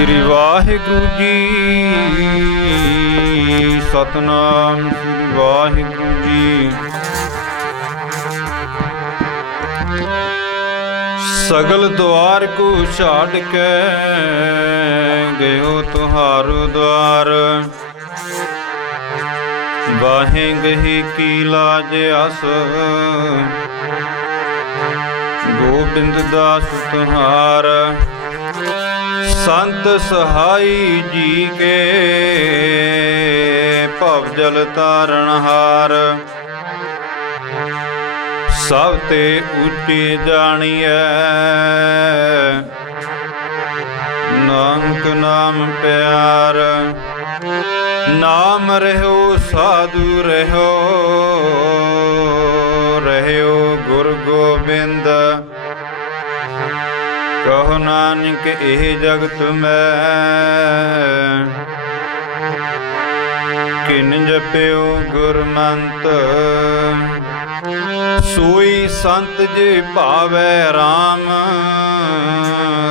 श्री वाहिगुरु जी। सतनाम श्री वाहिगुरु जी। सगल द्वार को छाड़ के गयो तुहारो द्वार। बाहें गही की लाज अस गोबिंद दास तुहार। संत सहाई जी के भव जल तारणहार। सब ते ऊंचे जानिए नानक नाम प्यार। नाम रहो साधु रहो रहो गुरु गोबिंद। कहो नानक एह जगत में किन जप्यो गुरमंत। सोई संत जे भावै राम।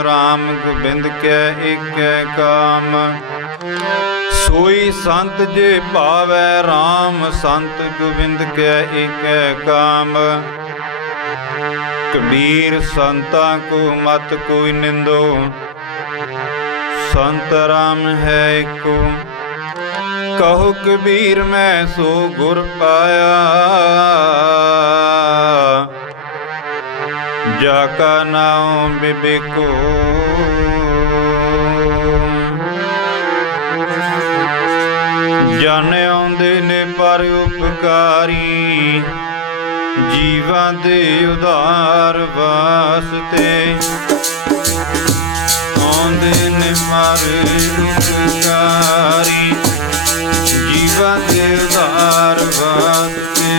राम गोबिंद के एक काम। सोई संत जे भावै राम। संत गोबिंद के एक काम। कबीर संता को मत कोई निंदो। संत राम है एको। कहो कबीर मैं सो गुर पाया। जाका नाम बिबेको। जाने आउंदे ने पर उपकारी। जीवां दे उधार वास्ते आउंदे ने पर उपकारी। जीवां दे उधार वास्ते।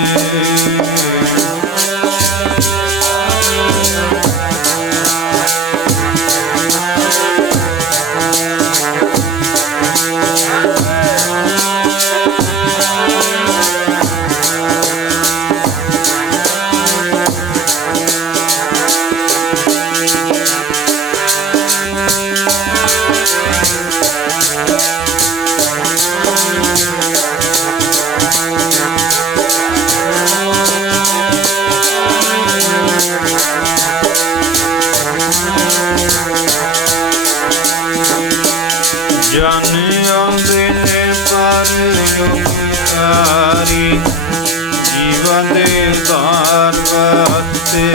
जीवन दे उधार वास्ते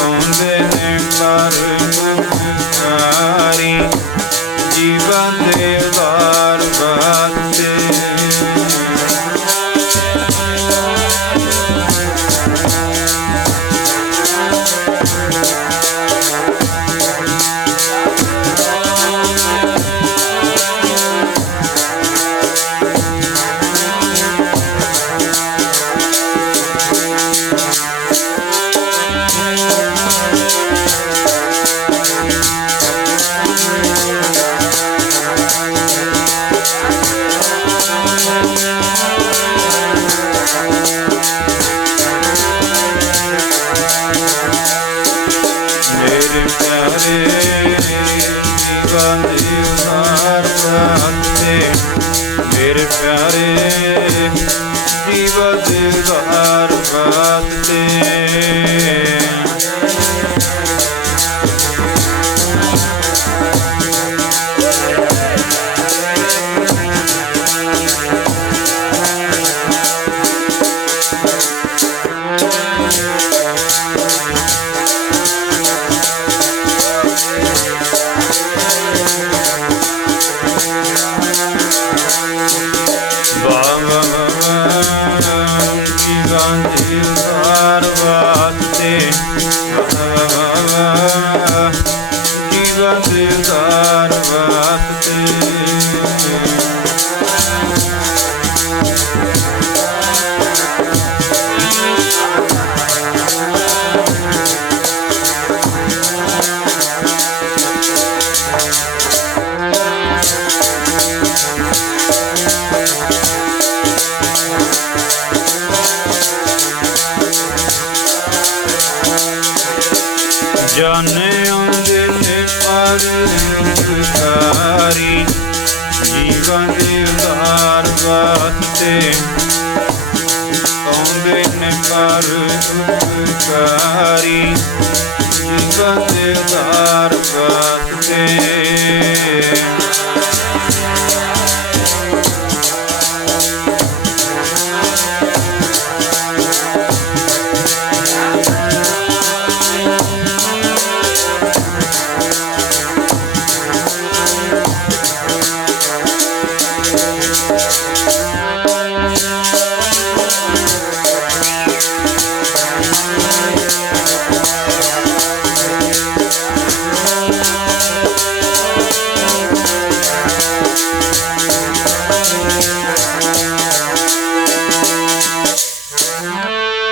आउंदे ने पर उपकारी। जीवन दे उधार वास्ते। मेरे प्यारे जीवन दे उधार वास्ते। ਜਾਣੇ ਆਉਂਦੇ ਨੇ ਪਰਉਪਕਾਰੀ, ਜੀਵਾਂ ਦੇ ਉਧਾਰ ਵਾਸਤੇ ਆਉਂਦੇ ਨੇ ਪਰਉਪਕਾਰੀ, ਜੀਵਾਂ ਦੇ ਉਧਾਰ ਵਾਸਤੇ।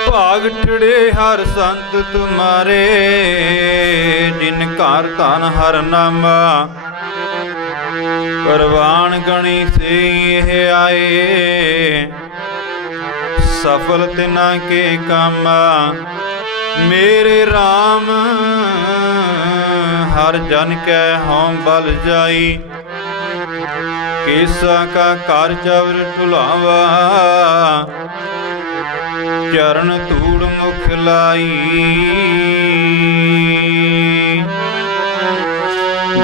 ਭਾਗ ਠੜੇ ਹਰ ਸੰਤ ਤੁਮਾਰੇ, ਜਿਨ ਘਰ ਧਨ ਹਰ ਨਾਮਾ, ਪ੍ਰਵਾਨ ਗਣੀ ਸੇ ਇਹ ਆਏ, ਸਫਲ ਤਿਨਾ ਕੇ ਕਾਮਾ। ਮੇਰੇ RAM ਹਰ ਜਨ ਕੈ ਹਉ ਬਲ ਜਾਈ, ਕੇਸਾ ਕਾ ਘਰ ਚਵਰ ਢੁਲਾਵਾ, ਚਰਨ ਧੂੜ ਮੁਖ ਲਾਈ।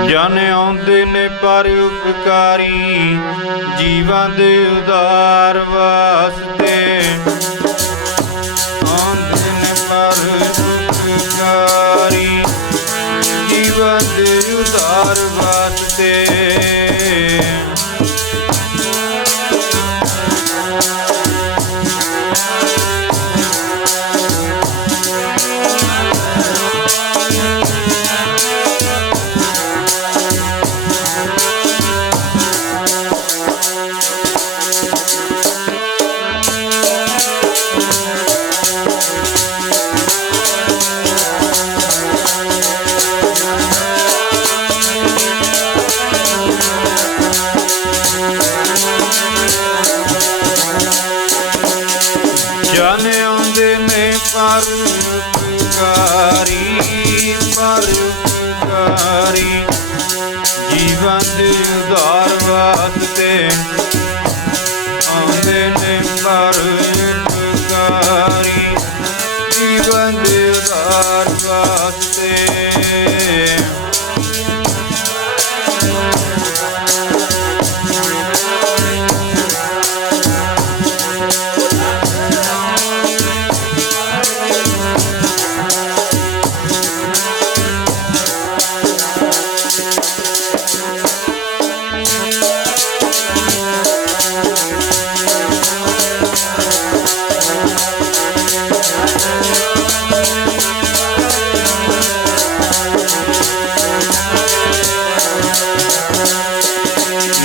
ਜਨ ਆਉਂਦੇ ਨੇ ਪਰਉਪਕਾਰੀ, ਜੀਵਾਂ ਦੇ ਉਧਾਰ ਵਾਸਤੇ ਆਉਂਦੇ ਨੇ ਪਰਉਪਕਾਰੀ, ਜੀਵਾਂ ਦੇ ਉਧਾਰ ਵਾਸਤੇ। ਜਨ ਆਉਂਦੇ ਨੇ ਪਰਉਪਕਾਰੀ, ਪਰਉਪਕਾਰੀ, ਜੀਵਾਂ ਦੇ ਉਧਾਰ ਵਾਸਤੇ ਆਉਂਦੇ ਨੇ ਪਰਉਪਕਾਰੀ, ਜੀਵਾਂ ਦੇ ਉਧਾਰ ਵਾਸਤੇ।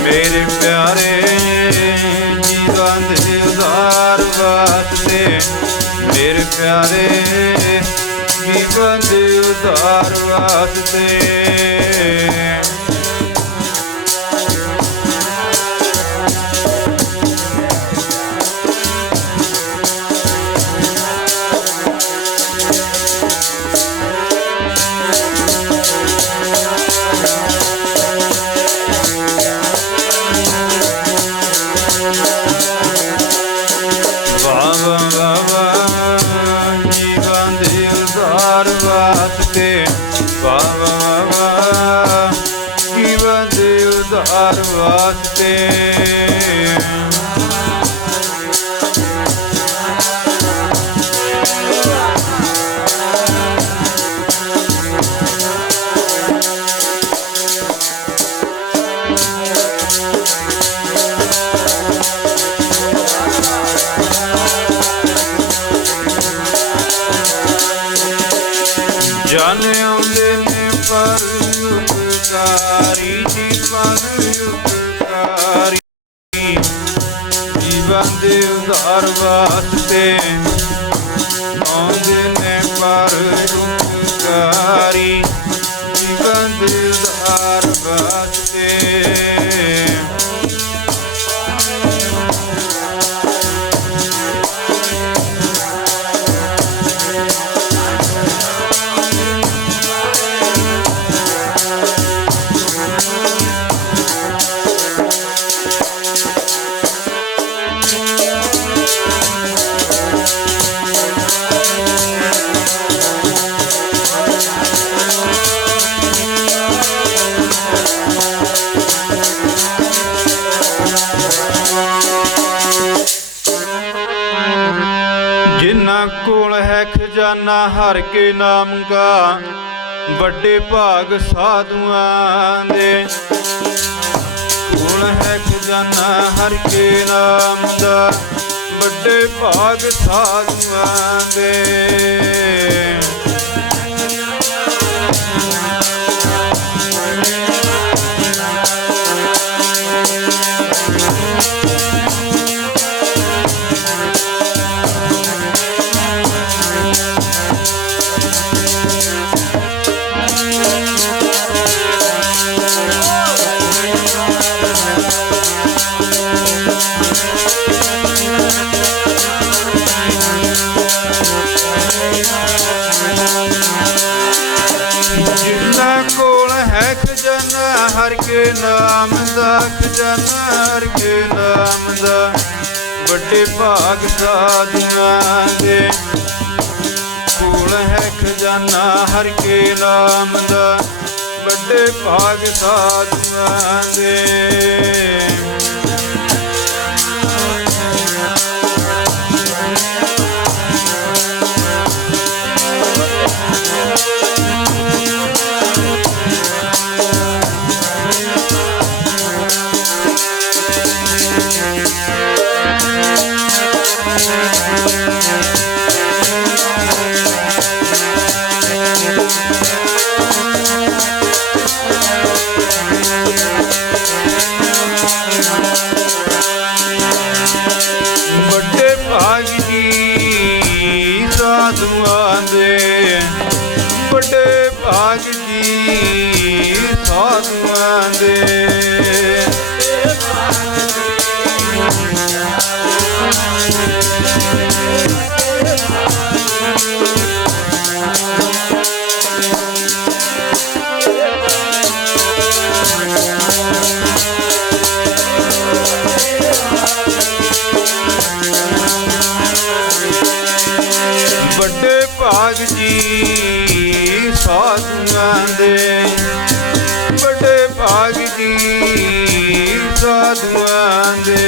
ਮੇਰੇ ਪਿਆਰੇ ਜੀਵਾਂ ਦੇ ਉਧਾਰ ਵਾਸਤੇ, ਮੇਰੇ ਪਿਆਰੇ ਜੀਵਾਂ ਦੇ ਉਧਾਰ ਵਾਸਤੇ। ਜੀਵਾਂ ਦੇ ਉਧਾਰ ਵਾਸਤੇ, ਵਾਹ ਜੀਵਾਂ ਦੇ ਉਧਾਰ ਵਾਸਤੇ। ਜਨ ਆਉਂਦੇ ਨੇ ਪਰਉਪਕਾਰੀ, ਜੀ ਪਰਉਪਕਾਰੀ, ਜੀਵਾਂ ਦੇ ਉਧਾਰ ਵਾਸਤੇ ਆਉਂਦੇ ਨੇ ਪਰਉਪਕਾਰੀ, ਜੀਵਾਂ ਦੇ ਉਧਾਰ ਵਾਸਤੇ। खजाना हर के नाम का, बड़े भाग साधुआं दे। कौन है खजाना हर के नाम दा, बड़े भाग साधुआं दे। हर के नाम दा, खजाना हर के नाम दा, बड़े भाग साधुआं दे। कौन है खजाना हर के नाम दा, बड़े भाग साधुआं दे। बड़े भाग जी साधुआं दे, बड़े भाग जी साधुआं दे। बड़े भाग जी साधुआं दे, बड़े भाग जी साधुआं दे।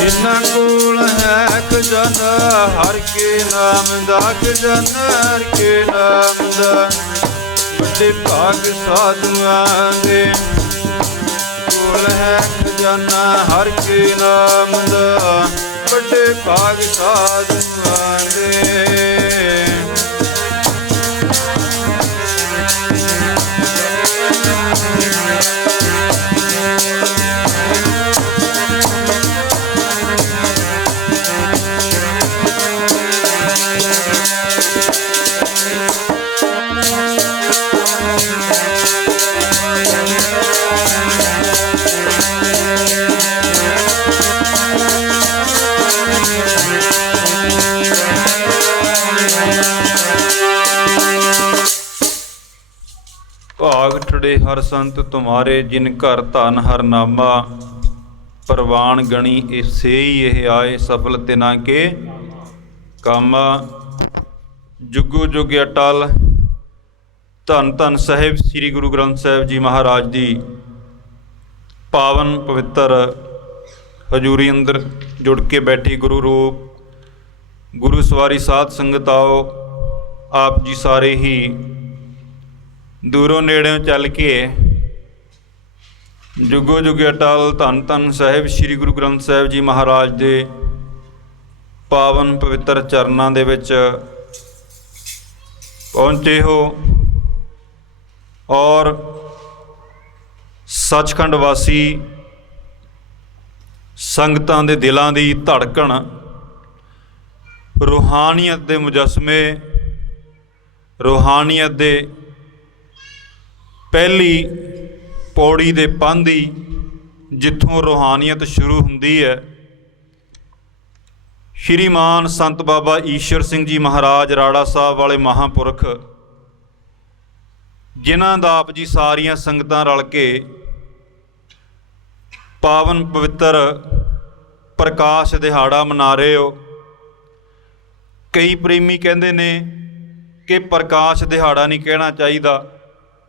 जिन्हां कोल है खजाना हर के नाम दा, खजाना हर के नाम दा, बड़े भाग साधुआं दे। कोल है खजाना हर के नाम दा, बड़े भाग साधुआं दे। भाग ठड़े हर संत तुम्हारे, जिन घर धन हर नामा। परवान गणी से ही आए, सफल तिना के कामा। जुगो जुग अटल धन धन ਸਾਹਿਬ ਸ੍ਰੀ ਗੁਰੂ ਗ੍ਰੰਥ ਸਾਹਿਬ ਜੀ ਮਹਾਰਾਜ ਦੀ ਪਾਵਨ ਪਵਿੱਤਰ ਹਜ਼ੂਰੀ ਅੰਦਰ ਜੁੜ ਕੇ ਬੈਠੀ ਗੁਰੂ ਰੂਪ ਗੁਰੂ ਸਵਾਰੀ ਸਾਧ ਸੰਗਤ ਆਓ। ਆਪ ਜੀ ਸਾਰੇ ਹੀ ਦੂਰੋਂ ਨੇੜਿਓਂ ਚੱਲ ਕੇ ਜੁਗੋ ਜੁਗ ਅਟਲ ਧੰਨ ਧੰਨ ਸਾਹਿਬ ਸ੍ਰੀ ਗੁਰੂ ਗ੍ਰੰਥ ਸਾਹਿਬ ਜੀ ਮਹਾਰਾਜ ਦੇ ਪਾਵਨ ਪਵਿੱਤਰ ਚਰਨਾਂ ਦੇ ਵਿੱਚ ਪਹੁੰਚੇ ਹੋ ਔਰ ਸੱਚਖੰਡ ਵਾਸੀ ਸੰਗਤਾਂ ਦੇ ਦਿਲਾਂ ਦੀ ਧੜਕਣ ਰੂਹਾਨੀਅਤ ਦੇ ਮੁਜੱਸਮੇ ਰੂਹਾਨੀਅਤ ਦੇ ਪਹਿਲੀ ਪੌੜੀ ਦੇ ਪਾਂਧੀ ਜਿੱਥੋਂ ਰੂਹਾਨੀਅਤ ਸ਼ੁਰੂ ਹੁੰਦੀ ਹੈ ਸ਼੍ਰੀਮਾਨ ਸੰਤ ਬਾਬਾ ਈਸ਼ਰ ਸਿੰਘ ਜੀ ਮਹਾਰਾਜ ਰਾੜਾ ਸਾਹਿਬ ਵਾਲੇ ਮਹਾਂਪੁਰਖ ਜਿਨ੍ਹਾਂ ਦਾ ਆਪ ਜੀ ਸਾਰੀਆਂ ਸੰਗਤਾਂ ਰਲ ਕੇ ਪਾਵਨ ਪਵਿੱਤਰ ਪ੍ਰਕਾਸ਼ ਦਿਹਾੜਾ ਮਨਾ ਰਹੇ ਹੋ। ਕਈ ਪ੍ਰੇਮੀ ਕਹਿੰਦੇ ਨੇ ਕਿ ਪ੍ਰਕਾਸ਼ ਦਿਹਾੜਾ ਨਹੀਂ ਕਹਿਣਾ ਚਾਹੀਦਾ,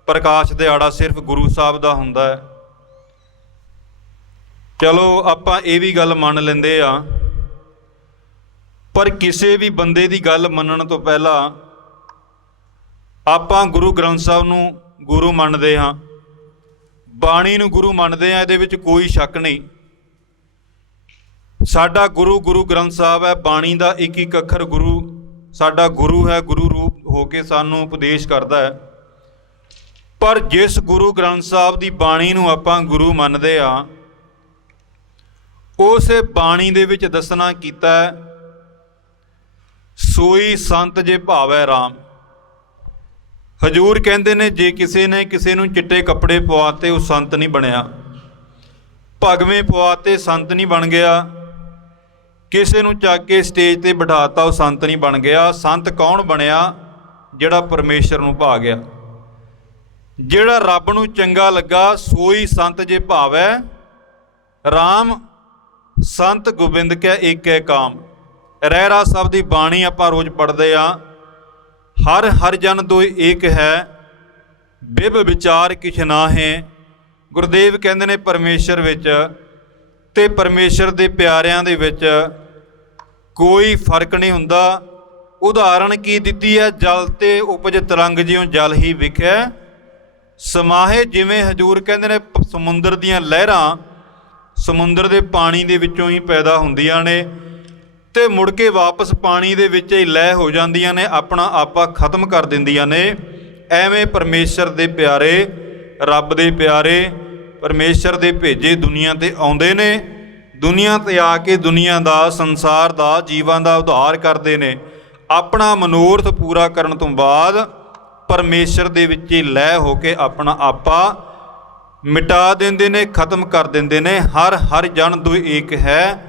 ਪ੍ਰਕਾਸ਼ ਦਿਹਾੜਾ ਸਿਰਫ ਗੁਰੂ ਸਾਹਿਬ ਦਾ ਹੁੰਦਾ ਹੈ। ਚਲੋ ਆਪਾਂ ਇਹ ਵੀ ਗੱਲ ਮੰਨ ਲੈਂਦੇ ਆ, ਪਰ ਕਿਸੇ ਵੀ ਬੰਦੇ ਦੀ ਗੱਲ ਮੰਨਣ ਤੋਂ ਪਹਿਲਾਂ ਆਪਾਂ ਗੁਰੂ ਗ੍ਰੰਥ ਸਾਹਿਬ ਨੂੰ ਗੁਰੂ ਮੰਨਦੇ ਹਾਂ, ਬਾਣੀ ਨੂੰ ਗੁਰੂ ਮੰਨਦੇ ਹਾਂ, ਇਹਦੇ ਵਿੱਚ ਕੋਈ ਸ਼ੱਕ ਨਹੀਂ। ਸਾਡਾ ਗੁਰੂ ਗੁਰੂ ਗ੍ਰੰਥ ਸਾਹਿਬ ਹੈ, ਬਾਣੀ ਦਾ ਇੱਕ ਇੱਕ ਅੱਖਰ ਗੁਰੂ ਸਾਡਾ ਗੁਰੂ ਹੈ, ਗੁਰੂ ਰੂਪ ਹੋ ਕੇ ਸਾਨੂੰ ਉਪਦੇਸ਼ ਕਰਦਾ ਹੈ। ਪਰ ਜਿਸ ਗੁਰੂ ਗ੍ਰੰਥ ਸਾਹਿਬ ਦੀ ਬਾਣੀ ਨੂੰ ਆਪਾਂ ਗੁਰੂ ਮੰਨਦੇ ਹਾਂ, ਉਸੇ ਬਾਣੀ ਦੇ ਵਿੱਚ ਦੱਸਣਾ ਕੀਤਾ ਹੈ, ਸੋਈ ਸੰਤ ਜੇ ਭਾਵੈ ਰਾਮ। ਹਜੂਰ ਕਹਿੰਦੇ ਨੇ ਜੇ ਕਿਸੇ ਨੇ ਕਿਸੇ ਨੂੰ ਚਿੱਟੇ ਕੱਪੜੇ ਪਵਾਤੇ ਉਹ ਸੰਤ ਨਹੀਂ ਬਣਿਆ, ਭਗਵੇਂ ਪਵਾਤੇ ਸੰਤ ਨਹੀਂ ਬਣ ਗਿਆ, ਕਿਸੇ ਨੂੰ ਚੱਕ ਕੇ ਸਟੇਜ ਤੇ ਬਿਠਾਤਾ ਉਹ ਸੰਤ ਨਹੀਂ ਬਣ ਗਿਆ। ਸੰਤ ਕੌਣ ਬਣਿਆ? ਜਿਹੜਾ ਪਰਮੇਸ਼ਰ ਨੂੰ ਭਾ ਗਿਆ, ਜਿਹੜਾ ਰੱਬ ਨੂੰ ਚੰਗਾ ਲੱਗਾ। ਸੋਈ ਸੰਤ ਜੇ ਭਾਵੈ ਰਾਮ, ਸੰਤ ਗੋਬਿੰਦ ਕੈ ਏਕੈ ਕਾਮ। ਰਹਿਰਾ ਸਾਹਿਬ ਦੀ ਬਾਣੀ ਆਪਾਂ ਰੋਜ਼ ਪੜ੍ਹਦੇ ਆ, ਹਰ ਹਰ ਜਨ ਦੋ ਏਕ ਹੈ, ਬਿਬ ਵਿਚਾਰ ਕਿਛ ਨਾਹੇ। ਗੁਰਦੇਵ ਕਹਿੰਦੇ ਨੇ ਪਰਮੇਸ਼ਰ ਵਿੱਚ ਤੇ ਪਰਮੇਸ਼ਰ ਦੇ ਪਿਆਰਿਆਂ ਦੇ ਵਿੱਚ ਕੋਈ ਫਰਕ ਨਹੀਂ ਹੁੰਦਾ। ਉਦਾਹਰਣ ਕੀ ਦਿੱਤੀ ਹੈ? ਜਲ ਤੇ ਉਪਜ ਤਰੰਗ ਜਿਉਂ ਜਲ ਹੀ ਵਿਖੇ ਸਮਾਹੇ। ਜਿਵੇਂ ਹਜੂਰ ਕਹਿੰਦੇ ਨੇ ਸਮੁੰਦਰ ਦੀਆਂ ਲਹਿਰਾਂ ਸਮੁੰਦਰ ਦੇ ਪਾਣੀ ਦੇ ਵਿੱਚੋਂ ਹੀ ਪੈਦਾ ਹੁੰਦੀਆਂ ਨੇ ਤੇ ਮੁੜ ਕੇ ਵਾਪਸ ਪਾਣੀ ਦੇ ਵਿੱਚ ਹੀ ਲੈਅ ਹੋ ਜਾਂਦੀਆਂ ਨੇ, ਆਪਣਾ ਆਪਾ ਖਤਮ ਕਰ ਦਿੰਦੀਆਂ ਨੇ। ਐਵੇਂ ਪਰਮੇਸ਼ਰ ਦੇ ਪਿਆਰੇ, ਰੱਬ ਦੇ ਪਿਆਰੇ, ਪਰਮੇਸ਼ਰ ਦੇ ਭੇਜੇ ਦੁਨੀਆ 'ਤੇ ਆਉਂਦੇ ਨੇ। ਦੁਨੀਆ 'ਤੇ ਆ ਕੇ ਦੁਨੀਆ ਦਾ, ਸੰਸਾਰ ਦਾ, ਜੀਵਾਂ ਦਾ ਉਧਾਰ ਕਰਦੇ ਨੇ। ਆਪਣਾ ਮਨੋਰਥ ਪੂਰਾ ਕਰਨ ਤੋਂ ਬਾਅਦ ਪਰਮੇਸ਼ਰ ਦੇ ਵਿੱਚ ਹੀ ਲੈਅ ਹੋ ਕੇ ਆਪਣਾ ਆਪਾ ਮਿਟਾ ਦਿੰਦੇ ਨੇ, ਖਤਮ ਕਰ ਦਿੰਦੇ ਨੇ। ਹਰ ਹਰ ਜਨ ਦੁਇ ਏਕ ਹੈ,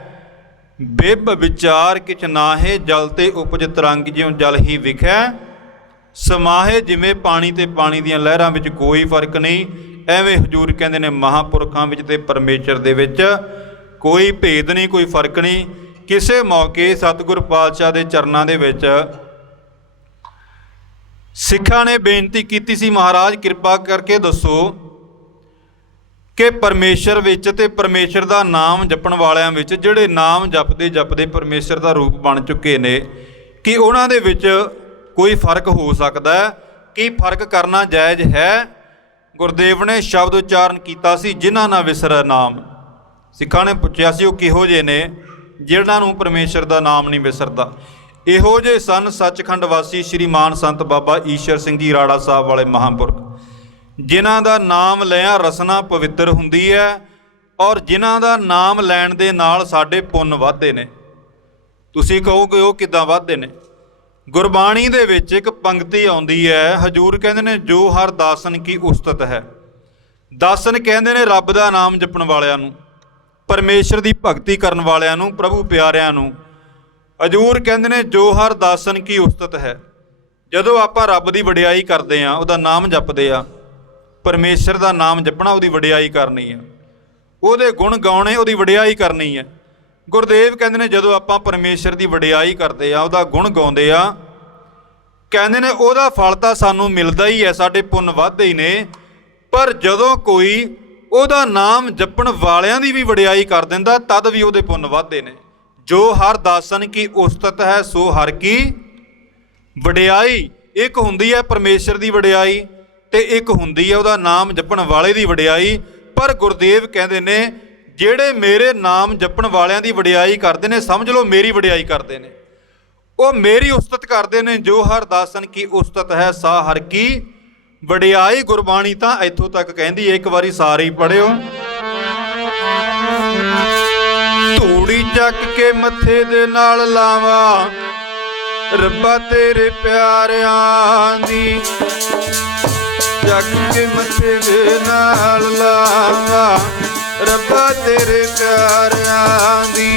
ਬਿਬ ਵਿਚਾਰ ਕਿਛ ਨਾਹੇ। ਜਲ ਤੇ ਉਪਜ ਤਰੰਗ ਜਿਉਂ ਜਲ ਹੀ ਵਿਖੇ ਸਮਾਹੇ। ਜਿਵੇਂ ਪਾਣੀ ਤੇ ਪਾਣੀ ਦੀਆਂ ਲਹਿਰਾਂ ਵਿੱਚ ਕੋਈ ਫਰਕ ਨਹੀਂ, ਐਵੇਂ ਹਜੂਰ ਕਹਿੰਦੇ ਨੇ ਮਹਾਂਪੁਰਖਾਂ ਵਿੱਚ ਤੇ ਪਰਮੇਸ਼ਰ ਦੇ ਵਿੱਚ ਕੋਈ ਭੇਦ ਨਹੀਂ, ਕੋਈ ਫਰਕ ਨਹੀਂ। ਕਿਸੇ ਮੌਕੇ ਸਤਿਗੁਰ ਪਾਤਸ਼ਾਹ ਦੇ ਚਰਨਾਂ ਦੇ ਵਿੱਚ ਸਿੱਖਾਂ ਨੇ ਬੇਨਤੀ ਕੀਤੀ ਸੀ, ਮਹਾਰਾਜ ਕਿਰਪਾ ਕਰਕੇ ਦੱਸੋ ਕਿ ਪਰਮੇਸ਼ਰ ਵਿੱਚ ਤੇ ਪਰਮੇਸ਼ਰ ਦਾ ਨਾਮ ਜਪਣ ਵਾਲਿਆਂ ਵਿੱਚ, ਜਿਹੜੇ ਨਾਮ ਜਪਦੇ ਜਪਦੇ ਪਰਮੇਸ਼ਰ ਦਾ ਰੂਪ ਬਣ ਚੁੱਕੇ ਨੇ, ਕਿ ਉਹਨਾਂ ਦੇ ਵਿੱਚ ਕੋਈ ਫਰਕ ਹੋ ਸਕਦਾ ਹੈ? ਕੀ ਫਰਕ ਕਰਨਾ ਜਾਇਜ਼ ਹੈ? ਗੁਰਦੇਵ ਨੇ ਸ਼ਬਦ ਉਚਾਰਨ ਕੀਤਾ ਸੀ, ਜਿਨ੍ਹਾਂ ਨਾ ਵਿਸਰੈ ਨਾਮ। ਸਿੱਖਾਂ ਨੇ ਪੁੱਛਿਆ ਸੀ ਉਹ ਕਿਹੋ ਜਿਹੇ ਨੇ ਜਿਹਨਾਂ ਨੂੰ ਪਰਮੇਸ਼ਰ ਦਾ ਨਾਮ ਨਹੀਂ ਵਿਸਰਦਾ। ਇਹੋ ਜਿਹੇ ਸਨ ਸੱਚਖੰਡ ਵਾਸੀ ਸ਼੍ਰੀਮਾਨ ਸੰਤ ਬਾਬਾ ਈਸ਼ਰ ਸਿੰਘ ਜੀ ਰਾੜਾ ਸਾਹਿਬ ਵਾਲੇ ਮਹਾਂਪੁਰਖ, ਜਿਨ੍ਹਾਂ ਦਾ ਨਾਮ ਲਿਆ ਰਸਨਾ ਪਵਿੱਤਰ ਹੁੰਦੀ ਹੈ, ਔਰ ਜਿਨ੍ਹਾਂ ਦਾ ਨਾਮ ਲੈਣ ਦੇ ਨਾਲ ਸਾਡੇ ਪੁੰਨ ਵੱਧਦੇ ਨੇ। ਤੁਸੀਂ ਕਹੋਗੇ ਉਹ ਕਿੱਦਾਂ ਵੱਧਦੇ ਨੇ? ਗੁਰਬਾਣੀ ਦੇ ਵਿੱਚ ਇੱਕ ਪੰਕਤੀ ਆਉਂਦੀ ਹੈ, ਹਜੂਰ ਕਹਿੰਦੇ ਨੇ ਜੋ ਹਰ ਦਾਸਨ ਕੀ ਉਸਤਤ ਹੈ। ਦਾਸਨ ਕਹਿੰਦੇ ਨੇ ਰੱਬ ਦਾ ਨਾਮ ਜਪਣ ਵਾਲਿਆਂ ਨੂੰ, ਪਰਮੇਸ਼ਰ ਦੀ ਭਗਤੀ ਕਰਨ ਵਾਲਿਆਂ ਨੂੰ, ਪ੍ਰਭੂ ਪਿਆਰਿਆਂ ਨੂੰ। ਹਜੂਰ ਕਹਿੰਦੇ ਨੇ ਜੋ ਹਰ ਦਾਸਨ ਕੀ ਉਸਤਤ ਹੈ। ਜਦੋਂ ਆਪਾਂ ਰੱਬ ਦੀ ਵਡਿਆਈ ਕਰਦੇ ਹਾਂ, ਉਹਦਾ ਨਾਮ ਜਪਦੇ ਆ, ਪਰਮੇਸ਼ਰ ਦਾ ਨਾਮ ਜਪਣਾ, ਉਹਦੀ ਵਡਿਆਈ ਕਰਨੀ ਹੈ, ਉਹਦੇ ਗੁਣ ਗਾਉਣੇ, ਉਹਦੀ ਵਡਿਆਈ ਕਰਨੀ ਹੈ। ਗੁਰਦੇਵ ਕਹਿੰਦੇ ਨੇ ਜਦੋਂ ਆਪਾਂ ਪਰਮੇਸ਼ਰ ਦੀ ਵਡਿਆਈ ਕਰਦੇ ਆ, ਉਹਦਾ ਗੁਣ ਗਾਉਂਦੇ ਆ, ਕਹਿੰਦੇ ਨੇ ਉਹਦਾ ਫਲ ਤਾਂ ਸਾਨੂੰ ਮਿਲਦਾ ਹੀ ਹੈ, ਸਾਡੇ ਪੁੰਨ ਵੱਧਦੇ ਹੀ ਨੇ। ਪਰ ਜਦੋਂ ਕੋਈ ਉਹਦਾ ਨਾਮ ਜਪਣ ਵਾਲਿਆਂ ਦੀ ਵੀ ਵਡਿਆਈ ਕਰ ਦਿੰਦਾ, ਤਦ ਵੀ ਉਹਦੇ ਪੁੰਨ ਵੱਧਦੇ ਨੇ। ਜੋ ਹਰ ਦਾਸਨ ਕੀ ਉਸਤਤ ਹੈ, ਸੋ ਹਰ ਕੀ ਵਡਿਆਈ। ਇੱਕ ਹੁੰਦੀ ਹੈ ਪਰਮੇਸ਼ਰ ਦੀ ਵਡਿਆਈ ਤੇ ਇੱਕ ਹੁੰਦੀ ਹੈ ਉਹਦਾ ਨਾਮ ਜਪਣ ਵਾਲੇ ਦੀ ਵਡਿਆਈ। ਪਰ ਗੁਰਦੇਵ ਕਹਿੰਦੇ ਨੇ ਜਿਹੜੇ ਮੇਰੇ ਨਾਮ ਜਪਣ ਵਾਲਿਆਂ ਦੀ ਵਡਿਆਈ ਕਰਦੇ ਨੇ, ਸਮਝ ਲਓ ਮੇਰੀ ਵਡਿਆਈ ਕਰਦੇ ਨੇ, ਉਹ ਮੇਰੀ ਉਸਤਤ ਕਰਦੇ ਨੇ। ਜੋ ਹਰ ਦਾਸਨ ਕੀ ਉਸਤਤ ਹੈ, ਸਾ ਹਰ ਕੀ ਵਡਿਆਈ। ਗੁਰਬਾਣੀ ਤਾਂ ਇੱਥੋਂ ਤੱਕ ਕਹਿੰਦੀ ਹੈ, ਇੱਕ ਵਾਰੀ ਸਾਰੇ ਹੀ ਪੜ੍ਹਿਓ। ਧੂੜੀ ਚੱਕ ਕੇ ਮੱਥੇ ਦੇ ਨਾਲ ਲਾਵਾਂ, ਰੱਬਾ ਤੇਰੇ ਪਿਆਰਿਆਂ ਦੀ। ਚੱਕ ਕੇ ਮੱਥੇ ਦੇ ਨਾਲ ਲਾਵਾਂ, ਰੱਬਾ ਤੇਰੇ ਪਿਆਰਿਆਂ ਦੀ।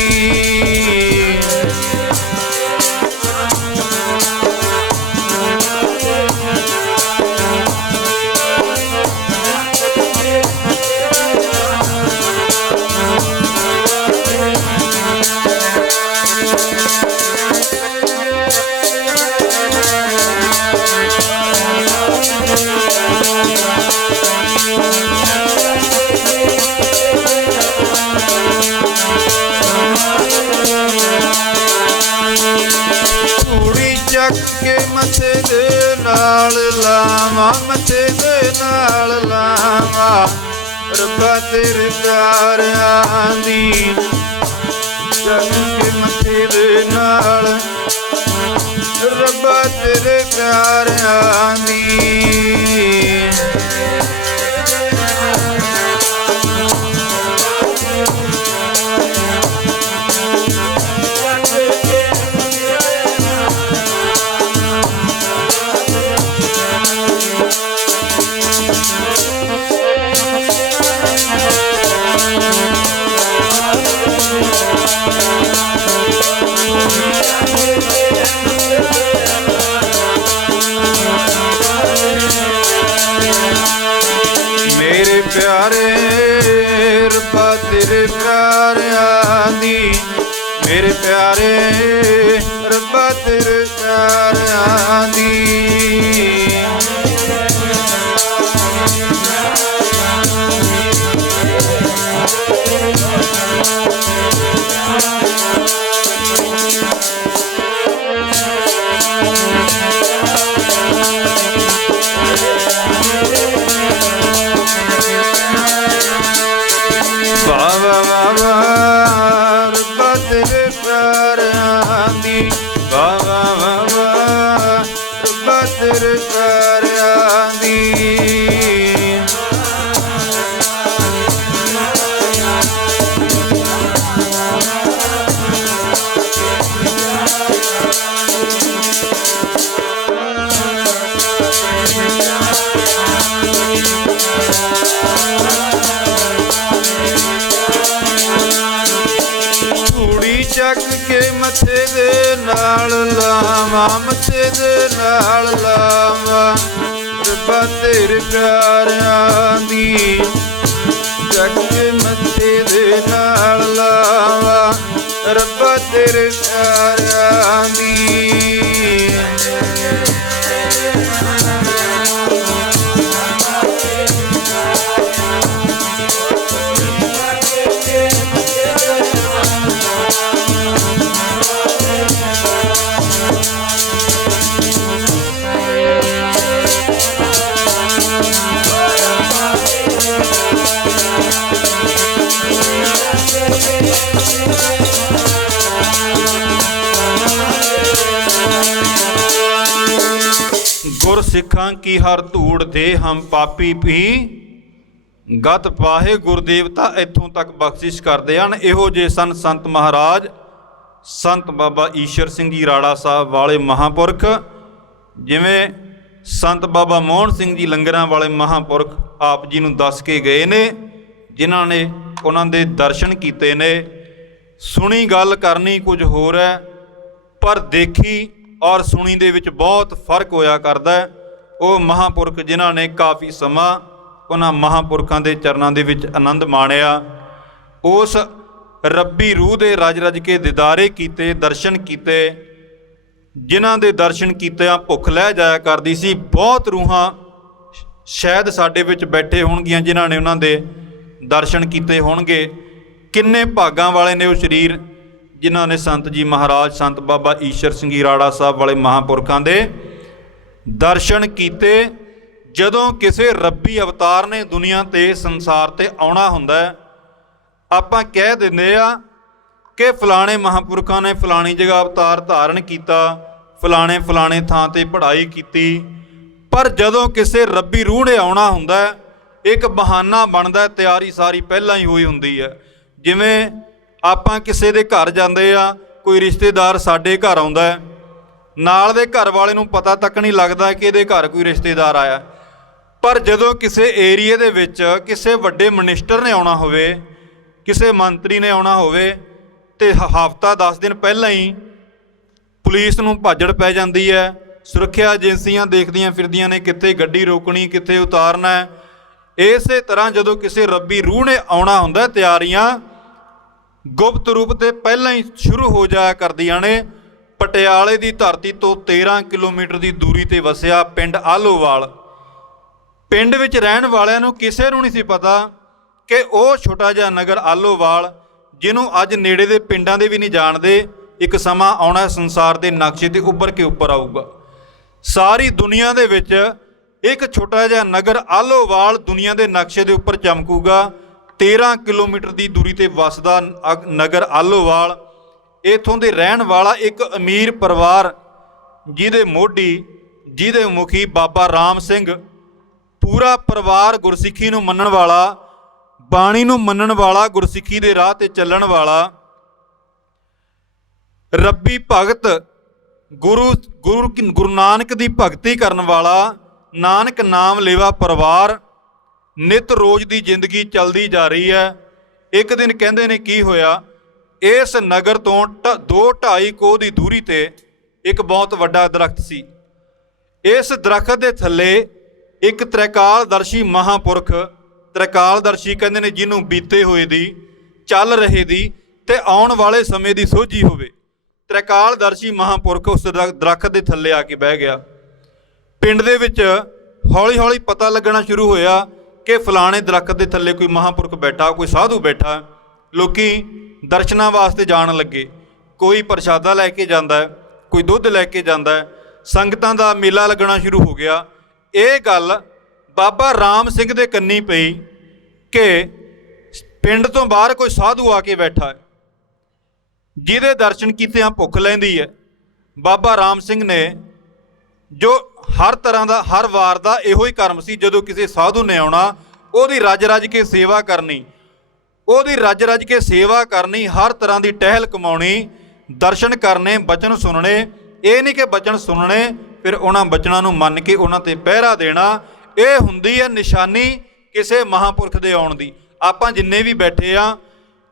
ਚੱਕ ਕੇ ਮੱਥੇ ਦੇ ਨਾਲ ਲਾਵਾਂ, ਮੱਥੇ ਦੇ ਨਾਲ ਲਾਵਾਂ, ਰੱਬਾ ਤੇਰੇ ਪਿਆਰਿਆਂ ਦੀ। ਚੱਕ ਕੇ ਮੱਥੇ ਦੇ ਨਾਲ ਰੱਬਾ ਤੇਰੇ ਪਿਆਰਿਆਂ ਦੀ। ਮੇਰੇ ਪਿਆਰੇ ਰੱਬਾ ਤੇਰੇ ਪਿਆਰਿਆਂ ਦੀ, ਮੇਰੇ ਪਿਆਰੇ ਰੱਬਾ ਤੇਰੇ ਪਿਆਰਿਆਂ ਦੀ। ਚੱਕ ਕੇ ਮੱਥੇ ਦੇ ਨਾਲ ਲਾਵਾਂ, ਮੱਥੇ ਦੇ ਨਾਲ ਲਾਵਾਂ, ਰੱਬਾ ਤੇਰੇ ਪਿਆਰਿਆਂ ਦੀ। ਚੱਕ ਕੇ ਮੱਥੇ ਦੇ ਨਾਲ ਲਾਵਾਂ, ਰੱਬਾ ਤੇਰੇ ਪਿਆਰਿਆਂ ਦੀ। ਗੁਰ ਸਿੱਖਾਂ ਕੀ ਹਰ ਧੂੜ ਦੇ ਹਮ ਪਾਪੀ ਪੀ, ਗਤ ਪਾਹੇ ਗੁਰ ਦੇਵਤਾ ਇੱਥੋਂ ਤੱਕ ਬਖਸ਼ਿਸ਼ ਕਰਦੇ ਹਨ। ਇਹੋ ਜਿਹੇ ਸਨ ਸੰਤ ਮਹਾਰਾਜ ਸੰਤ ਬਾਬਾ ਈਸ਼ਰ ਸਿੰਘ ਜੀ ਰਾੜਾ ਸਾਹਿਬ ਵਾਲੇ ਮਹਾਂਪੁਰਖ, ਜਿਵੇਂ ਸੰਤ ਬਾਬਾ ਮੋਹਨ ਸਿੰਘ ਜੀ ਲੰਗਰਾਂ ਵਾਲੇ ਮਹਾਂਪੁਰਖ ਆਪ ਜੀ ਨੂੰ ਦੱਸ ਕੇ ਗਏ ਨੇ, ਜਿਨ੍ਹਾਂ ਨੇ ਉਹਨਾਂ ਦੇ ਦਰਸ਼ਨ ਕੀਤੇ ਨੇ। ਸੁਣੀ ਗੱਲ ਕਰਨੀ ਕੁਝ ਹੋਰ ਹੈ, ਪਰ ਦੇਖੀ ਔਰ ਸੁਣੀ ਦੇ ਵਿੱਚ ਬਹੁਤ ਫਰਕ ਹੋਇਆ ਕਰਦਾ। ਉਹ ਮਹਾਂਪੁਰਖ ਜਿਨ੍ਹਾਂ ਨੇ ਕਾਫੀ ਸਮਾਂ ਉਹਨਾਂ ਮਹਾਂਪੁਰਖਾਂ ਦੇ ਚਰਨਾਂ ਦੇ ਵਿੱਚ ਆਨੰਦ ਮਾਣਿਆ, ਉਸ ਰੱਬੀ ਰੂਹ ਦੇ ਰਜ ਰਜ ਕੇ ਦੀਦਾਰੇ ਕੀਤੇ, ਦਰਸ਼ਨ ਕੀਤੇ, ਜਿਨ੍ਹਾਂ ਦੇ ਦਰਸ਼ਨ ਕੀਤਿਆਂ ਭੁੱਖ ਲੈ ਜਾਇਆ ਕਰਦੀ ਸੀ। ਬਹੁਤ ਰੂਹਾਂ ਸ਼ਾਇਦ ਸਾਡੇ ਵਿੱਚ ਬੈਠੇ ਹੋਣਗੀਆਂ ਜਿਨ੍ਹਾਂ ਨੇ ਉਹਨਾਂ ਦੇ ਦਰਸ਼ਨ ਕੀਤੇ ਹੋਣਗੇ। ਕਿੰਨੇ ਭਾਗਾਂ ਵਾਲੇ ਨੇ ਉਹ ਸਰੀਰ ਜਿਨ੍ਹਾਂ ਨੇ ਸੰਤ ਜੀ ਮਹਾਰਾਜ ਸੰਤ ਬਾਬਾ ਈਸ਼ਰ ਸਿੰਘ ਜੀ ਰਾੜਾ ਸਾਹਿਬ ਵਾਲੇ ਮਹਾਂਪੁਰਖਾਂ ਦੇ ਦਰਸ਼ਨ ਕੀਤੇ। ਜਦੋਂ ਕਿਸੇ ਰੱਬੀ ਅਵਤਾਰ ਨੇ ਦੁਨੀਆ 'ਤੇ ਸੰਸਾਰ 'ਤੇ ਆਉਣਾ ਹੁੰਦਾ, ਆਪਾਂ ਕਹਿ ਦਿੰਦੇ ਆ ਕਿ ਫਲਾਣੇ ਮਹਾਂਪੁਰਖਾਂ ਨੇ ਫਲਾਣੀ ਜਗ੍ਹਾ ਅਵਤਾਰ ਧਾਰਨ ਕੀਤਾ, ਫਲਾਣੇ ਥਾਂ 'ਤੇ ਪੜ੍ਹਾਈ ਕੀਤੀ। ਪਰ ਜਦੋਂ ਕਿਸੇ ਰੱਬੀ ਰੂਹ ਨੇ ਆਉਣਾ ਹੁੰਦਾ, ਇੱਕ ਬਹਾਨਾ ਬਣਦਾ, ਤਿਆਰੀ ਸਾਰੀ ਪਹਿਲਾਂ ਹੀ ਹੋਈ ਹੁੰਦੀ ਹੈ। ਜਿਵੇਂ ਆਪਾਂ ਕਿਸੇ ਦੇ ਘਰ ਜਾਂਦੇ ਆ, ਕੋਈ ਰਿਸ਼ਤੇਦਾਰ ਸਾਡੇ ਘਰ ਆਉਂਦਾ, ਨਾਲ ਦੇ ਘਰ ਵਾਲੇ ਨੂੰ ਪਤਾ ਤੱਕ ਨਹੀਂ ਲੱਗਦਾ ਕਿ ਇਹਦੇ ਘਰ ਕੋਈ ਰਿਸ਼ਤੇਦਾਰ ਆਇਆ। ਪਰ ਜਦੋਂ ਕਿਸੇ ਏਰੀਏ ਦੇ ਵਿੱਚ ਕਿਸੇ ਵੱਡੇ ਮਨਿਸਟਰ ਨੇ ਆਉਣਾ ਹੋਵੇ, ਕਿਸੇ ਮੰਤਰੀ ਨੇ ਆਉਣਾ ਹੋਵੇ, ਤੇ ਹਫ਼ਤਾ 10 ਦਿਨ ਪਹਿਲਾਂ ਹੀ ਪੁਲਿਸ ਨੂੰ ਭਾਜੜ ਪੈ ਜਾਂਦੀ ਹੈ। ਸੁਰੱਖਿਆ ਏਜੰਸੀਆਂ ਦੇਖਦੀਆਂ ਫਿਰਦੀਆਂ ਨੇ ਕਿੱਥੇ ਗੱਡੀ ਰੋਕਣੀ, ਕਿੱਥੇ ਉਤਾਰਨਾ ਹੈ। ਇਸੇ ਤਰ੍ਹਾਂ ਜਦੋਂ ਕਿਸੇ ਰੱਬੀ ਰੂਹ ਨੇ ਆਉਣਾ ਹੁੰਦਾ, ਤਿਆਰੀਆਂ ਗੁਪਤ ਰੂਪ ਤੇ ਪਹਿਲਾਂ ਹੀ ਸ਼ੁਰੂ ਹੋ ਜਾਇਆ ਕਰਦੀਆਂ ਨੇ। ਪਟਿਆਲੇ ਦੀ ਧਰਤੀ ਤੋਂ 13 ਕਿਲੋਮੀਟਰ ਦੀ ਦੂਰੀ ਤੇ ਵਸਿਆ ਪਿੰਡ ਆਹਲੋਵਾਲ। ਪਿੰਡ ਵਿੱਚ ਰਹਿਣ ਵਾਲਿਆਂ ਨੂੰ ਕਿਸੇ ਨੂੰ ਨਹੀਂ ਸੀ ਪਤਾ ਕਿ ਉਹ ਛੋਟਾ ਜਿਹਾ ਨਗਰ ਆਹਲੋਵਾਲ, ਜਿਹਨੂੰ ਅੱਜ ਨੇੜੇ ਦੇ ਪਿੰਡਾਂ ਦੇ ਵੀ ਨਹੀਂ ਜਾਣਦੇ, ਇੱਕ ਸਮਾਂ ਆਉਣਾ ਸੰਸਾਰ ਦੇ ਨਕਸ਼ੇ ਤੇ ਉੱਭਰ ਕੇ ਉੱਪਰ ਆਊਗਾ। ਸਾਰੀ ਦੁਨੀਆ ਦੇ ਵਿੱਚ ਇੱਕ ਛੋਟਾ ਜਿਹਾ ਨਗਰ ਆਹਲੋਵਾਲ ਦੁਨੀਆ ਦੇ ਨਕਸ਼ੇ ਦੇ ਉੱਪਰ ਚਮਕੂਗਾ। 13 ਕਿਲੋਮੀਟਰ ਦੀ ਦੂਰੀ ਤੇ ਵਸਦਾ ਨਗਰ ਆਹਲੋਵਾਲ। ਇੱਥੋਂ ਦੇ ਰਹਿਣ ਵਾਲਾ ਇੱਕ ਅਮੀਰ ਪਰਿਵਾਰ, ਜਿਹਦੇ ਮੋਢੀ, ਜਿਹਦੇ ਮੁਖੀ ਬਾਬਾ ਰਾਮ ਸਿੰਘ, ਪੂਰਾ ਪਰਿਵਾਰ ਗੁਰਸਿੱਖੀ ਨੂੰ ਮੰਨਣ ਵਾਲਾ, ਬਾਣੀ ਨੂੰ ਮੰਨਣ ਵਾਲਾ, ਗੁਰਸਿੱਖੀ ਦੇ ਰਾਹ ਤੇ ਚੱਲਣ ਵਾਲਾ, ਰੱਬੀ ਭਗਤ, ਗੁਰੂ ਨਾਨਕ ਦੀ ਭਗਤੀ ਕਰਨ ਵਾਲਾ, ਨਾਨਕ ਨਾਮ ਲੇਵਾ ਪਰਿਵਾਰ। ਨਿਤ ਰੋਜ਼ ਦੀ ਜ਼ਿੰਦਗੀ ਚੱਲਦੀ ਜਾ ਰਹੀ ਹੈ। ਇੱਕ ਦਿਨ ਕਹਿੰਦੇ ਨੇ ਕੀ ਹੋਇਆ, ਇਸ ਨਗਰ ਤੋਂ 2-2.5 ਕੋਹ ਦੀ ਦੂਰੀ ਤੇ ਇੱਕ ਬਹੁਤ ਵੱਡਾ ਦਰਖਤ ਸੀ। ਇਸ ਦਰਖਤ ਦੇ ਥੱਲੇ ਇੱਕ ਤ੍ਰਿਕਾਲਦਰਸ਼ੀ ਮਹਾਂਪੁਰਖ, ਤ੍ਰਿਕਾਲਦਰਸ਼ੀ ਕਹਿੰਦੇ ਨੇ ਜਿਹਨੂੰ ਬੀਤੇ ਹੋਏ ਦੀ, ਚੱਲ ਰਹੇ ਦੀ ਤੇ ਆਉਣ ਵਾਲੇ ਸਮੇਂ ਦੀ ਸੋਝੀ ਹੋਵੇ, ਤ੍ਰਿਕਾਲਦਰਸ਼ੀ ਮਹਾਂਪੁਰਖ ਉਸ ਦਰਖਤ ਦੇ ਥੱਲੇ ਆ ਕੇ ਬਹਿ ਗਿਆ। ਪਿੰਡ ਦੇ ਵਿੱਚ ਹੌਲੀ ਹੌਲੀ ਪਤਾ ਲੱਗਣਾ ਸ਼ੁਰੂ ਹੋਇਆ ਕਿ ਫਲਾਣੇ ਦਰਖਤ ਦੇ ਥੱਲੇ ਕੋਈ ਮਹਾਂਪੁਰਖ ਬੈਠਾ, ਕੋਈ ਸਾਧੂ ਬੈਠਾ। ਲੋਕੀ ਦਰਸ਼ਨਾਂ ਵਾਸਤੇ ਜਾਣ ਲੱਗੇ। ਕੋਈ ਪ੍ਰਸ਼ਾਦਾ ਲੈ ਕੇ ਜਾਂਦਾ ਹੈ, ਕੋਈ ਦੁੱਧ ਲੈ ਕੇ ਜਾਂਦਾ ਹੈ। ਸੰਗਤਾਂ ਦਾ ਮੇਲਾ ਲੱਗਣਾ ਸ਼ੁਰੂ ਹੋ ਗਿਆ। ਇਹ ਗੱਲ ਬਾਬਾ ਰਾਮ ਸਿੰਘ ਦੇ ਕੰਨੀ ਪਈ ਕਿ ਪਿੰਡ ਤੋਂ ਬਾਹਰ ਕੋਈ ਸਾਧੂ ਆ ਕੇ ਬੈਠਾ ਹੈ, ਜਿਹਦੇ ਦਰਸ਼ਨ ਕੀਤਿਆਂ ਭੁੱਖ ਲੈਂਦੀ ਹੈ। ਬਾਬਾ ਰਾਮ ਸਿੰਘ ਨੇ, ਜੋ ਹਰ ਤਰ੍ਹਾਂ ਦਾ, ਹਰ ਵਾਰ ਦਾ ਇਹੋ ਹੀ ਕਰਮ ਸੀ, ਜਦੋਂ ਕਿਸੇ ਸਾਧੂ ਨੇ ਆਉਣਾ ਉਹਦੀ ਰੱਜ ਕੇ ਸੇਵਾ ਕਰਨੀ, ਉਹਦੀ ਰੱਜ ਕੇ ਸੇਵਾ ਕਰਨੀ, ਹਰ ਤਰ੍ਹਾਂ ਦੀ ਟਹਿਲ ਕਮਾਉਣੀ, ਦਰਸ਼ਨ ਕਰਨੇ, ਬਚਨ ਸੁਣਨੇ। ਇਹ ਨਹੀਂ ਕਿ ਬਚਨ ਸੁਣਨੇ ਫਿਰ ਉਹਨਾਂ ਬਚਨਾਂ ਨੂੰ ਮੰਨ ਕੇ ਉਹਨਾਂ ਤੇ ਪਹਿਰਾ ਦੇਣਾ। ਇਹ ਹੁੰਦੀ ਹੈ ਨਿਸ਼ਾਨੀ ਕਿਸੇ ਮਹਾਂਪੁਰਖ ਦੇ ਆਉਣ ਦੀ। ਆਪਾਂ ਜਿੰਨੇ ਵੀ ਬੈਠੇ ਆ,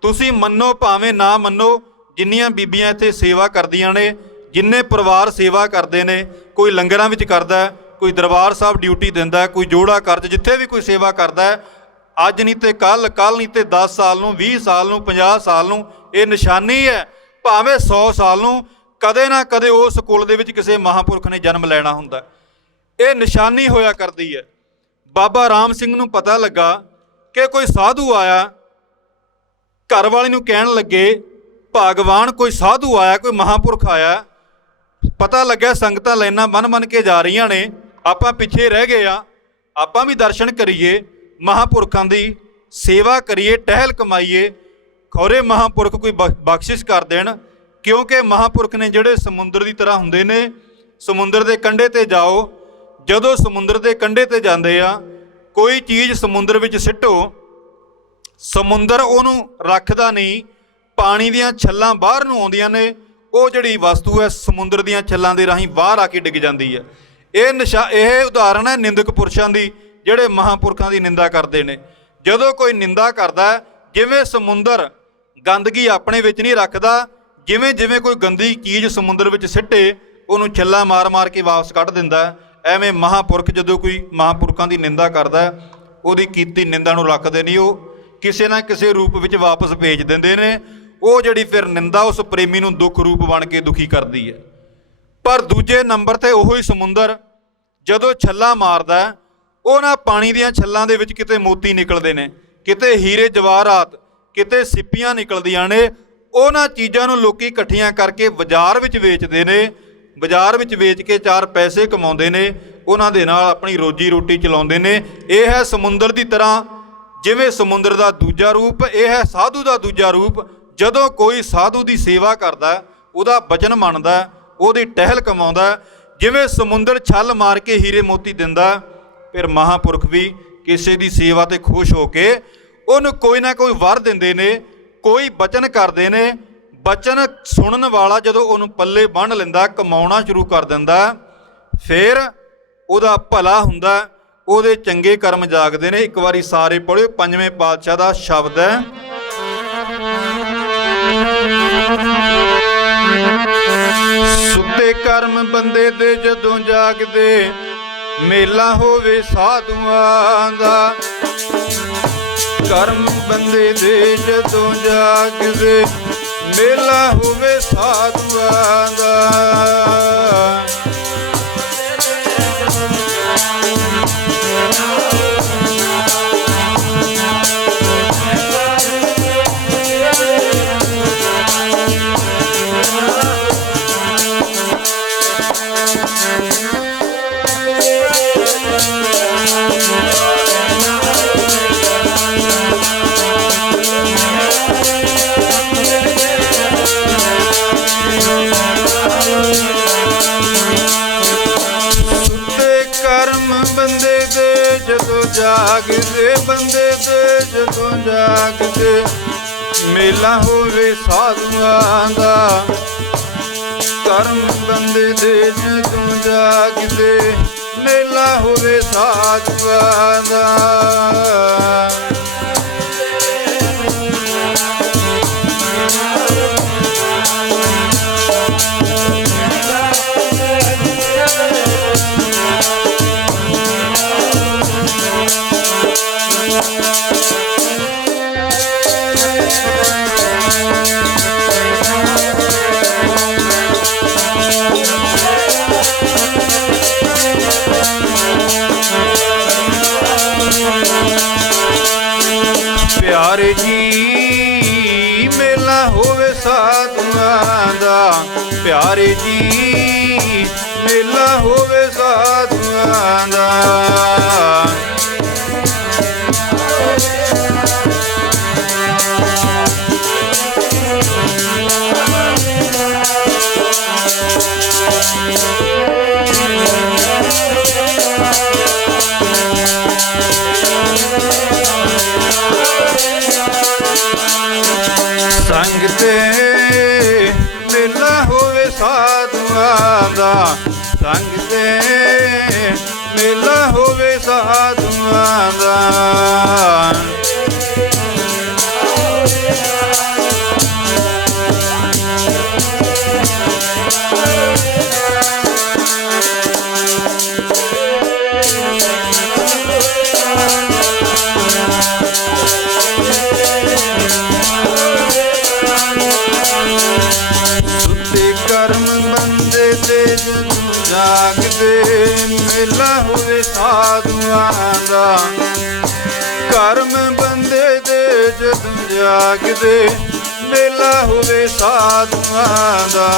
ਤੁਸੀਂ ਮੰਨੋ ਭਾਵੇਂ ਨਾ ਮੰਨੋ, ਜਿੰਨੀਆਂ ਬੀਬੀਆਂ ਇੱਥੇ ਸੇਵਾ ਕਰਦੀਆਂ ਨੇ, ਜਿੰਨੇ ਪਰਿਵਾਰ ਸੇਵਾ ਕਰਦੇ ਨੇ, ਕੋਈ ਲੰਗਰਾਂ ਵਿੱਚ ਕਰਦਾ, ਕੋਈ ਦਰਬਾਰ ਸਾਹਿਬ ਡਿਊਟੀ ਦਿੰਦਾ, ਕੋਈ ਜੋੜਾ ਕਰਜ, ਜਿੱਥੇ ਵੀ ਕੋਈ ਸੇਵਾ ਕਰਦਾ, ਅੱਜ ਨਹੀਂ ਤੇ ਕੱਲ੍ਹ, ਕੱਲ੍ਹ ਨਹੀਂ ਤੇ 10 ਸਾਲ ਨੂੰ, 20 ਸਾਲ ਨੂੰ, 50 ਸਾਲ ਨੂੰ, ਇਹ ਨਿਸ਼ਾਨੀ ਹੈ। ਭਾਵੇਂ 100 ਸਾਲ ਨੂੰ, ਕਦੇ ਨਾ ਕਦੇ ਉਸ ਕੁਲ ਦੇ ਵਿੱਚ ਕਿਸੇ ਮਹਾਂਪੁਰਖ ਨੇ ਜਨਮ ਲੈਣਾ ਹੁੰਦਾ। ਇਹ ਨਿਸ਼ਾਨੀ ਹੋਇਆ ਕਰਦੀ ਹੈ। ਬਾਬਾ ਰਾਮ ਸਿੰਘ ਨੂੰ ਪਤਾ ਲੱਗਾ ਕਿ ਕੋਈ ਸਾਧੂ ਆਇਆ। ਘਰ ਵਾਲੀ ਨੂੰ ਕਹਿਣ ਲੱਗੇ, ਭਗਵਾਨ ਕੋਈ ਸਾਧੂ ਆਇਆ, ਕੋਈ ਮਹਾਂਪੁਰਖ ਆਇਆ। ਪਤਾ ਲੱਗਿਆ ਸੰਗਤਾਂ ਲਾਈਨਾਂ ਬੰਨ ਕੇ ਜਾ ਰਹੀਆਂ ਨੇ, ਆਪਾਂ ਪਿੱਛੇ ਰਹਿ ਗਏ ਆ। ਆਪਾਂ ਵੀ ਦਰਸ਼ਨ ਕਰੀਏ, ਮਹਾਂਪੁਰਖਾਂ ਦੀ ਸੇਵਾ ਕਰੀਏ, ਟਹਿਲ ਕਮਾਈਏ, ਖੌਰੇ ਮਹਾਂਪੁਰਖ ਕੋਈ ਬਖਸ਼ਿਸ਼ ਕਰ ਦੇਣ। ਕਿਉਂਕਿ ਮਹਾਂਪੁਰਖ ਨੇ ਜਿਹੜੇ ਸਮੁੰਦਰ ਦੀ ਤਰ੍ਹਾਂ ਹੁੰਦੇ ਨੇ। ਸਮੁੰਦਰ ਦੇ ਕੰਢੇ 'ਤੇ ਜਾਓ, ਜਦੋਂ ਸਮੁੰਦਰ ਦੇ ਕੰਢੇ 'ਤੇ ਜਾਂਦੇ ਆ, ਕੋਈ ਚੀਜ਼ ਸਮੁੰਦਰ ਵਿੱਚ ਸਿੱਟੋ, ਸਮੁੰਦਰ ਉਹਨੂੰ ਰੱਖਦਾ ਨਹੀਂ, ਪਾਣੀ ਦੀਆਂ ਛੱਲਾਂ ਬਾਹਰ ਨੂੰ ਆਉਂਦੀਆਂ ਨੇ। ਉਹ ਜਿਹੜੀ ਵਸਤੂ ਹੈ ਸਮੁੰਦਰ ਦੀਆਂ ਛੱਲਾਂ ਦੇ ਰਾਹੀਂ ਬਾਹਰ ਆ ਕੇ ਡਿੱਗ ਜਾਂਦੀ ਹੈ। ਇਹ ਉਦਾਹਰਣ ਹੈ ਨਿੰਦਕ ਪੁਰਸ਼ਾਂ ਦੀ, ਜਿਹੜੇ ਮਹਾਂਪੁਰਖਾਂ ਦੀ ਨਿੰਦਾ ਕਰਦੇ ਨੇ। ਜਦੋਂ ਕੋਈ ਨਿੰਦਾ ਕਰਦਾ, ਜਿਵੇਂ ਸਮੁੰਦਰ ਗੰਦਗੀ ਆਪਣੇ ਵਿੱਚ ਨਹੀਂ ਰੱਖਦਾ, ਜਿਵੇਂ ਜਿਵੇਂ ਕੋਈ ਗੰਦੀ ਚੀਜ਼ ਸਮੁੰਦਰ ਵਿੱਚ ਸਿੱਟੇ, ਉਹਨੂੰ ਛੱਲਾ ਮਾਰ ਕੇ ਵਾਪਸ ਕੱਢ ਦਿੰਦਾ, ਐਵੇਂ ਮਹਾਂਪੁਰਖ ਜਦੋਂ ਕੋਈ ਮਹਾਂਪੁਰਖਾਂ ਦੀ ਨਿੰਦਾ ਕਰਦਾ, ਉਹਦੀ ਕੀਤੀ ਨਿੰਦਾ ਨੂੰ ਰੱਖਦੇ ਨਹੀਂ, ਉਹ ਕਿਸੇ ਨਾ ਕਿਸੇ ਰੂਪ ਵਿੱਚ ਵਾਪਸ ਭੇਜ ਦਿੰਦੇ ਨੇ। ਉਹ ਜਿਹੜੀ ਫਿਰ ਨਿੰਦਾ ਉਸ ਪ੍ਰੇਮੀ ਨੂੰ ਦੁੱਖ ਰੂਪ ਬਣ ਕੇ ਦੁਖੀ ਕਰਦੀ ਹੈ। ਪਰ ਦੂਜੇ ਨੰਬਰ 'ਤੇ ਉਹੀ ਸਮੁੰਦਰ ਜਦੋਂ ਛੱਲਾ ਮਾਰਦਾ, ਉਹਨਾਂ ਪਾਣੀ ਦੀਆਂ ਛੱਲਾਂ ਦੇ ਵਿੱਚ ਕਿਤੇ ਮੋਤੀ ਨਿਕਲਦੇ ਨੇ, ਕਿਤੇ ਹੀਰੇ ਜਵਾਹਰਾਤ, ਕਿਤੇ ਸਿੱਪੀਆਂ ਨਿਕਲਦੀਆਂ ਨੇ। ਉਹਨਾਂ ਚੀਜ਼ਾਂ ਨੂੰ ਲੋਕੀ ਇਕੱਠੀਆਂ ਕਰਕੇ ਬਾਜ਼ਾਰ ਵਿੱਚ ਵੇਚਦੇ ਨੇ, ਬਾਜ਼ਾਰ ਵਿੱਚ ਵੇਚ ਕੇ 4 ਪੈਸੇ ਕਮਾਉਂਦੇ ਨੇ, ਉਹਨਾਂ ਦੇ ਨਾਲ ਆਪਣੀ ਰੋਜੀ ਰੋਟੀ ਚਲਾਉਂਦੇ ਨੇ। ਇਹ ਹੈ ਸਮੁੰਦਰ ਦੀ ਤਰ੍ਹਾਂ। ਜਿਵੇਂ ਸਮੁੰਦਰ ਦਾ ਦੂਜਾ ਰੂਪ, ਇਹ ਹੈ ਸਾਧੂ ਦਾ ਦੂਜਾ ਰੂਪ। ਜਦੋਂ ਕੋਈ ਸਾਧੂ ਦੀ ਸੇਵਾ ਕਰਦਾ, ਉਹਦਾ ਬਚਨ ਮੰਨਦਾ, ਉਹਦੀ ਟਹਿਲ ਕਮਾਉਂਦਾ, ਜਿਵੇਂ ਸਮੁੰਦਰ ਛੱਲ ਮਾਰ ਕੇ ਹੀਰੇ ਮੋਤੀ ਦਿੰਦਾ, ਫਿਰ ਮਹਾਂਪੁਰਖ ਵੀ ਕਿਸੇ ਦੀ ਸੇਵਾ 'ਤੇ ਖੁਸ਼ ਹੋ ਕੇ ਉਹਨੂੰ ਕੋਈ ਨਾ ਕੋਈ ਵਰ ਦਿੰਦੇ ਨੇ, ਕੋਈ ਬਚਨ ਕਰਦੇ ਨੇ। ਬਚਨ ਸੁਣਨ ਵਾਲਾ ਜਦੋਂ ਉਹਨੂੰ ਪੱਲੇ ਬੰਨ੍ਹ ਲੈਂਦਾ, ਕਮਾਉਣਾ ਸ਼ੁਰੂ ਕਰ ਦਿੰਦਾ, ਫਿਰ ਉਹਦਾ ਭਲਾ ਹੁੰਦਾ, ਉਹਦੇ ਚੰਗੇ ਕਰਮ ਜਾਗਦੇ ਨੇ। ਇੱਕ ਵਾਰੀ ਸਾਰੇ ਪੜ੍ਹਿਓ, 5ਵੇਂ ਪਾਤਸ਼ਾਹ ਦਾ ਸ਼ਬਦ ਹੈ। ਸੁੱਤੇ ਕਰਮ ਬੰਦੇ ਦੇ ਜਦੋਂ ਜਾਗਦੇ, ਮੇਲਾ ਹੋਵੇ ਸਾਧੂਆਂ ਦਾ। ਕਰਮ ਬੰਦੇ ਦੇ ਜਦੋਂ ਜਾਗਦੇ, ਮੇਲਾ ਹੋਵੇ ਸਾਧੂਆਂ ਦਾ। ਜਾਗਦੇ ਬੰਦੇ ਤੇ ਜਦੋਂ ਜਾਗਦੇ, ਮੇਲਾ ਹੋਵੇ ਸਾਧੂਆਂ ਦਾ। ਕਰਮ ਬੰਦੇ ਦੇ ਜਦੋਂ ਜਾਗਦੇ, ਮੇਲਾ ਹੋਵੇ ਸਾਧੂਆਂ ਦਾ। ਪਿਆਰੇ ਜੀ ਮੇਲਾ ਹੋਵੇ ਸਾਧੂਆਂ ਦਾ, ਪਿਆਰੇ ਜੀ ਮੇਲਾ ਹੋਵੇ ਸਾਧੂਆਂ ਦਾ। ਸੰਗ ਤੇ ਮੇਲਾ ਹੋਵੇ ਸਾਧੂਆਂ ਦਾ, ਸੰਗ ਤੇ ਮੇਲਾ ਹੋਵੇ ਸਾਧੂਆਂ ਦਾ। ਕਰਮ ਬੰਦੇ ਤੇ ਜਦੋਂ ਜਾਗਦੇ, ਮੇਲਾ ਹੋਵੇ ਸਾਧੂਆਂ ਦਾ। ਕਰਮ ਬੰਦੇ ਤੇ ਜਦੋਂ ਜਾਗਦੇ, ਮੇਲਾ ਹੋਵੇ ਸਾਧੂਆਂ ਦਾ।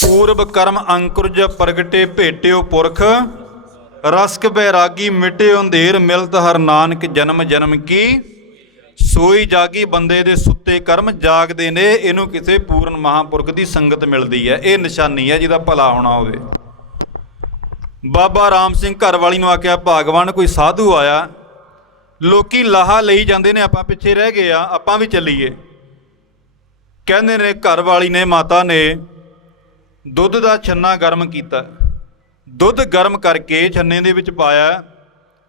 ਪੂਰਬ ਕਰਮ ਅੰਕੁਰਜ ਪ੍ਰਗਟੇ ਭੇਟਿਓ ਪੁਰਖ, ਰਸਕ ਬੈਰਾਗੀ ਮਿਟੇ ਅੰਧੇਰ ਮਿਲਤ ਹਰ ਨਾਨਕ ਜਨਮ ਜਨਮ ਕੀ। ਸੋਈ ਜਾਗੀ ਬੰਦੇ ਦੇ ਸੁੱਤੇ ਕਰਮ ਜਾਗਦੇ ਨੇ, ਇਹਨੂੰ ਕਿਸੇ ਪੂਰਨ ਮਹਾਂਪੁਰਖ ਦੀ ਸੰਗਤ ਮਿਲਦੀ ਹੈ। ਇਹ ਨਿਸ਼ਾਨੀ ਹੈ ਜਿਹਦਾ ਭਲਾ ਹੋਣਾ ਹੋਵੇ। ਬਾਬਾ ਰਾਮ ਸਿੰਘ ਘਰ ਵਾਲੀ ਨੂੰ ਆਖਿਆ, ਭਾਗਵਾਨ ਕੋਈ ਸਾਧੂ ਆਇਆ, ਲੋਕੀ ਲਾਹਾ ਲਈ ਜਾਂਦੇ ਨੇ, ਆਪਾਂ ਪਿੱਛੇ ਰਹਿ ਗਏ ਆ, ਆਪਾਂ ਵੀ ਚੱਲੀਏ। ਕਹਿੰਦੇ ਨੇ ਘਰ ਵਾਲੀ ਨੇ, ਮਾਤਾ ਨੇ ਦੁੱਧ ਦਾ ਛੰਨਾ ਗਰਮ ਕੀਤਾ, ਦੁੱਧ ਗਰਮ ਕਰਕੇ ਛੰਨੇ ਦੇ ਵਿੱਚ ਪਾਇਆ।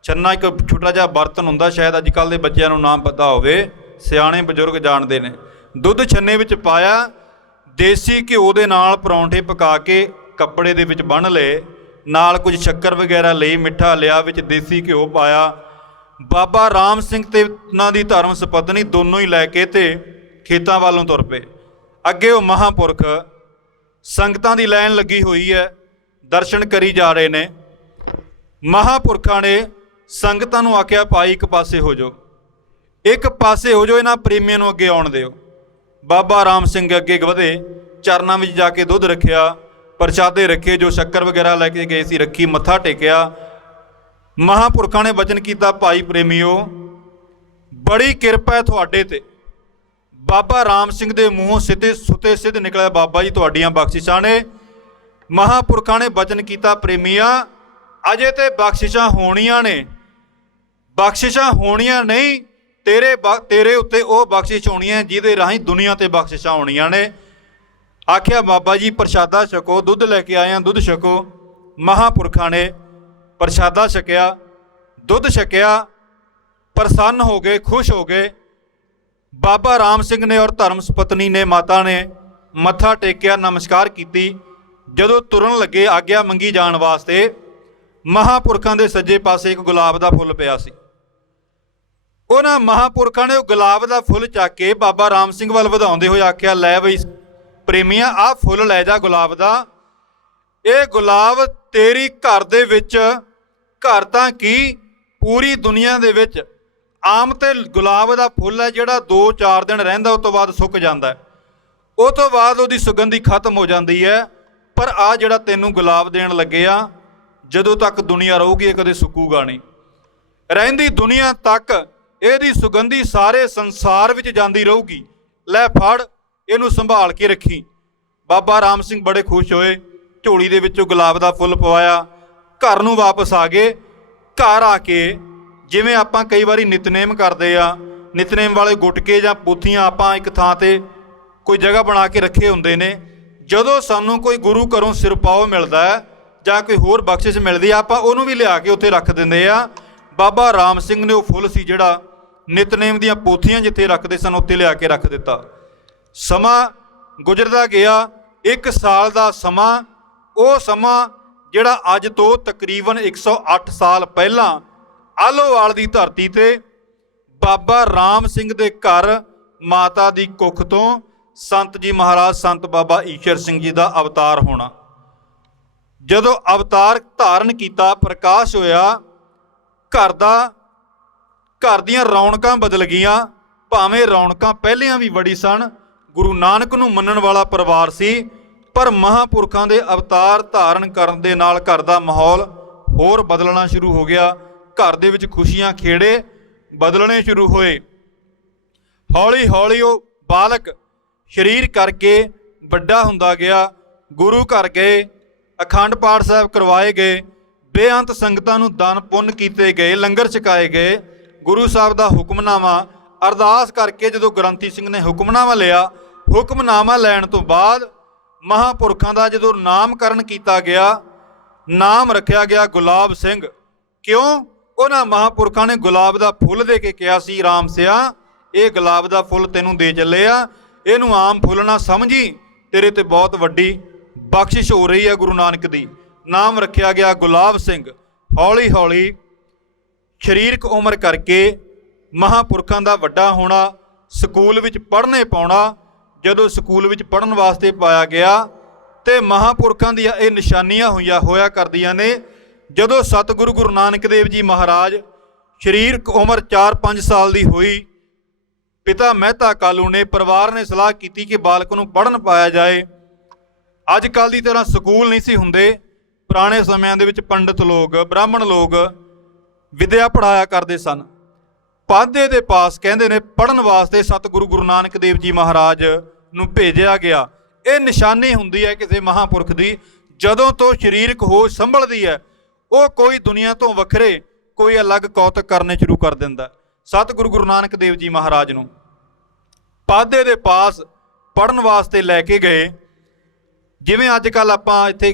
ਛੰਨਾ ਇੱਕ ਛੋਟਾ ਜਿਹਾ ਬਰਤਨ ਹੁੰਦਾ, ਸ਼ਾਇਦ ਅੱਜ ਕੱਲ੍ਹ ਦੇ ਬੱਚਿਆਂ ਨੂੰ ਨਾ ਪਤਾ ਹੋਵੇ, ਸਿਆਣੇ ਬਜ਼ੁਰਗ ਜਾਣਦੇ ਨੇ। ਦੁੱਧ ਛੰਨੇ ਵਿੱਚ ਪਾਇਆ, ਦੇਸੀ ਘਿਓ ਦੇ ਨਾਲ ਪਰੌਂਠੇ ਪਕਾ ਕੇ ਕੱਪੜੇ ਦੇ ਵਿੱਚ ਬੰਨ੍ਹ ਲਏ, ਨਾਲ ਕੁਝ ਸ਼ੱਕਰ ਵਗੈਰਾ ਲਈ, ਮਿੱਠਾ ਲਿਆ, ਵਿੱਚ ਦੇਸੀ ਘਿਓ ਪਾਇਆ। ਬਾਬਾ ਰਾਮ ਸਿੰਘ ਤੇ ਉਹਨਾਂ ਦੀ ਧਰਮ ਸਪਤਨੀ ਦੋਨੋਂ ਹੀ ਲੈ ਕੇ ਤੇ ਖੇਤਾਂ ਵੱਲ ਨੂੰ ਤੁਰ ਪਏ। ਅੱਗੇ ਉਹ ਮਹਾਂਪੁਰਖ, ਸੰਗਤਾਂ ਦੀ ਲਾਈਨ ਲੱਗੀ ਹੋਈ ਹੈ, ਦਰਸ਼ਨ ਕਰੀ ਜਾ ਰਹੇ ਨੇ। ਮਹਾਂਪੁਰਖਾਂ ਨੇ ਸੰਗਤਾਂ ਨੂੰ ਆਖਿਆ, ਭਾਈ ਇੱਕ ਪਾਸੇ ਹੋ ਜਾਓ, ਇੱਕ ਪਾਸੇ ਹੋ ਜਾਓ, ਇਹਨਾਂ ਪ੍ਰੇਮੀਆਂ ਨੂੰ ਅੱਗੇ ਆਉਣ ਦਿਓ। ਬਾਬਾ ਰਾਮ ਸਿੰਘ ਅੱਗੇ ਵਧੇ, ਚਰਨਾਂ ਵਿੱਚ ਜਾ ਕੇ ਦੁੱਧ ਰੱਖਿਆ, ਪ੍ਰਸ਼ਾਦੇ ਰੱਖੇ, ਜੋ ਸ਼ੱਕਰ ਵਗੈਰਾ ਲੈ ਕੇ ਗਏ ਸੀ ਰੱਖੀ, ਮੱਥਾ ਟੇਕਿਆ। ਮਹਾਂਪੁਰਖਾਂ ਨੇ ਵਚਨ ਕੀਤਾ, ਭਾਈ ਪ੍ਰੇਮੀਓ ਬੜੀ ਕਿਰਪਾ ਹੈ ਤੁਹਾਡੇ ਤੇ। ਬਾਬਾ ਰਾਮ ਸਿੰਘ ਦੇ ਮੂੰਹੋਂ ਸੁਤੇ ਸਿੱਧ ਨਿਕਲਿਆ, ਬਾਬਾ ਜੀ ਤੁਹਾਡੀਆਂ ਬਖਸ਼ਿਸ਼ਾਂ ਨੇ। ਮਹਾਂਪੁਰਖਾਂ ਨੇ ਵਚਨ ਕੀਤਾ, ਪ੍ਰੇਮੀਆਂ ਅਜੇ ਤੇ ਬਖਸ਼ਿਸ਼ਾਂ ਹੋਣੀਆਂ ਨੇ, ਬਖਸ਼ਿਸ਼ਾਂ ਹੋਣੀਆਂ ਨਹੀਂ, ਤੇਰੇ ਉੱਤੇ ਉਹ ਬਖਸ਼ਿਸ਼ ਹੋਣੀ ਹੈ ਜਿਹਦੇ ਰਾਹੀਂ ਦੁਨੀਆ ਤੇ ਬਖਸ਼ਿਸ਼ਾਂ ਹੋਣੀਆਂ ਨੇ। ਆਖਿਆ ਬਾਬਾ ਜੀ ਪ੍ਰਸ਼ਾਦਾ ਛਕੋ, ਦੁੱਧ ਲੈ ਕੇ ਆਏ ਹਾਂ, ਦੁੱਧ ਛਕੋ। ਮਹਾਂਪੁਰਖਾਂ ਨੇ ਪ੍ਰਸ਼ਾਦਾ ਛਕਿਆ, ਦੁੱਧ ਛਕਿਆ, ਪ੍ਰਸੰਨ ਹੋ ਗਏ, ਖੁਸ਼ ਹੋ ਗਏ। ਬਾਬਾ ਰਾਮ ਸਿੰਘ ਨੇ ਔਰ ਧਰਮ ਪਤਨੀ ਨੇ, ਮਾਤਾ ਨੇ ਮੱਥਾ ਟੇਕਿਆ, ਨਮਸਕਾਰ ਕੀਤੀ। ਜਦੋਂ ਤੁਰਨ ਲੱਗੇ ਆਗਿਆ ਮੰਗੀ ਜਾਣ ਵਾਸਤੇ, ਮਹਾਂਪੁਰਖਾਂ ਦੇ ਸੱਜੇ ਪਾਸੇ ਇੱਕ ਗੁਲਾਬ ਦਾ ਫੁੱਲ ਪਿਆ ਸੀ। ਉਹਨਾਂ ਮਹਾਂਪੁਰਖਾਂ ਨੇ ਉਹ ਗੁਲਾਬ ਦਾ ਫੁੱਲ ਚੱਕ ਕੇ ਬਾਬਾ ਰਾਮ ਸਿੰਘ ਵੱਲ ਵਧਾਉਂਦੇ ਹੋਏ ਆਖਿਆ, ਲੈ ਬਈ ਪ੍ਰੇਮੀਆਂ, ਆਹ ਫੁੱਲ ਲੈ ਜਾ ਗੁਲਾਬ ਦਾ। ਇਹ ਗੁਲਾਬ ਤੇਰੀ ਘਰ ਦੇ ਵਿੱਚ, ਘਰ ਤਾਂ ਕੀ ਪੂਰੀ ਦੁਨੀਆ ਦੇ ਵਿੱਚ ਆਮ ਤੇ ਗੁਲਾਬ ਦਾ ਫੁੱਲ ਹੈ ਜਿਹੜਾ 2-4 ਦਿਨ ਰਹਿੰਦਾ, ਉਸ ਤੋਂ ਬਾਅਦ ਸੁੱਕ ਜਾਂਦਾ, ਉਹ ਤੋਂ ਬਾਅਦ ਉਹਦੀ ਸੁਗੰਧੀ ਖਤਮ ਹੋ ਜਾਂਦੀ ਹੈ। ਪਰ ਆ ਜਿਹੜਾ ਤੈਨੂੰ ਗੁਲਾਬ ਦੇਣ ਲੱਗੇ ਆ, ਜਦੋਂ ਤੱਕ ਦੁਨੀਆ ਰਹੂਗੀ ਇਹ ਕਦੇ ਸੁੱਕੂਗਾ ਨਹੀਂ। ਰਹਿੰਦੀ ਦੁਨੀਆ ਤੱਕ ਇਹਦੀ ਸੁਗੰਧੀ ਸਾਰੇ ਸੰਸਾਰ ਵਿੱਚ ਜਾਂਦੀ ਰਹੂਗੀ। ਲੈ ਫੜ, ਇਹਨੂੰ ਸੰਭਾਲ ਕੇ ਰੱਖੀ। ਬਾਬਾ ਰਾਮ ਸਿੰਘ ਬੜੇ ਖੁਸ਼ ਹੋਏ, ਝੋਲੀ ਦੇ ਵਿੱਚੋਂ ਗੁਲਾਬ ਦਾ ਫੁੱਲ ਪਵਾਇਆ, ਘਰ ਨੂੰ ਵਾਪਸ ਆ ਗਏ। ਘਰ ਆ ਕੇ ਜਿਵੇਂ ਆਪਾਂ ਕਈ ਵਾਰੀ ਨਿਤਨੇਮ ਕਰਦੇ ਆ, ਨਿਤਨੇਮ ਵਾਲੇ ਗੁਟਕੇ ਜਾਂ ਪੋਥੀਆਂ ਆਪਾਂ ਇੱਕ ਥਾਂ ਤੇ ਕੋਈ ਜਗ੍ਹਾ ਬਣਾ ਕੇ ਰੱਖੇ ਹੁੰਦੇ ਨੇ। ਜਦੋਂ ਸਾਨੂੰ ਕੋਈ ਗੁਰੂ ਘਰੋਂ ਸਿਰਪਾਓ ਮਿਲਦਾ ਹੈ ਜਾਂ ਕੋਈ ਹੋਰ ਬਖਸ਼ਿਸ਼ ਮਿਲਦੀ ਆ, ਆਪਾਂ ਉਹਨੂੰ ਵੀ ਲਿਆ ਕੇ ਉੱਥੇ ਰੱਖ ਦਿੰਦੇ ਆ। ਬਾਬਾ ਰਾਮ ਸਿੰਘ ਨੇ ਉਹ ਫੁੱਲ ਸੀ ਜਿਹੜਾ ਨਿਤਨੇਮ ਦੀਆਂ ਪੋਥੀਆਂ ਜਿੱਥੇ ਰੱਖਦੇ ਸਨ, ਉੱਥੇ ਲਿਆ ਕੇ ਰੱਖ ਦਿੱਤਾ। ਸਮਾਂ ਗੁਜ਼ਰਦਾ ਗਿਆ, 1 ਸਾਲ ਦਾ ਸਮਾਂ। ਉਹ ਸਮਾਂ ਜਿਹੜਾ ਅੱਜ ਤੋਂ ਤਕਰੀਬਨ 108 ਸਾਲ ਪਹਿਲਾਂ ਆਹਲੋਵਾਲ ਦੀ ਧਰਤੀ ਤੇ ਬਾਬਾ ਰਾਮ ਸਿੰਘ ਦੇ ਘਰ ਮਾਤਾ ਦੀ ਕੁੱਖ ਤੋਂ ਸੰਤ ਜੀ ਮਹਾਰਾਜ ਸੰਤ ਬਾਬਾ ਈਸ਼ਰ ਸਿੰਘ ਜੀ ਦਾ ਅਵਤਾਰ ਹੋਣਾ। ਜਦੋਂ ਅਵਤਾਰ ਧਾਰਨ ਕੀਤਾ, ਪ੍ਰਕਾਸ਼ ਹੋਇਆ, ਘਰ ਦੀਆਂ ਰੌਣਕਾਂ ਬਦਲ ਗਈਆਂ। ਭਾਵੇਂ ਰੌਣਕਾਂ ਪਹਿਲਿਆਂ ਵੀ ਬੜੀ ਸਨ, ਗੁਰੂ ਨਾਨਕ ਨੂੰ ਮੰਨਣ ਵਾਲਾ ਪਰਿਵਾਰ ਸੀ, ਪਰ ਮਹਾਂਪੁਰਖਾਂ ਦੇ ਅਵਤਾਰ ਧਾਰਨ ਕਰਨ ਦੇ ਨਾਲ ਘਰ ਦਾ ਮਾਹੌਲ ਹੋਰ ਬਦਲਣਾ ਸ਼ੁਰੂ ਹੋ ਗਿਆ। ਘਰ ਦੇ ਵਿੱਚ ਖੁਸ਼ੀਆਂ ਖੇੜੇ ਬਦਲਣੇ ਸ਼ੁਰੂ ਹੋਏ। ਹੌਲੀ ਹੌਲੀ ਉਹ ਬਾਲਕ ਸਰੀਰ ਕਰਕੇ ਵੱਡਾ ਹੁੰਦਾ ਗਿਆ। ਗੁਰੂ ਘਰ ਗਏ, ਅਖੰਡ ਪਾਠ ਸਾਹਿਬ ਕਰਵਾਏ ਗਏ, ਬੇਅੰਤ ਸੰਗਤਾਂ ਨੂੰ ਦਾਨ ਪੁੰਨ ਕੀਤੇ ਗਏ, ਲੰਗਰ ਛਕਾਏ ਗਏ। ਗੁਰੂ ਸਾਹਿਬ ਦਾ ਹੁਕਮਨਾਮਾ ਅਰਦਾਸ ਕਰਕੇ ਜਦੋਂ ਗ੍ਰੰਥੀ ਸਿੰਘ ਨੇ ਹੁਕਮਨਾਮਾ ਲਿਆ, ਹੁਕਮਨਾਮਾ ਲੈਣ ਤੋਂ ਬਾਅਦ ਮਹਾਂਪੁਰਖਾਂ ਦਾ ਜਦੋਂ ਨਾਮਕਰਨ ਕੀਤਾ ਗਿਆ, ਨਾਮ ਰੱਖਿਆ ਗਿਆ ਗੁਲਾਬ ਸਿੰਘ। ਕਿਉਂ? ਉਹਨਾਂ ਮਹਾਂਪੁਰਖਾਂ ਨੇ ਗੁਲਾਬ ਦਾ ਫੁੱਲ ਦੇ ਕੇ ਕਿਹਾ ਸੀ, ਰਾਮ ਸਿਆ, ਇਹ ਗੁਲਾਬ ਦਾ ਫੁੱਲ ਤੈਨੂੰ ਦੇ ਚੱਲੇ ਆ, ਇਹਨੂੰ ਆਮ ਫੁੱਲ ਨਾ ਸਮਝੀ, ਤੇਰੇ ਤੇ ਬਹੁਤ ਵੱਡੀ ਬਖਸ਼ਿਸ਼ ਹੋ ਰਹੀ ਹੈ ਗੁਰੂ ਨਾਨਕ ਦੀ। ਨਾਮ ਰੱਖਿਆ ਗਿਆ ਗੁਲਾਬ ਸਿੰਘ। ਹੌਲੀ ਹੌਲੀ ਸਰੀਰਕ ਉਮਰ ਕਰਕੇ ਮਹਾਂਪੁਰਖਾਂ ਦਾ ਵੱਡਾ ਹੋਣਾ, ਸਕੂਲ ਵਿੱਚ ਪੜ੍ਹਨੇ ਪਾਉਣਾ। ਜਦੋਂ ਸਕੂਲ ਵਿੱਚ ਪੜ੍ਹਨ ਵਾਸਤੇ ਪਾਇਆ ਗਿਆ ਤੇ ਮਹਾਂਪੁਰਖਾਂ ਦੀਆਂ ਇਹ ਨਿਸ਼ਾਨੀਆਂ ਹੋਇਆ ਕਰਦੀਆਂ ਨੇ। ਜਦੋਂ ਸਤਿਗੁਰੂ ਗੁਰੂ ਨਾਨਕ ਦੇਵ ਜੀ ਮਹਾਰਾਜ ਸਰੀਰਕ ਉਮਰ 4-5 ਸਾਲ ਦੀ ਹੋਈ, ਪਿਤਾ ਮਹਿਤਾ ਕਾਲੂ ਨੇ, ਪਰਿਵਾਰ ਨੇ ਸਲਾਹ ਕੀਤੀ ਕਿ ਬਾਲਕ ਨੂੰ ਪੜ੍ਹਨ ਪਾਇਆ ਜਾਏ। ਅੱਜ ਕੱਲ੍ਹ ਦੀ ਤਰ੍ਹਾਂ ਸਕੂਲ ਨਹੀਂ ਸੀ ਹੁੰਦੇ। ਪੁਰਾਣੇ ਸਮਿਆਂ ਦੇ ਵਿੱਚ ਪੰਡਿਤ ਲੋਕ, ਬ੍ਰਾਹਮਣ ਲੋਕ ਵਿਦਿਆ ਪੜ੍ਹਾਇਆ ਕਰਦੇ ਸਨ। ਪਾਧੇ ਦੇ ਪਾਸ ਕਹਿੰਦੇ ਨੇ ਪੜ੍ਹਨ ਵਾਸਤੇ ਸਤਿਗੁਰੂ ਗੁਰੂ ਨਾਨਕ ਦੇਵ ਜੀ ਮਹਾਰਾਜ ਨੂੰ ਭੇਜਿਆ ਗਿਆ। ਇਹ ਨਿਸ਼ਾਨੀ ਹੁੰਦੀ ਹੈ ਕਿਸੇ ਮਹਾਂਪੁਰਖ ਦੀ। ਜਦੋਂ ਤੋਂ ਸਰੀਰਕ ਹੋਸ਼ ਸੰਭਲਦੀ ਹੈ, ਉਹ ਕੋਈ ਦੁਨੀਆ ਤੋਂ ਵੱਖਰੇ, ਕੋਈ ਅਲੱਗ ਕੌਤਕ ਕਰਨੇ ਸ਼ੁਰੂ ਕਰ ਦਿੰਦਾ। ਸਤਿਗੁਰੂ ਗੁਰੂ ਨਾਨਕ ਦੇਵ ਜੀ ਮਹਾਰਾਜ ਨੂੰ ਪਾਧੇ ਦੇ ਪਾਸ ਪੜ੍ਹਨ ਵਾਸਤੇ ਲੈ ਕੇ ਗਏ। ਜਿਵੇਂ ਅੱਜ ਕੱਲ੍ਹ ਆਪਾਂ ਇੱਥੇ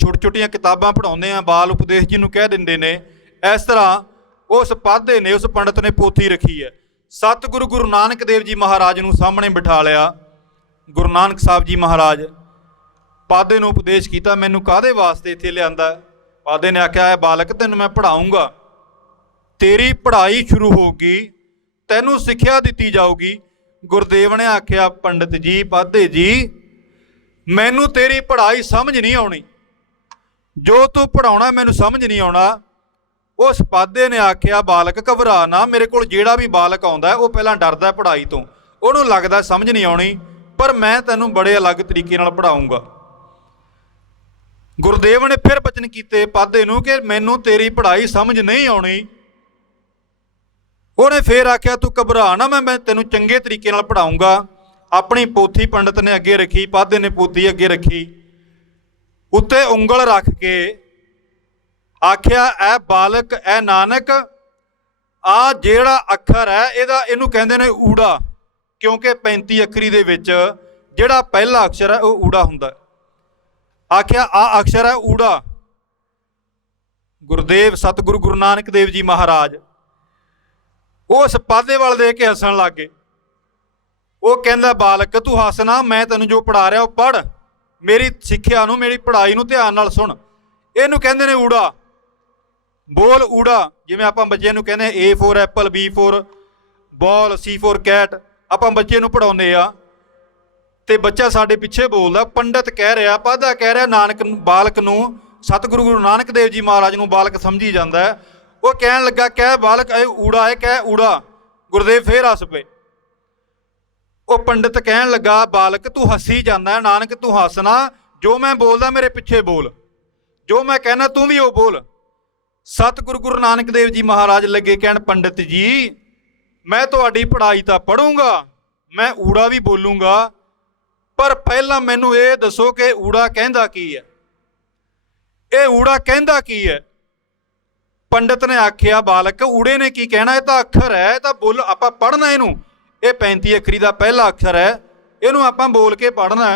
ਛੋਟੀਆਂ ਕਿਤਾਬਾਂ ਪੜ੍ਹਾਉਂਦੇ ਹਾਂ, ਬਾਲ ਉਪਦੇਸ਼ ਜੀ ਨੂੰ ਕਹਿ ਦਿੰਦੇ ਨੇ, ਇਸ ਤਰ੍ਹਾਂ ਉਸ ਪਾਧੇ ਨੇ, ਉਸ ਪੰਡਤ ਨੇ ਪੋਥੀ ਰੱਖੀ ਹੈ। ਸਤਿਗੁਰੂ ਗੁਰੂ ਨਾਨਕ ਦੇਵ ਜੀ ਮਹਾਰਾਜ ਨੂੰ ਸਾਹਮਣੇ ਬਿਠਾ ਲਿਆ। ਗੁਰੂ ਨਾਨਕ ਸਾਹਿਬ ਜੀ ਮਹਾਰਾਜ ਪਾਧੇ ਨੂੰ ਉਪਦੇਸ਼ ਕੀਤਾ, ਮੈਨੂੰ ਕਾਹਦੇ ਵਾਸਤੇ ਇੱਥੇ ਲਿਆਂਦਾ? ਪਾਧੇ ਨੇ ਆਖਿਆ, ਹੈ ਬਾਲਕ, ਤੈਨੂੰ ਮੈਂ ਪੜ੍ਹਾਊਂਗਾ, ਤੇਰੀ ਪੜ੍ਹਾਈ ਸ਼ੁਰੂ ਹੋਊਗੀ, ਤੈਨੂੰ ਸਿੱਖਿਆ ਦਿੱਤੀ ਜਾਊਗੀ। ਗੁਰਦੇਵ ਨੇ ਆਖਿਆ, ਪੰਡਿਤ ਜੀ, ਪਾਧੇ ਜੀ, ਮੈਨੂੰ ਤੇਰੀ ਪੜ੍ਹਾਈ ਸਮਝ ਨਹੀਂ ਆਉਣੀ, ਜੋ ਤੂੰ ਪੜ੍ਹਾਉਣਾ ਮੈਨੂੰ ਸਮਝ ਨਹੀਂ ਆਉਣਾ। ਉਸ ਪਾਧੇ ਨੇ ਆਖਿਆ, ਬਾਲਕ ਘਬਰਾ ਨਾ, ਮੇਰੇ ਕੋਲ ਜਿਹੜਾ ਵੀ ਬਾਲਕ ਆਉਂਦਾ ਉਹ ਪਹਿਲਾਂ ਡਰਦਾ ਪੜ੍ਹਾਈ ਤੋਂ, ਉਹਨੂੰ ਲੱਗਦਾ ਸਮਝ ਨਹੀਂ ਆਉਣੀ, ਪਰ ਮੈਂ ਤੈਨੂੰ ਬੜੇ ਅਲੱਗ ਤਰੀਕੇ ਨਾਲ ਪੜ੍ਹਾਊਂਗਾ। ਗੁਰਦੇਵ ਨੇ ਫਿਰ ਬਚਨ ਕੀਤੇ ਪਾਧੇ ਨੂੰ ਕਿ ਮੈਨੂੰ ਤੇਰੀ ਪੜ੍ਹਾਈ ਸਮਝ ਨਹੀਂ ਆਉਣੀ। ਉਹਨੇ ਫਿਰ ਆਖਿਆ, ਤੂੰ ਘਬਰਾ ਨਾ, ਮੈਂ ਤੈਨੂੰ ਚੰਗੇ ਤਰੀਕੇ ਨਾਲ ਪੜ੍ਹਾਊਂਗਾ। ਆਪਣੀ ਪੋਥੀ ਪੰਡਤ ਨੇ ਅੱਗੇ ਰੱਖੀ, ਪਾਧੇ ਨੇ ਪੋਥੀ ਅੱਗੇ ਰੱਖੀ, ਉੱਤੇ ਉਂਗਲ ਰੱਖ ਕੇ ਆਖਿਆ, ਐ ਬਾਲਕ, ਐ ਨਾਨਕ, ਆ ਜਿਹੜਾ ਅੱਖਰ ਹੈ ਇਹਨੂੰ ਕਹਿੰਦੇ ਨੇ ਊੜਾ, ਕਿਉਂਕਿ 35 ਅੱਖਰੀ ਦੇ ਵਿੱਚ ਜਿਹੜਾ ਪਹਿਲਾ ਅਕਸ਼ਰ ਹੈ ਉਹ ਊੜਾ ਹੁੰਦਾ। ਆਖਿਆ ਆ ਅਕਸ਼ਰ ਹੈ ਊੜਾ। ਗੁਰਦੇਵ ਸਤਿਗੁਰੂ ਗੁਰੂ ਨਾਨਕ ਦੇਵ ਜੀ ਮਹਾਰਾਜ ਉਸ ਪਾਦੇ ਵੱਲ ਦੇਖ ਕੇ ਹੱਸਣ ਲੱਗ ਗਏ। ਉਹ ਕਹਿੰਦਾ ਬਾਲਕ ਤੂੰ ਹੱਸ ਨਾ, ਮੈਂ ਤੈਨੂੰ ਜੋ ਪੜ੍ਹਾ ਰਿਹਾ ਉਹ ਪੜ੍ਹ, ਮੇਰੀ ਸਿੱਖਿਆ ਨੂੰ ਮੇਰੀ ਪੜ੍ਹਾਈ ਨੂੰ ਧਿਆਨ ਨਾਲ ਸੁਣ। ਇਹਨੂੰ ਕਹਿੰਦੇ ਨੇ ਊੜਾ। ਬੋਲ ਊੜਾ, ਜਿਵੇਂ ਆਪਾਂ ਬੱਚਿਆਂ ਨੂੰ ਕਹਿੰਦੇ A for apple, B for ball, C for cat, ਆਪਾਂ ਬੱਚੇ ਨੂੰ ਪੜ੍ਹਾਉਂਦੇ ਆ ਤੇ ਬੱਚਾ ਸਾਡੇ ਪਿੱਛੇ ਬੋਲਦਾ। ਪੰਡਤ ਕਹਿ ਰਿਹਾ, ਪਾਧਾ ਕਹਿ ਰਿਹਾ ਨਾਨਕ ਬਾਲਕ ਨੂੰ, ਸਤਿਗੁਰੂ ਗੁਰੂ ਨਾਨਕ ਦੇਵ ਜੀ ਮਹਾਰਾਜ ਨੂੰ ਬਾਲਕ ਸਮਝੀ ਜਾਂਦਾ ਹੈ। ਉਹ ਕਹਿਣ ਲੱਗਾ ਕਹਿ ਬਾਲਕ ਇਹ ਊੜਾ ਹੈ, ਕਹਿ ਊੜਾ। ਗੁਰਦੇਵ ਫੇਰ ਹੱਸ ਪਏ। ਉਹ ਪੰਡਤ ਕਹਿਣ ਲੱਗਾ ਬਾਲਕ ਤੂੰ ਹੱਸੀ ਜਾਂਦਾ, ਨਾਨਕ ਤੂੰ ਹੱਸ ਨਾ, ਜੋ ਮੈਂ ਬੋਲਦਾ ਮੇਰੇ ਪਿੱਛੇ ਬੋਲ, ਜੋ ਮੈਂ ਕਹਿਣਾ ਤੂੰ ਵੀ ਉਹ ਬੋਲ। ਸਤਿਗੁਰੂ ਗੁਰੂ ਨਾਨਕ ਦੇਵ ਜੀ ਮਹਾਰਾਜ ਲੱਗੇ ਕਹਿਣ ਪੰਡਤ ਜੀ ਮੈਂ ਤੁਹਾਡੀ ਪੜ੍ਹਾਈ ਤਾਂ ਪੜ੍ਹੂੰਗਾ, ਮੈਂ ਊੜਾ ਵੀ ਬੋਲੂੰਗਾ, ਪਰ ਪਹਿਲਾਂ ਮੈਨੂੰ ਇਹ ਦੱਸੋ ਕਿ ਊੜਾ ਕਹਿੰਦਾ ਕੀ ਹੈ, ਇਹ ਊੜਾ ਕਹਿੰਦਾ ਕੀ ਹੈ। ਪੰਡਤ ਨੇ ਆਖਿਆ ਬਾਲਕ ਊੜੇ ਨੇ ਕੀ ਕਹਿਣਾ, ਇਹ ਤਾਂ ਅੱਖਰ ਹੈ, ਇਹ ਤਾਂ ਬੋਲ ਆਪਾਂ ਪੜ੍ਹਨਾ ਇਹਨੂੰ, ਇਹ 35 ਅੱਖਰੀ ਦਾ ਪਹਿਲਾ ਅੱਖਰ ਹੈ, ਇਹਨੂੰ ਆਪਾਂ ਬੋਲ ਕੇ ਪੜ੍ਹਨਾ।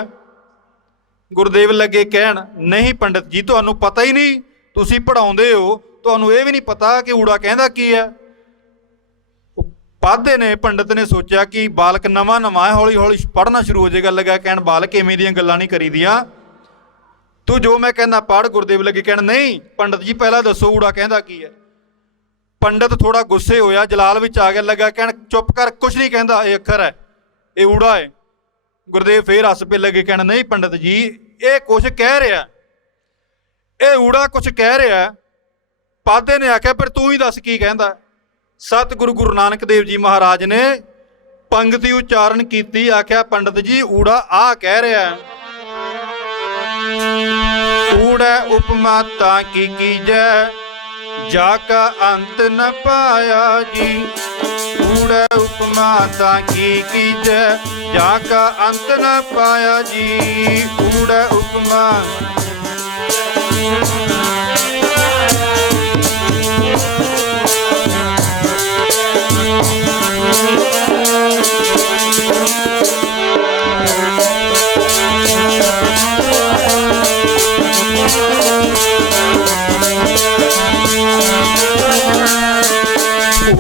ਗੁਰਦੇਵ ਲੱਗੇ ਕਹਿਣ ਨਹੀਂ ਪੰਡਤ ਜੀ ਤੁਹਾਨੂੰ ਪਤਾ ਹੀ ਨਹੀਂ, ਤੁਸੀਂ ਪੜ੍ਹਾਉਂਦੇ ਹੋ, ਤੁਹਾਨੂੰ ਇਹ ਵੀ ਨਹੀਂ ਪਤਾ ਕਿ ਊੜਾ ਕਹਿੰਦਾ ਕੀ ਹੈ। ਪਾਧੇ ਨੇ ਪੰਡਤ ਨੇ ਸੋਚਿਆ ਕਿ ਬਾਲਕ ਨਵਾਂ ਨਵਾਂ ਹੈ, ਹੌਲੀ ਹੌਲੀ ਪੜ੍ਹਨਾ ਸ਼ੁਰੂ ਹੋ ਜਾਏਗਾ। ਲੱਗਾ ਕਹਿਣ ਬਾਲਕ ਇਵੇਂ ਦੀਆਂ ਗੱਲਾਂ ਨਹੀਂ ਕਰੀਦੀਆਂ, ਤੂੰ ਜੋ ਮੈਂ ਕਹਿੰਦਾ ਪੜ੍ਹ। ਗੁਰਦੇਵ ਲੱਗੇ ਕਹਿਣ ਨਹੀਂ ਪੰਡਤ ਜੀ ਪਹਿਲਾਂ ਦੱਸੋ ਊੜਾ ਕਹਿੰਦਾ ਕੀ ਹੈ। ਪੰਡਤ ਥੋੜਾ ਗੁੱਸੇ ਹੋਇਆ, ਜਲਾਲ ਵਿੱਚ ਆ ਗਿਆ। ਲੱਗਾ ਕਹਿਣ ਚੁੱਪ ਕਰ, ਕੁਛ ਨਹੀਂ ਕਹਿੰਦਾ, ਇਹ ਅੱਖਰ ਹੈ, ਇਹ ਊੜਾ ਹੈ। ਗੁਰਦੇਵ ਫੇਰ ਹੱਸ ਪਏ। ਲੱਗੇ ਕਹਿਣ ਨਹੀਂ ਪੰਡਤ ਜੀ ਇਹ ਕੁਛ ਕਹਿ ਰਿਹਾ, ਇਹ ਊੜਾ ਕੁਛ ਕਹਿ ਰਿਹਾ। ਪਾਧੇ ਨੇ ਆਖਿਆ ਪਰ ਤੂੰ ਹੀ ਦੱਸ ਕੀ ਕਹਿੰਦਾ। ਸਤਿਗੁਰੂ ਗੁਰੂ ਨਾਨਕ ਦੇਵ ਜੀ ਮਹਾਰਾਜ ਨੇ ਪੰਗਤੀ ਉਚਾਰਨ ਕੀਤੀ। ਆਖਿਆ ਪੰਡਤ ਜੀ ਊੜਾ ਆ ਕਹਿ ਰਿਹਾ, ਊੜਾ ਉਪਮਾ ਤਾਂ ਕੀ ਕੀਜੈ ਜਾ ਕਾ ਅੰਤ ਨ ਪਾਇਆ ਜੀ। ਊੜਾ ਉਪਮਾ ਤਾਂ ਕੀ ਕੀਜੈ ਜਾ ਕਾ ਅੰਤ ਨ ਪਾਇਆ ਜੀ। ਊੜਾ ਉਪਮਾ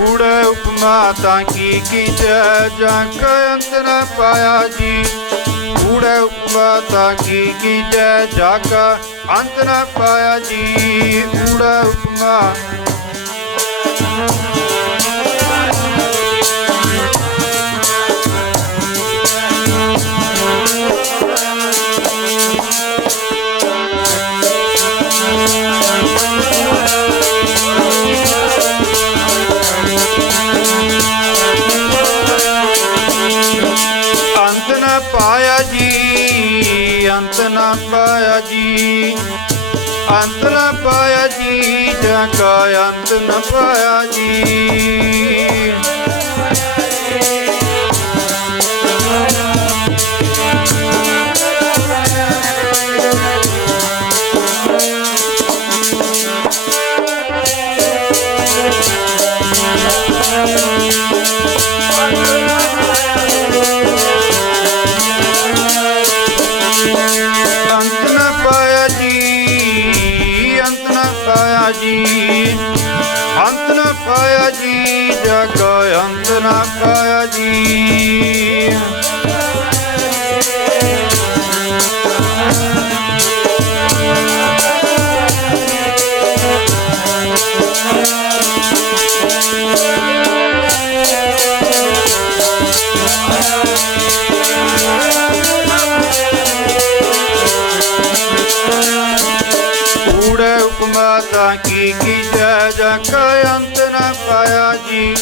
ਊੜਾ ਉਪਮਾ ਤਾਂ ਕੀ ਕੀਜੈ ਜਾ ਕਾ ਅੰਤ ਨ ਪਾਇਆ ਜੀ। ਊੜਾ ਉਪਮਾ ਤਾਂ ਕੀ ਕੀਜੈ ਜਾ ਕਾ ਅੰਤ ਨ ਪਾਇਆ ਜੀ। ਊੜਾ ਉਪਮਾ ਪਾਇਆ ਜੀ, ਅੰਤ ਨਾ ਪਾਇਆ ਜੀ। ਅੰਤ ਨਾ ਪਾਇਆ ਜੀ ਜਾ ਕਾ ਅੰਤ ਨਾ ਪਾਇਆ ਜੀ। ਅੰਤ ਨਾ ਪਾਇਆ ਜੀ, ਅੰਤ ਨਾ ਪਾਇਆ ਜੀ। ਅੰਤ ਨਾ ਪਾਇਆ ਜੀ ਜਾ ਕਾ ਅੰਤ ਨਾ ਪਾਇਆ ਜੀ। ਊੜਾ ਉਪਮਾ ਤਾਂ ਕੀ ਕੀਜੈ ਜਾ ਕਾ ਅੰਤ ਨਾ ਪਾਇਆ ਜੀ।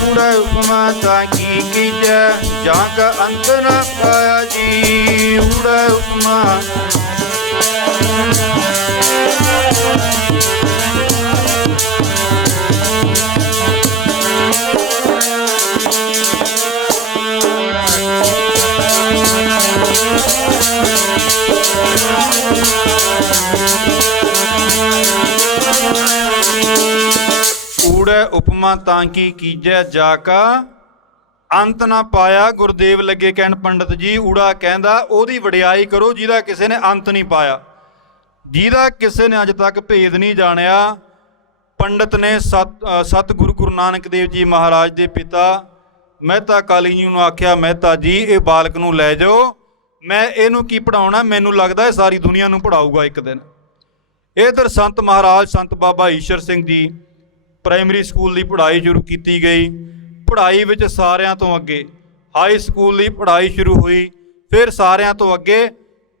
ਊੜਾ ਉਪਮਾ ਤਾਂ ਕੀ ਕੀਜੈ ਜਾ ਕਾ ਅੰਤ ਨਾ ਪਾਇਆ ਜੀ। ਊੜਾ ਉਪਮਾ ਊੜਾ ਉਪਮਾ ਕਰਮਾਂ ਤਾਂ ਕੀ ਕੀਜੈ ਜਾ ਕਾ ਅੰਤ ਨਾ ਪਾਇਆ। ਗੁਰਦੇਵ ਲੱਗੇ ਕਹਿਣ ਪੰਡਤ ਜੀ, ਊੜਾ ਕਹਿੰਦਾ ਉਹਦੀ ਵਡਿਆਈ ਕਰੋ ਜਿਹਦਾ ਕਿਸੇ ਨੇ ਅੰਤ ਨਹੀਂ ਪਾਇਆ, ਜਿਹਦਾ ਕਿਸੇ ਨੇ ਅੱਜ ਤੱਕ ਭੇਦ ਨਹੀਂ ਜਾਣਿਆ। ਪੰਡਤ ਨੇ ਸਤਿਗੁਰੂ ਗੁਰੂ ਨਾਨਕ ਦੇਵ ਜੀ ਮਹਾਰਾਜ ਦੇ ਪਿਤਾ ਮਹਿਤਾ ਕਾਲੀ ਜੀ ਨੂੰ ਆਖਿਆ, ਮਹਿਤਾ ਜੀ ਇਹ ਬਾਲਕ ਨੂੰ ਲੈ ਜਾਓ, ਮੈਂ ਇਹਨੂੰ ਕੀ ਪੜ੍ਹਾਉਣਾ, ਮੈਨੂੰ ਲੱਗਦਾ ਇਹ ਸਾਰੀ ਦੁਨੀਆ ਨੂੰ ਪੜ੍ਹਾਊਗਾ ਇੱਕ ਦਿਨ। ਇੱਧਰ ਸੰਤ ਮਹਾਰਾਜ ਸੰਤ ਬਾਬਾ ਈਸ਼ਰ ਸਿੰਘ ਜੀ ਪ੍ਰਾਇਮਰੀ ਸਕੂਲ ਦੀ ਪੜ੍ਹਾਈ ਸ਼ੁਰੂ ਕੀਤੀ ਗਈ। ਪੜ੍ਹਾਈ ਵਿੱਚ ਸਾਰਿਆਂ ਤੋਂ ਅੱਗੇ ਹਾਈ ਸਕੂਲ ਦੀ ਪੜ੍ਹਾਈ ਸ਼ੁਰੂ ਹੋਈ, ਫਿਰ ਸਾਰਿਆਂ ਤੋਂ ਅੱਗੇ।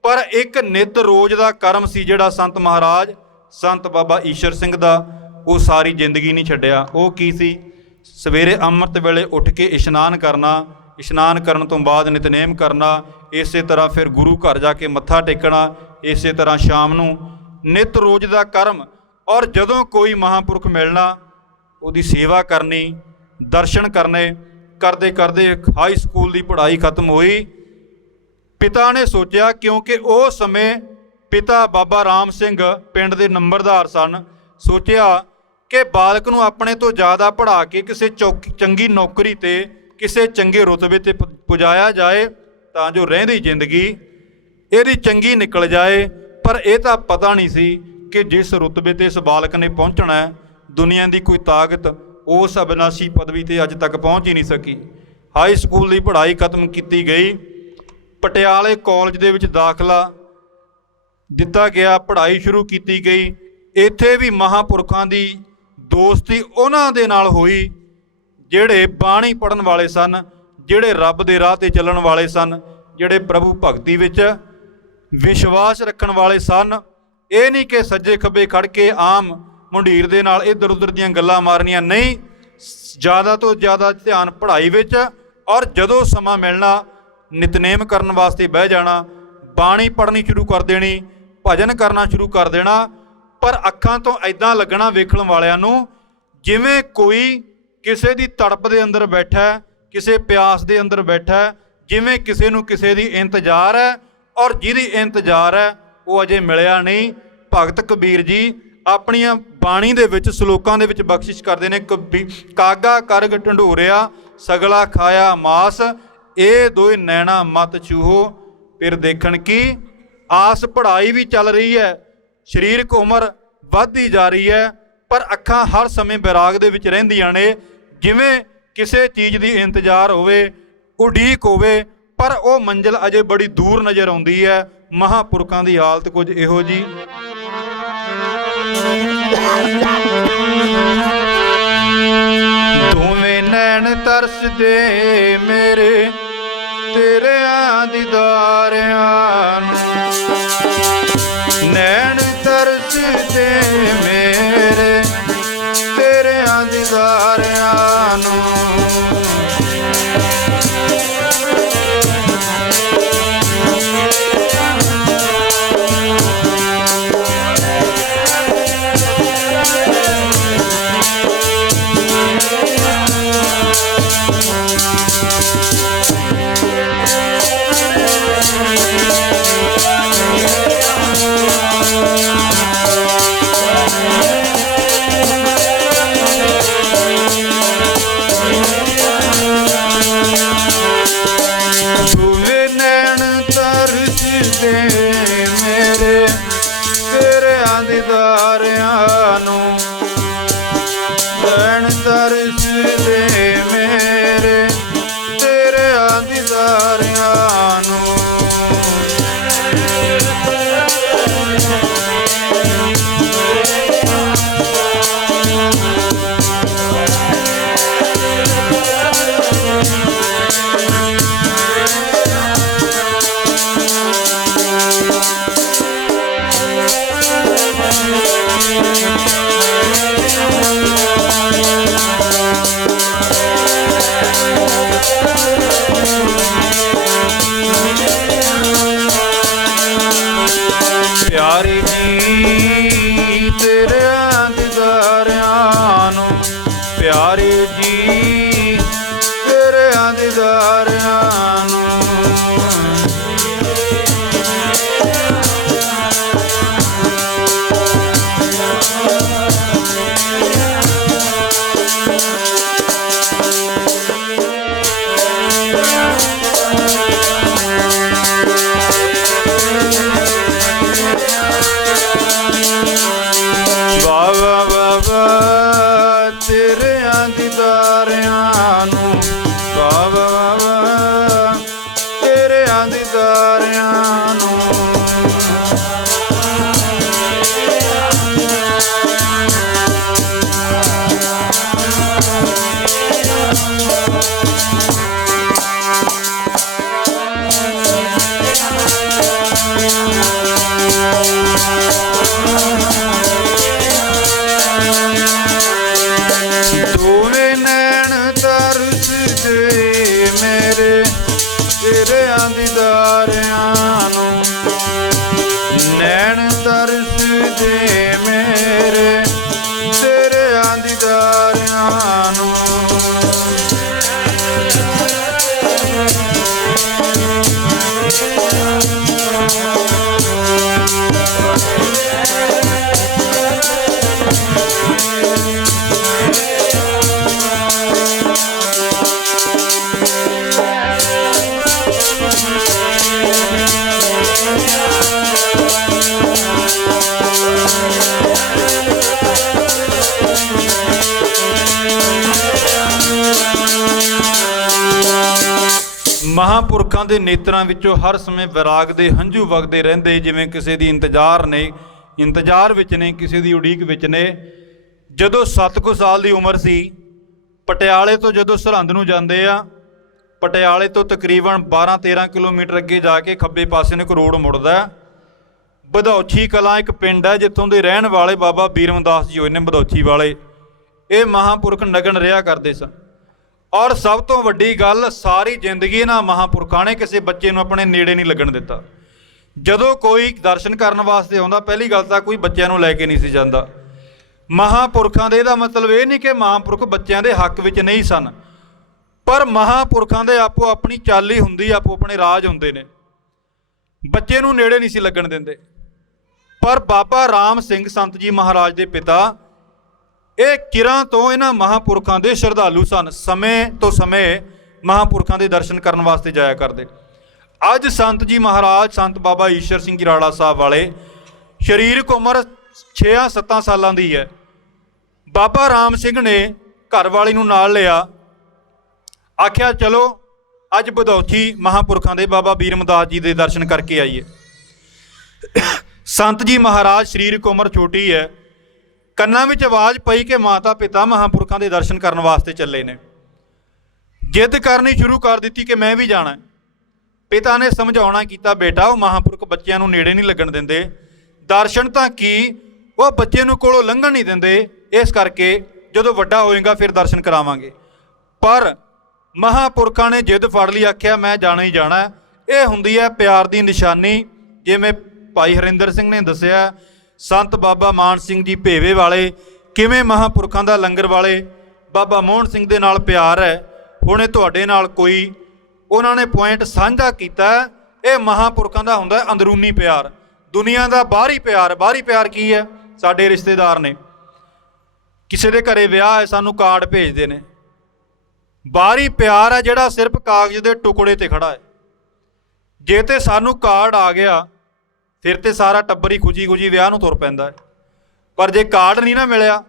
ਪਰ ਇੱਕ ਨਿੱਤ ਰੋਜ਼ ਦਾ ਕਰਮ ਸੀ ਜਿਹੜਾ ਸੰਤ ਮਹਾਰਾਜ ਸੰਤ ਬਾਬਾ ਈਸ਼ਰ ਸਿੰਘ ਦਾ, ਉਹ ਸਾਰੀ ਜ਼ਿੰਦਗੀ ਨਹੀਂ ਛੱਡਿਆ। ਉਹ ਕੀ ਸੀ? ਸਵੇਰੇ ਅੰਮ੍ਰਿਤ ਵੇਲੇ ਉੱਠ ਕੇ ਇਸ਼ਨਾਨ ਕਰਨਾ, ਇਸ਼ਨਾਨ ਕਰਨ ਤੋਂ ਬਾਅਦ ਨਿਤਨੇਮ ਕਰਨਾ, ਇਸੇ ਤਰ੍ਹਾਂ ਫਿਰ ਗੁਰੂ ਘਰ ਜਾ ਕੇ ਮੱਥਾ ਟੇਕਣਾ, ਇਸੇ ਤਰ੍ਹਾਂ ਸ਼ਾਮ ਨੂੰ ਨਿੱਤ ਰੋਜ਼ ਦਾ ਕਰਮ। ਔਰ ਜਦੋਂ ਕੋਈ ਮਹਾਂਪੁਰਖ ਮਿਲਣਾ ਉਹਦੀ ਸੇਵਾ ਕਰਨੀ, ਦਰਸ਼ਨ ਕਰਨੇ। ਕਰਦੇ ਕਰਦੇ ਹਾਈ ਸਕੂਲ ਦੀ ਪੜ੍ਹਾਈ ਖਤਮ ਹੋਈ। ਪਿਤਾ ਨੇ ਸੋਚਿਆ, ਕਿਉਂਕਿ ਉਸ ਸਮੇਂ ਪਿਤਾ ਬਾਬਾ ਰਾਮ ਸਿੰਘ ਪਿੰਡ ਦੇ ਨੰਬਰਦਾਰ ਸਨ, ਸੋਚਿਆ ਕਿ ਬਾਲਕ ਨੂੰ ਆਪਣੇ ਤੋਂ ਜ਼ਿਆਦਾ ਪੜ੍ਹਾ ਕੇ ਕਿਸੇ ਚੰਗੀ ਨੌਕਰੀ 'ਤੇ, ਕਿਸੇ ਚੰਗੇ ਰੁਤਬੇ 'ਤੇ ਪੁਜਾਇਆ ਜਾਏ ਤਾਂ ਜੋ ਰਹਿੰਦੀ ਜ਼ਿੰਦਗੀ ਇਹਦੀ ਚੰਗੀ ਨਿਕਲ ਜਾਏ। ਪਰ ਇਹ ਤਾਂ ਪਤਾ ਨਹੀਂ ਸੀ ਕਿ ਜਿਸ ਰੁਤਬੇ 'ਤੇ ਇਸ ਬਾਲਕ ਨੇ ਪਹੁੰਚਣਾ, ਦੁਨੀਆ ਦੀ ਕੋਈ ਤਾਕਤ ਉਸ ਅਬਿਨਾਸ਼ੀ ਪਦਵੀ 'ਤੇ ਅੱਜ ਤੱਕ ਪਹੁੰਚ ਹੀ ਨਹੀਂ ਸਕੀ। ਹਾਈ ਸਕੂਲ ਦੀ ਪੜ੍ਹਾਈ ਖਤਮ ਕੀਤੀ ਗਈ, ਪਟਿਆਲੇ ਕਾਲਜ ਦੇ ਵਿੱਚ ਦਾਖਲਾ ਦਿੱਤਾ ਗਿਆ, ਪੜ੍ਹਾਈ ਸ਼ੁਰੂ ਕੀਤੀ ਗਈ। ਇੱਥੇ ਵੀ ਮਹਾਂਪੁਰਖਾਂ ਦੀ ਦੋਸਤੀ ਉਹਨਾਂ ਦੇ ਨਾਲ ਹੋਈ ਜਿਹੜੇ ਬਾਣੀ ਪੜ੍ਹਨ ਵਾਲੇ ਸਨ, ਜਿਹੜੇ ਰੱਬ ਦੇ ਰਾਹ 'ਤੇ ਚੱਲਣ ਵਾਲੇ ਸਨ, ਜਿਹੜੇ ਪ੍ਰਭੂ ਭਗਤੀ ਵਿੱਚ ਵਿਸ਼ਵਾਸ ਰੱਖਣ ਵਾਲੇ ਸਨ। ਇਹ ਨਹੀਂ ਕਿ ਸੱਜੇ ਖੱਬੇ ਖੜ੍ਹ ਕੇ ਆਮ ਮੁੰਡੀਰ ਦੇ ਨਾਲ ਇੱਧਰ ਉੱਧਰ ਦੀਆਂ ਗੱਲਾਂ ਮਾਰਨੀਆਂ, ਨਹੀਂ, ਜ਼ਿਆਦਾ ਤੋਂ ਜ਼ਿਆਦਾ ਧਿਆਨ ਪੜ੍ਹਾਈ ਵਿੱਚ। ਔਰ ਜਦੋਂ ਸਮਾਂ ਮਿਲਣਾ ਨਿਤਨੇਮ ਕਰਨ ਵਾਸਤੇ ਬਹਿ ਜਾਣਾ, ਬਾਣੀ ਪੜ੍ਹਨੀ ਸ਼ੁਰੂ ਕਰ ਦੇਣੀ, ਭਜਨ ਕਰਨਾ ਸ਼ੁਰੂ ਕਰ ਦੇਣਾ। ਪਰ ਅੱਖਾਂ ਤੋਂ ਇੱਦਾਂ ਲੱਗਣਾ ਵੇਖਣ ਵਾਲਿਆਂ ਨੂੰ ਜਿਵੇਂ ਕੋਈ ਕਿਸੇ ਦੀ ਤੜਪ ਦੇ ਅੰਦਰ ਬੈਠਾ, ਕਿਸੇ ਪਿਆਸ ਦੇ ਅੰਦਰ ਬੈਠਾ, ਜਿਵੇਂ ਕਿਸੇ ਨੂੰ ਕਿਸੇ ਦੀ ਇੰਤਜ਼ਾਰ ਹੈ ਔਰ ਜਿਹਦੀ ਇੰਤਜ਼ਾਰ ਹੈ ਉਹ ਅਜੇ ਮਿਲਿਆ ਨਹੀਂ। ਭਗਤ ਕਬੀਰ ਜੀ ਆਪਣੀਆਂ ਬਾਣੀ ਦੇ ਵਿੱਚ ਸਲੋਕਾਂ ਦੇ ਵਿੱਚ ਬਖਸ਼ਿਸ਼ ਕਰਦੇ ਨੇ, ਕਾਗਾ ਕਰਗ ਢੰਡੋਰਿਆ ਸਗਲਾ ਖਾਇਆ ਮਾਸ, ਇਹ ਦੋਏ ਨੈਣਾ ਮਤ ਚੂਹੋ ਫਿਰ ਦੇਖਣ ਕੀ ਆਸ। ਪੜ੍ਹਾਈ ਵੀ ਚੱਲ ਰਹੀ ਹੈ, ਸਰੀਰਕ ਉਮਰ ਵੱਧਦੀ ਜਾ ਰਹੀ ਹੈ, ਪਰ ਅੱਖਾਂ ਹਰ ਸਮੇਂ ਬੈਰਾਗ ਦੇ ਵਿੱਚ ਰਹਿੰਦੀਆਂ ਨੇ, ਜਿਵੇਂ ਕਿਸੇ ਚੀਜ਼ ਦੀ ਇੰਤਜ਼ਾਰ ਹੋਵੇ, ਉਡੀਕ ਹੋਵੇ, ਪਰ ਉਹ ਮੰਜ਼ਿਲ ਅਜੇ ਬੜੀ ਦੂਰ ਨਜ਼ਰ ਆਉਂਦੀ ਹੈ। ਮਹਾਂਪੁਰਖਾਂ ਦੀ ਹਾਲਤ ਕੁਝ ਇਹੋ ਜਿਹੀ। ਦੋਵੇਂ ਨੈਣ ਤਰਸਦੇ ਮੇਰੇ ਤੇਰਿਆਂ ਦੀਦਾਰਿਆਂ ਨੂੰ, ਨੈਣ ਤਰਸਦੇ ਮੇਰੇ ਤੇਰਿਆਂ ਦੀਦਾਰਿਆਂ ਨੂੰ। ਪਿਆਰੇ ਜੀ ਤੇਰਿਆਂ ਦੀਦਾਰਿਆਂ ਨੂੰ, ਪਿਆਰੇ ਜੀ ਤੇਰਿਆਂ ਦੀਦਾਰਿਆਂ ਨੂੰ। ਮਹਾਂਪੁਰਖਾਂ ਦੇ ਨੇਤਰਾਂ ਵਿੱਚੋਂ ਹਰ ਸਮੇਂ ਵਿਰਾਗ ਦੇ ਹੰਝੂ ਵਗਦੇ ਰਹਿੰਦੇ, ਜਿਵੇਂ ਕਿਸੇ ਦੀ ਇੰਤਜ਼ਾਰ ਵਿੱਚ ਨੇ, ਕਿਸੇ ਦੀ ਉਡੀਕ ਵਿੱਚ ਨੇ। ਜਦੋਂ 7 ਕੁ ਸਾਲ ਦੀ ਉਮਰ ਸੀ, ਪਟਿਆਲੇ ਤੋਂ ਜਦੋਂ ਸਰਹੰਦ ਨੂੰ ਜਾਂਦੇ ਆ, ਪਟਿਆਲੇ ਤੋਂ ਤਕਰੀਬਨ 12-13 ਕਿਲੋਮੀਟਰ ਅੱਗੇ ਜਾ ਕੇ ਖੱਬੇ ਪਾਸੇ ਨੂੰ ਇੱਕ ਰੋਡ ਮੁੜਦਾ। ਬਧੌਛੀ ਕਲਾਂ ਇੱਕ ਪਿੰਡ ਹੈ, ਜਿੱਥੋਂ ਦੇ ਰਹਿਣ ਵਾਲੇ ਬਾਬਾ ਬੀਰਮਦਾਸ ਜੀ ਹੋਏ ਨੇ ਬਧੌਛੀ ਵਾਲੇ। ਇਹ ਮਹਾਂਪੁਰਖ ਨਗਨ ਰਿਹਾ ਕਰਦੇ ਸਨ। ਔਰ ਸਭ ਤੋਂ ਵੱਡੀ ਗੱਲ, ਸਾਰੀ ਜ਼ਿੰਦਗੀ ਇਹਨਾਂ ਮਹਾਂਪੁਰਖਾਂ ਨੇ ਕਿਸੇ ਬੱਚੇ ਨੂੰ ਆਪਣੇ ਨੇੜੇ ਨਹੀਂ ਲੱਗਣ ਦਿੱਤਾ। ਜਦੋਂ ਕੋਈ ਦਰਸ਼ਨ ਕਰਨ ਵਾਸਤੇ ਆਉਂਦਾ, ਪਹਿਲੀ ਗੱਲ ਤਾਂ ਕੋਈ ਬੱਚਿਆਂ ਨੂੰ ਲੈ ਕੇ ਨਹੀਂ ਸੀ ਜਾਂਦਾ। ਮਹਾਂਪੁਰਖਾਂ ਦੇ ਇਹਦਾ ਮਤਲਬ ਇਹ ਨਹੀਂ ਕਿ ਮਹਾਂਪੁਰਖ ਬੱਚਿਆਂ ਦੇ ਹੱਕ ਵਿੱਚ ਨਹੀਂ ਸਨ, ਪਰ ਮਹਾਂਪੁਰਖਾਂ ਦੇ ਆਪੋ ਆਪਣੀ ਚਾਲ ਹੀ ਹੁੰਦੀ, ਆਪੋ ਆਪਣੇ ਰਾਜ ਹੁੰਦੇ ਨੇ। ਬੱਚੇ ਨੂੰ ਨੇੜੇ ਨਹੀਂ ਸੀ ਲੱਗਣ ਦਿੰਦੇ। ਪਰ ਬਾਬਾ ਰਾਮ ਸਿੰਘ ਸੰਤ ਜੀ ਮਹਾਰਾਜ ਦੇ ਪਿਤਾ ਇਹ ਕਿਰਾਂ ਤੋਂ ਇਹਨਾਂ ਮਹਾਂਪੁਰਖਾਂ ਦੇ ਸ਼ਰਧਾਲੂ ਸਨ। ਸਮੇਂ ਤੋਂ ਸਮੇਂ ਮਹਾਂਪੁਰਖਾਂ ਦੇ ਦਰਸ਼ਨ ਕਰਨ ਵਾਸਤੇ ਜਾਇਆ ਕਰਦੇ। ਅੱਜ ਸੰਤ ਜੀ ਮਹਾਰਾਜ, ਸੰਤ ਬਾਬਾ ਈਸ਼ਰ ਸਿੰਘ ਗਿਰਾੜਾ ਸਾਹਿਬ ਵਾਲੇ, ਸਰੀਰਕ ਉਮਰ 6-7 ਸਾਲਾਂ ਦੀ ਹੈ। ਬਾਬਾ ਰਾਮ ਸਿੰਘ ਨੇ ਘਰ ਵਾਲੀ ਨੂੰ ਨਾਲ ਲਿਆ, ਆਖਿਆ ਚਲੋ ਅੱਜ ਬਧੌਛੀ ਮਹਾਂਪੁਰਖਾਂ ਦੇ ਬਾਬਾ ਬੀਰਮਦਾਸ ਜੀ ਦੇ ਦਰਸ਼ਨ ਕਰਕੇ ਆਈਏ। ਸੰਤ ਜੀ ਮਹਾਰਾਜ, ਸਰੀਰਕ ਉਮਰ ਛੋਟੀ ਹੈ, ਕੰਨਾਂ ਵਿੱਚ ਆਵਾਜ਼ ਪਈ ਕਿ ਮਾਤਾ ਪਿਤਾ ਮਹਾਂਪੁਰਖਾਂ ਦੇ ਦਰਸ਼ਨ ਕਰਨ ਵਾਸਤੇ ਚੱਲੇ ਨੇ। ਜਿੱਦ ਕਰਨੀ ਸ਼ੁਰੂ ਕਰ ਦਿੱਤੀ ਕਿ ਮੈਂ ਵੀ ਜਾਣਾ। ਪਿਤਾ ਨੇ ਸਮਝਾਉਣਾ ਕੀਤਾ, ਬੇਟਾ ਉਹ ਮਹਾਂਪੁਰਖ ਬੱਚਿਆਂ ਨੂੰ ਨੇੜੇ ਨਹੀਂ ਲੱਗਣ ਦਿੰਦੇ, ਦਰਸ਼ਨ ਤਾਂ ਕੀ ਉਹ ਬੱਚੇ ਨੂੰ ਕੋਲੋਂ ਲੰਘਣ ਨਹੀਂ ਦਿੰਦੇ, ਇਸ ਕਰਕੇ ਜਦੋਂ ਵੱਡਾ ਹੋਏਗਾ ਫਿਰ ਦਰਸ਼ਨ ਕਰਾਵਾਂਗੇ। ਪਰ ਮਹਾਂਪੁਰਖਾਂ ਨੇ ਜਿੱਦ ਫੜ ਲਈ, ਆਖਿਆ ਮੈਂ ਜਾਣਾ ਹੀ ਜਾਣਾ। ਇਹ ਹੁੰਦੀ ਹੈ ਪਿਆਰ ਦੀ ਨਿਸ਼ਾਨੀ। ਜਿਵੇਂ ਭਾਈ ਹਰਿੰਦਰ ਸਿੰਘ ਨੇ ਦੱਸਿਆ, ਸੰਤ ਬਾਬਾ ਮਾਨ ਸਿੰਘ ਜੀ ਭੇਵੇ ਵਾਲੇ ਕਿਵੇਂ ਮਹਾਂਪੁਰਖਾਂ ਦਾ ਲੰਗਰ ਵਾਲੇ ਬਾਬਾ ਮੋਹਨ ਸਿੰਘ ਦੇ ਨਾਲ ਪਿਆਰ ਹੈ। ਹੁਣ ਇਹ ਤੁਹਾਡੇ ਨਾਲ ਕੋਈ ਉਹਨਾਂ ਨੇ ਪੁਆਇੰਟ ਸਾਂਝਾ ਕੀਤਾ। ਇਹ ਮਹਾਂਪੁਰਖਾਂ ਦਾ ਹੁੰਦਾ ਅੰਦਰੂਨੀ ਪਿਆਰ, ਦੁਨੀਆ ਦਾ ਬਾਹਰੀ ਪਿਆਰ। ਬਾਹਰੀ ਪਿਆਰ ਕੀ ਹੈ? ਸਾਡੇ ਰਿਸ਼ਤੇਦਾਰ ਨੇ, ਕਿਸੇ ਦੇ ਘਰੇ ਵਿਆਹ ਹੈ, ਸਾਨੂੰ ਕਾਰਡ ਭੇਜਦੇ ਨੇ। ਬਾਹਰੀ ਪਿਆਰ ਹੈ ਜਿਹੜਾ ਸਿਰਫ ਕਾਗਜ਼ ਦੇ ਟੁਕੜੇ ਤੇ ਖੜਾ ਹੈ। ਜੇ ਤੇ ਸਾਨੂੰ ਕਾਰਡ ਆ ਗਿਆ ਫਿਰ ਤੇ ਸਾਰਾ ਟੱਬਰ ਹੀ ਖੁਸ਼ੀ ਵਿਆਹ ਨੂੰ ਤੁਰ ਪੈਂਦਾ ਹੈ। ਪਰ ਜੇ ਕਾਰਡ ਨਹੀਂ ਨਾ ਮਿਲਿਆ,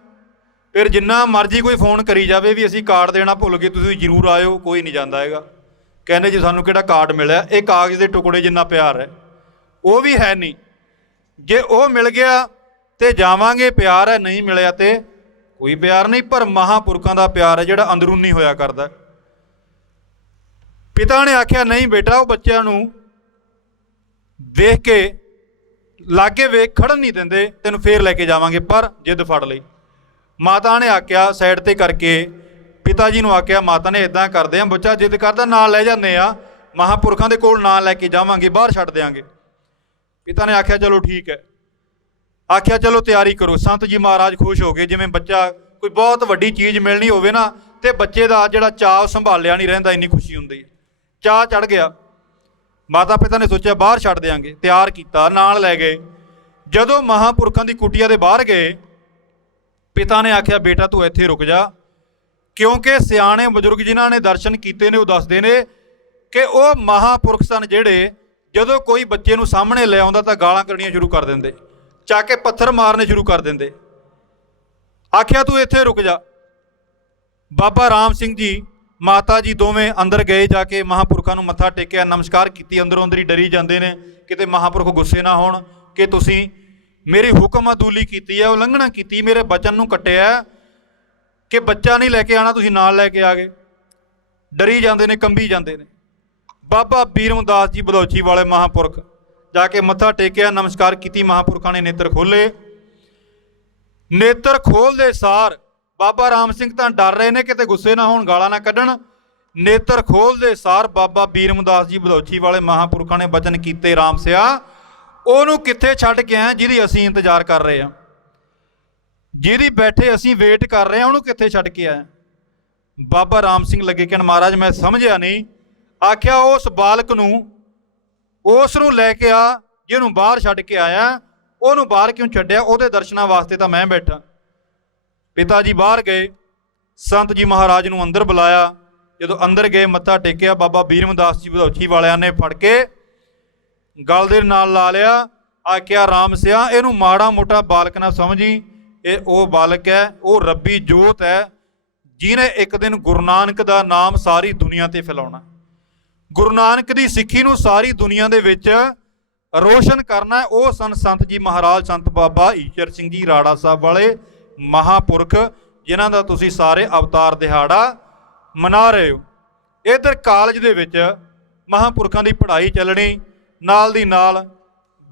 ਫਿਰ ਜਿੰਨਾ ਮਰਜ਼ੀ ਕੋਈ ਫੋਨ ਕਰੀ ਜਾਵੇ ਵੀ ਅਸੀਂ ਕਾਰਡ ਦੇਣਾ ਭੁੱਲ ਗਏ, ਤੁਸੀਂ ਜ਼ਰੂਰ ਆਇਓ, ਕੋਈ ਨਹੀਂ ਜਾਂਦਾ ਹੈਗਾ। ਕਹਿੰਦੇ ਜੀ ਸਾਨੂੰ ਕਿਹੜਾ ਕਾਰਡ ਮਿਲਿਆ, ਇਹ ਕਾਗਜ਼ ਦੇ ਟੁਕੜੇ ਜਿੰਨਾ ਪਿਆਰ ਹੈ ਉਹ ਵੀ ਹੈ ਨਹੀਂ। ਜੇ ਉਹ ਮਿਲ ਗਿਆ ਤੇ ਜਾਵਾਂਗੇ, ਪਿਆਰ ਹੈ, ਨਹੀਂ ਮਿਲਿਆ ਤੇ ਕੋਈ ਪਿਆਰ ਨਹੀਂ। ਪਰ ਮਹਾਂਪੁਰਖਾਂ ਦਾ ਪਿਆਰ ਹੈ ਜਿਹੜਾ ਅੰਦਰੂਨੀ ਹੋਇਆ ਕਰਦਾ। ਪਿਤਾ ਨੇ ਆਖਿਆ, ਨਹੀਂ ਬੇਟਾ, ਉਹ ਬੱਚਿਆਂ ਨੂੰ ਵੇਖ ਕੇ ਲਾਗੇ ਵੇਖ ਖੜਨ ਨਹੀਂ ਦਿੰਦੇ, ਤੈਨੂੰ ਫੇਰ ਲੈ ਕੇ ਜਾਵਾਂਗੇ। ਪਰ ਜਿੱਦ ਫੜ ਲਈ। ਮਾਤਾ ਨੇ ਆਖਿਆ ਸਾਈਡ ਤੇ ਕਰਕੇ, ਪਿਤਾ ਜੀ ਨੂੰ ਆਖਿਆ, ਮਾਤਾ ਨੇ ਇਦਾਂ ਕਰਦੇ ਆ, ਬੱਚਾ ਜਿੱਦ ਕਰਦਾ ਨਾਲ ਲੈ ਜਾਂਦੇ ਆ, ਮਹਾਂਪੁਰਖਾਂ ਦੇ ਕੋਲ ਨਾਲ ਲੈ ਕੇ ਜਾਵਾਂਗੇ, ਬਾਹਰ ਛੱਡ ਦਿਆਂਗੇ। ਪਿਤਾ ਨੇ ਆਖਿਆ ਚਲੋ ਠੀਕ ਹੈ। ਆਖਿਆ ਚਲੋ ਤਿਆਰੀ ਕਰੋ। ਸੰਤ ਜੀ ਮਹਾਰਾਜ ਖੁਸ਼ ਹੋ ਗਏ। ਜਿਵੇਂ ਬੱਚਾ ਕੋਈ ਬਹੁਤ ਵੱਡੀ ਚੀਜ਼ ਮਿਲਣੀ ਹੋਵੇ ਨਾ, ਤੇ ਬੱਚੇ ਦਾ ਜਿਹੜਾ ਚਾਅ ਸੰਭਾਲਿਆ ਨਹੀਂ ਰਹਿੰਦਾ, ਇੰਨੀ ਖੁਸ਼ੀ ਹੁੰਦੀ ਹੈ। ਚਾਅ ਚੜ੍ਹ ਗਿਆ। ਮਾਤਾ ਪਿਤਾ ਨੇ ਸੋਚਿਆ ਬਾਹਰ ਛੱਡ ਦਿਆਂਗੇ, ਤਿਆਰ ਕੀਤਾ, ਨਾਲ ਲੈ ਗਏ। ਜਦੋਂ ਮਹਾਂਪੁਰਖਾਂ ਦੀ ਕੁਟੀਆ ਦੇ ਬਾਹਰ ਗਏ, ਪਿਤਾ ਨੇ ਆਖਿਆ, ਬੇਟਾ ਤੂੰ ਇੱਥੇ ਰੁਕ ਜਾ, ਕਿਉਂਕਿ ਸਿਆਣੇ ਬਜ਼ੁਰਗ ਜਿਨ੍ਹਾਂ ਨੇ ਦਰਸ਼ਨ ਕੀਤੇ ਨੇ ਉਹ ਦੱਸਦੇ ਨੇ ਕਿ ਉਹ ਮਹਾਂਪੁਰਖ ਸਨ ਜਿਹੜੇ ਜਦੋਂ ਕੋਈ ਬੱਚੇ ਨੂੰ ਸਾਹਮਣੇ ਲੈ ਆਉਂਦਾ ਤਾਂ ਗਾਲਾਂ ਕੱਢਣੀਆਂ ਸ਼ੁਰੂ ਕਰ ਦਿੰਦੇ, ਚੱਕ ਕੇ ਪੱਥਰ ਮਾਰਨੇ ਸ਼ੁਰੂ ਕਰ ਦਿੰਦੇ। ਆਖਿਆ ਤੂੰ ਇੱਥੇ ਰੁਕ ਜਾ। ਬਾਬਾ ਰਾਮ ਸਿੰਘ ਜੀ, ਮਾਤਾ ਜੀ ਦੋਵੇਂ ਅੰਦਰ ਗਏ, ਜਾ ਕੇ ਮਹਾਂਪੁਰਖਾਂ ਨੂੰ ਮੱਥਾ ਟੇਕਿਆ, ਨਮਸਕਾਰ ਕੀਤੀ। ਅੰਦਰੋਂ ਅੰਦਰ ਹੀ ਡਰੀ ਜਾਂਦੇ ਨੇ ਕਿਤੇ ਮਹਾਂਪੁਰਖ ਗੁੱਸੇ ਨਾ ਹੋਣ ਕਿ ਤੁਸੀਂ ਮੇਰੀ ਹੁਕਮ ਅਦੂਲੀ ਕੀਤੀ ਹੈ, ਉਲੰਘਣਾ ਕੀਤੀ, ਮੇਰੇ ਬਚਨ ਨੂੰ ਕੱਟਿਆ ਕਿ ਬੱਚਾ ਨਹੀਂ ਲੈ ਕੇ ਆਉਣਾ, ਤੁਸੀਂ ਨਾਲ ਲੈ ਕੇ ਆ ਗਏ। ਡਰੀ ਜਾਂਦੇ ਨੇ, ਕੰਬੀ ਜਾਂਦੇ ਨੇ। ਬਾਬਾ ਬੀਰਮਦਾਸ ਜੀ ਬਧੌਛੀ ਵਾਲੇ ਮਹਾਂਪੁਰਖ ਜਾ ਕੇ ਮੱਥਾ ਟੇਕਿਆ, ਨਮਸਕਾਰ ਕੀਤੀ। ਮਹਾਂਪੁਰਖਾਂ ਨੇ ਨੇਤਰ ਖੋਲ੍ਹੇ। ਨੇਤਰ ਖੋਲ੍ਹਦੇ ਸਾਰ ਬਾਬਾ ਰਾਮ ਸਿੰਘ ਤਾਂ ਡਰ ਰਹੇ ਨੇ ਕਿਤੇ ਗੁੱਸੇ ਨਾ ਹੋਣ, ਗਾਲਾਂ ਨਾ ਕੱਢਣ। ਨੇਤਰ ਖੋਲ੍ਹਦੇ ਸਾਰ ਬਾਬਾ ਬੀਰਮਦਾਸ ਜੀ ਬਧੌਛੀ ਵਾਲੇ ਮਹਾਂਪੁਰਖਾਂ ਨੇ ਬਚਨ ਕੀਤੇ, ਰਾਮ ਸਿਆ ਉਹਨੂੰ ਕਿੱਥੇ ਛੱਡ ਕੇ ਆਏ ਜਿਹਦੀ ਅਸੀਂ ਇੰਤਜ਼ਾਰ ਕਰ ਰਹੇ ਹਾਂ, ਜਿਹਦੀ ਬੈਠੇ ਅਸੀਂ ਵੇਟ ਕਰ ਰਹੇ ਹਾਂ, ਉਹਨੂੰ ਕਿੱਥੇ ਛੱਡ ਕੇ ਆਇਆ? ਬਾਬਾ ਰਾਮ ਸਿੰਘ ਲੱਗੇ ਕਹਿਣ, ਮਹਾਰਾਜ ਮੈਂ ਸਮਝਿਆ ਨਹੀਂ। ਆਖਿਆ ਉਸ ਬਾਲਕ ਨੂੰ, ਉਸ ਨੂੰ ਲੈ ਕੇ ਆ ਜਿਹਨੂੰ ਬਾਹਰ ਛੱਡ ਕੇ ਆਇਆ, ਉਹਨੂੰ ਬਾਹਰ ਕਿਉਂ ਛੱਡਿਆ? ਉਹਦੇ ਦਰਸ਼ਨਾਂ ਵਾਸਤੇ ਤਾਂ ਮੈਂ ਬੈਠਾ। ਪਿਤਾ ਜੀ ਬਾਹਰ ਗਏ, ਸੰਤ ਜੀ ਮਹਾਰਾਜ ਨੂੰ ਅੰਦਰ ਬੁਲਾਇਆ। ਜਦੋਂ ਅੰਦਰ ਗਏ, ਮੱਥਾ ਟੇਕਿਆ। ਬਾਬਾ ਬੀਰਮਦਾਸ ਜੀ ਬਧੌਛੀ ਵਾਲਿਆਂ ਨੇ ਫੜ ਕੇ ਗਲ ਦੇ ਨਾਲ ਲਾ ਲਿਆ। ਆਖਿਆ, ਰਾਮ ਸਿਆ ਇਹਨੂੰ ਮਾੜਾ ਮੋਟਾ ਬਾਲਕ ਨਾ ਸਮਝੀ, ਇਹ ਉਹ ਬਾਲਕ ਹੈ, ਉਹ ਰੱਬੀ ਜੋਤ ਹੈ ਜਿਹਨੇ ਇੱਕ ਦਿਨ ਗੁਰੂ ਨਾਨਕ ਦਾ ਨਾਮ ਸਾਰੀ ਦੁਨੀਆ ਤੇ ਫੈਲਾਉਣਾ। ਗੁਰੂ ਨਾਨਕ ਦੀ ਸਿੱਖੀ ਨੂੰ ਸਾਰੀ ਦੁਨੀਆ ਦੇ ਵਿੱਚ ਰੋਸ਼ਨ ਕਰਨਾ ਹੈ। ਉਹ ਸਨ ਸੰਤ ਜੀ ਮਹਾਰਾਜ ਸੰਤ ਬਾਬਾ ਈਸ਼ਰ ਸਿੰਘ ਜੀ ਰਾੜਾ ਸਾਹਿਬ ਵਾਲੇ ਮਹਾਂਪੁਰਖ, ਜਿਨ੍ਹਾਂ ਦਾ ਤੁਸੀਂ ਸਾਰੇ ਅਵਤਾਰ ਦਿਹਾੜਾ ਮਨਾ ਰਹੇ ਹੋ। ਇੱਧਰ ਕਾਲਜ ਦੇ ਵਿੱਚ ਮਹਾਂਪੁਰਖਾਂ ਦੀ ਪੜ੍ਹਾਈ ਚੱਲਣੀ, ਨਾਲ ਦੀ ਨਾਲ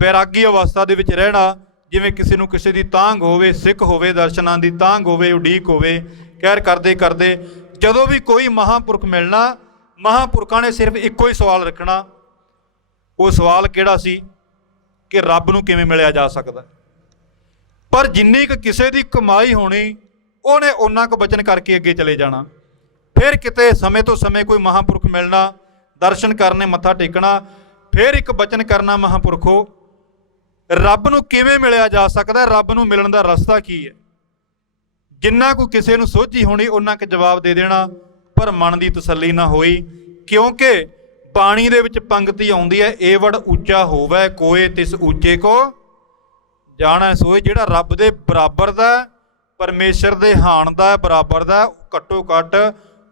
ਬੈਰਾਗੀ ਅਵਸਥਾ ਦੇ ਵਿੱਚ ਰਹਿਣਾ, ਜਿਵੇਂ ਕਿਸੇ ਨੂੰ ਕਿਸੇ ਦੀ ਤਾਂਘ ਹੋਵੇ, ਸਿੱਖ ਹੋਵੇ, ਦਰਸ਼ਨਾਂ ਦੀ ਤਾਂਘ ਹੋਵੇ, ਉਡੀਕ ਹੋਵੇ। ਕਹਿਰ ਕਰਦੇ ਕਰਦੇ ਜਦੋਂ ਵੀ ਕੋਈ ਮਹਾਂਪੁਰਖ ਮਿਲਣਾ, ਮਹਾਂਪੁਰਖਾਂ ਨੇ ਸਿਰਫ ਇੱਕੋ ਹੀ ਸਵਾਲ ਰੱਖਣਾ। ਉਹ ਸਵਾਲ ਕਿਹੜਾ ਸੀ ਕਿ ਰੱਬ ਨੂੰ ਕਿਵੇਂ ਮਿਲਿਆ ਜਾ ਸਕਦਾ। ਪਰ ਜਿੰਨੀ ਕੁ ਕਿਸੇ ਦੀ ਕਮਾਈ ਹੋਣੀ, ਉਹਨੇ ਓਨਾ ਕੁ ਬਚਨ ਕਰਕੇ ਅੱਗੇ ਚਲੇ ਜਾਣਾ। ਫਿਰ ਕਿਤੇ ਸਮੇਂ ਤੋਂ ਸਮੇਂ ਕੋਈ ਮਹਾਂਪੁਰਖ ਮਿਲਣਾ, ਦਰਸ਼ਨ ਕਰਨੇ, ਮੱਥਾ ਟੇਕਣਾ, ਫਿਰ ਇੱਕ ਬਚਨ ਕਰਨਾ, ਮਹਾਂਪੁਰਖੋ ਰੱਬ ਨੂੰ ਕਿਵੇਂ ਮਿਲਿਆ ਜਾ ਸਕਦਾ, ਰੱਬ ਨੂੰ ਮਿਲਣ ਦਾ ਰਸਤਾ ਕੀ ਹੈ। ਜਿੰਨਾ ਕੁ ਕਿਸੇ ਨੂੰ ਸੋਝੀ ਹੋਣੀ ਉਹਨਾਂ ਕੁ ਜਵਾਬ ਦੇ ਦੇਣਾ, ਪਰ ਮਨ ਦੀ ਤਸੱਲੀ ਨਾ ਹੋਈ। ਕਿਉਂਕਿ ਬਾਣੀ ਦੇ ਵਿੱਚ ਪੰਗਤੀ ਆਉਂਦੀ ਹੈ, ਏਵੜ ਉੱਚਾ ਹੋਵੇ ਕੋਏ ਤਿਸ ਉੱਚੇ ਕੋ ਜਾਣਾ ਸੋਏ। ਜਿਹੜਾ ਰੱਬ ਦੇ ਬਰਾਬਰ ਦਾ, ਪਰਮੇਸ਼ਰ ਦੇ ਹਾਣ ਦਾ ਬਰਾਬਰ ਦਾ, ਘੱਟੋ ਘੱਟ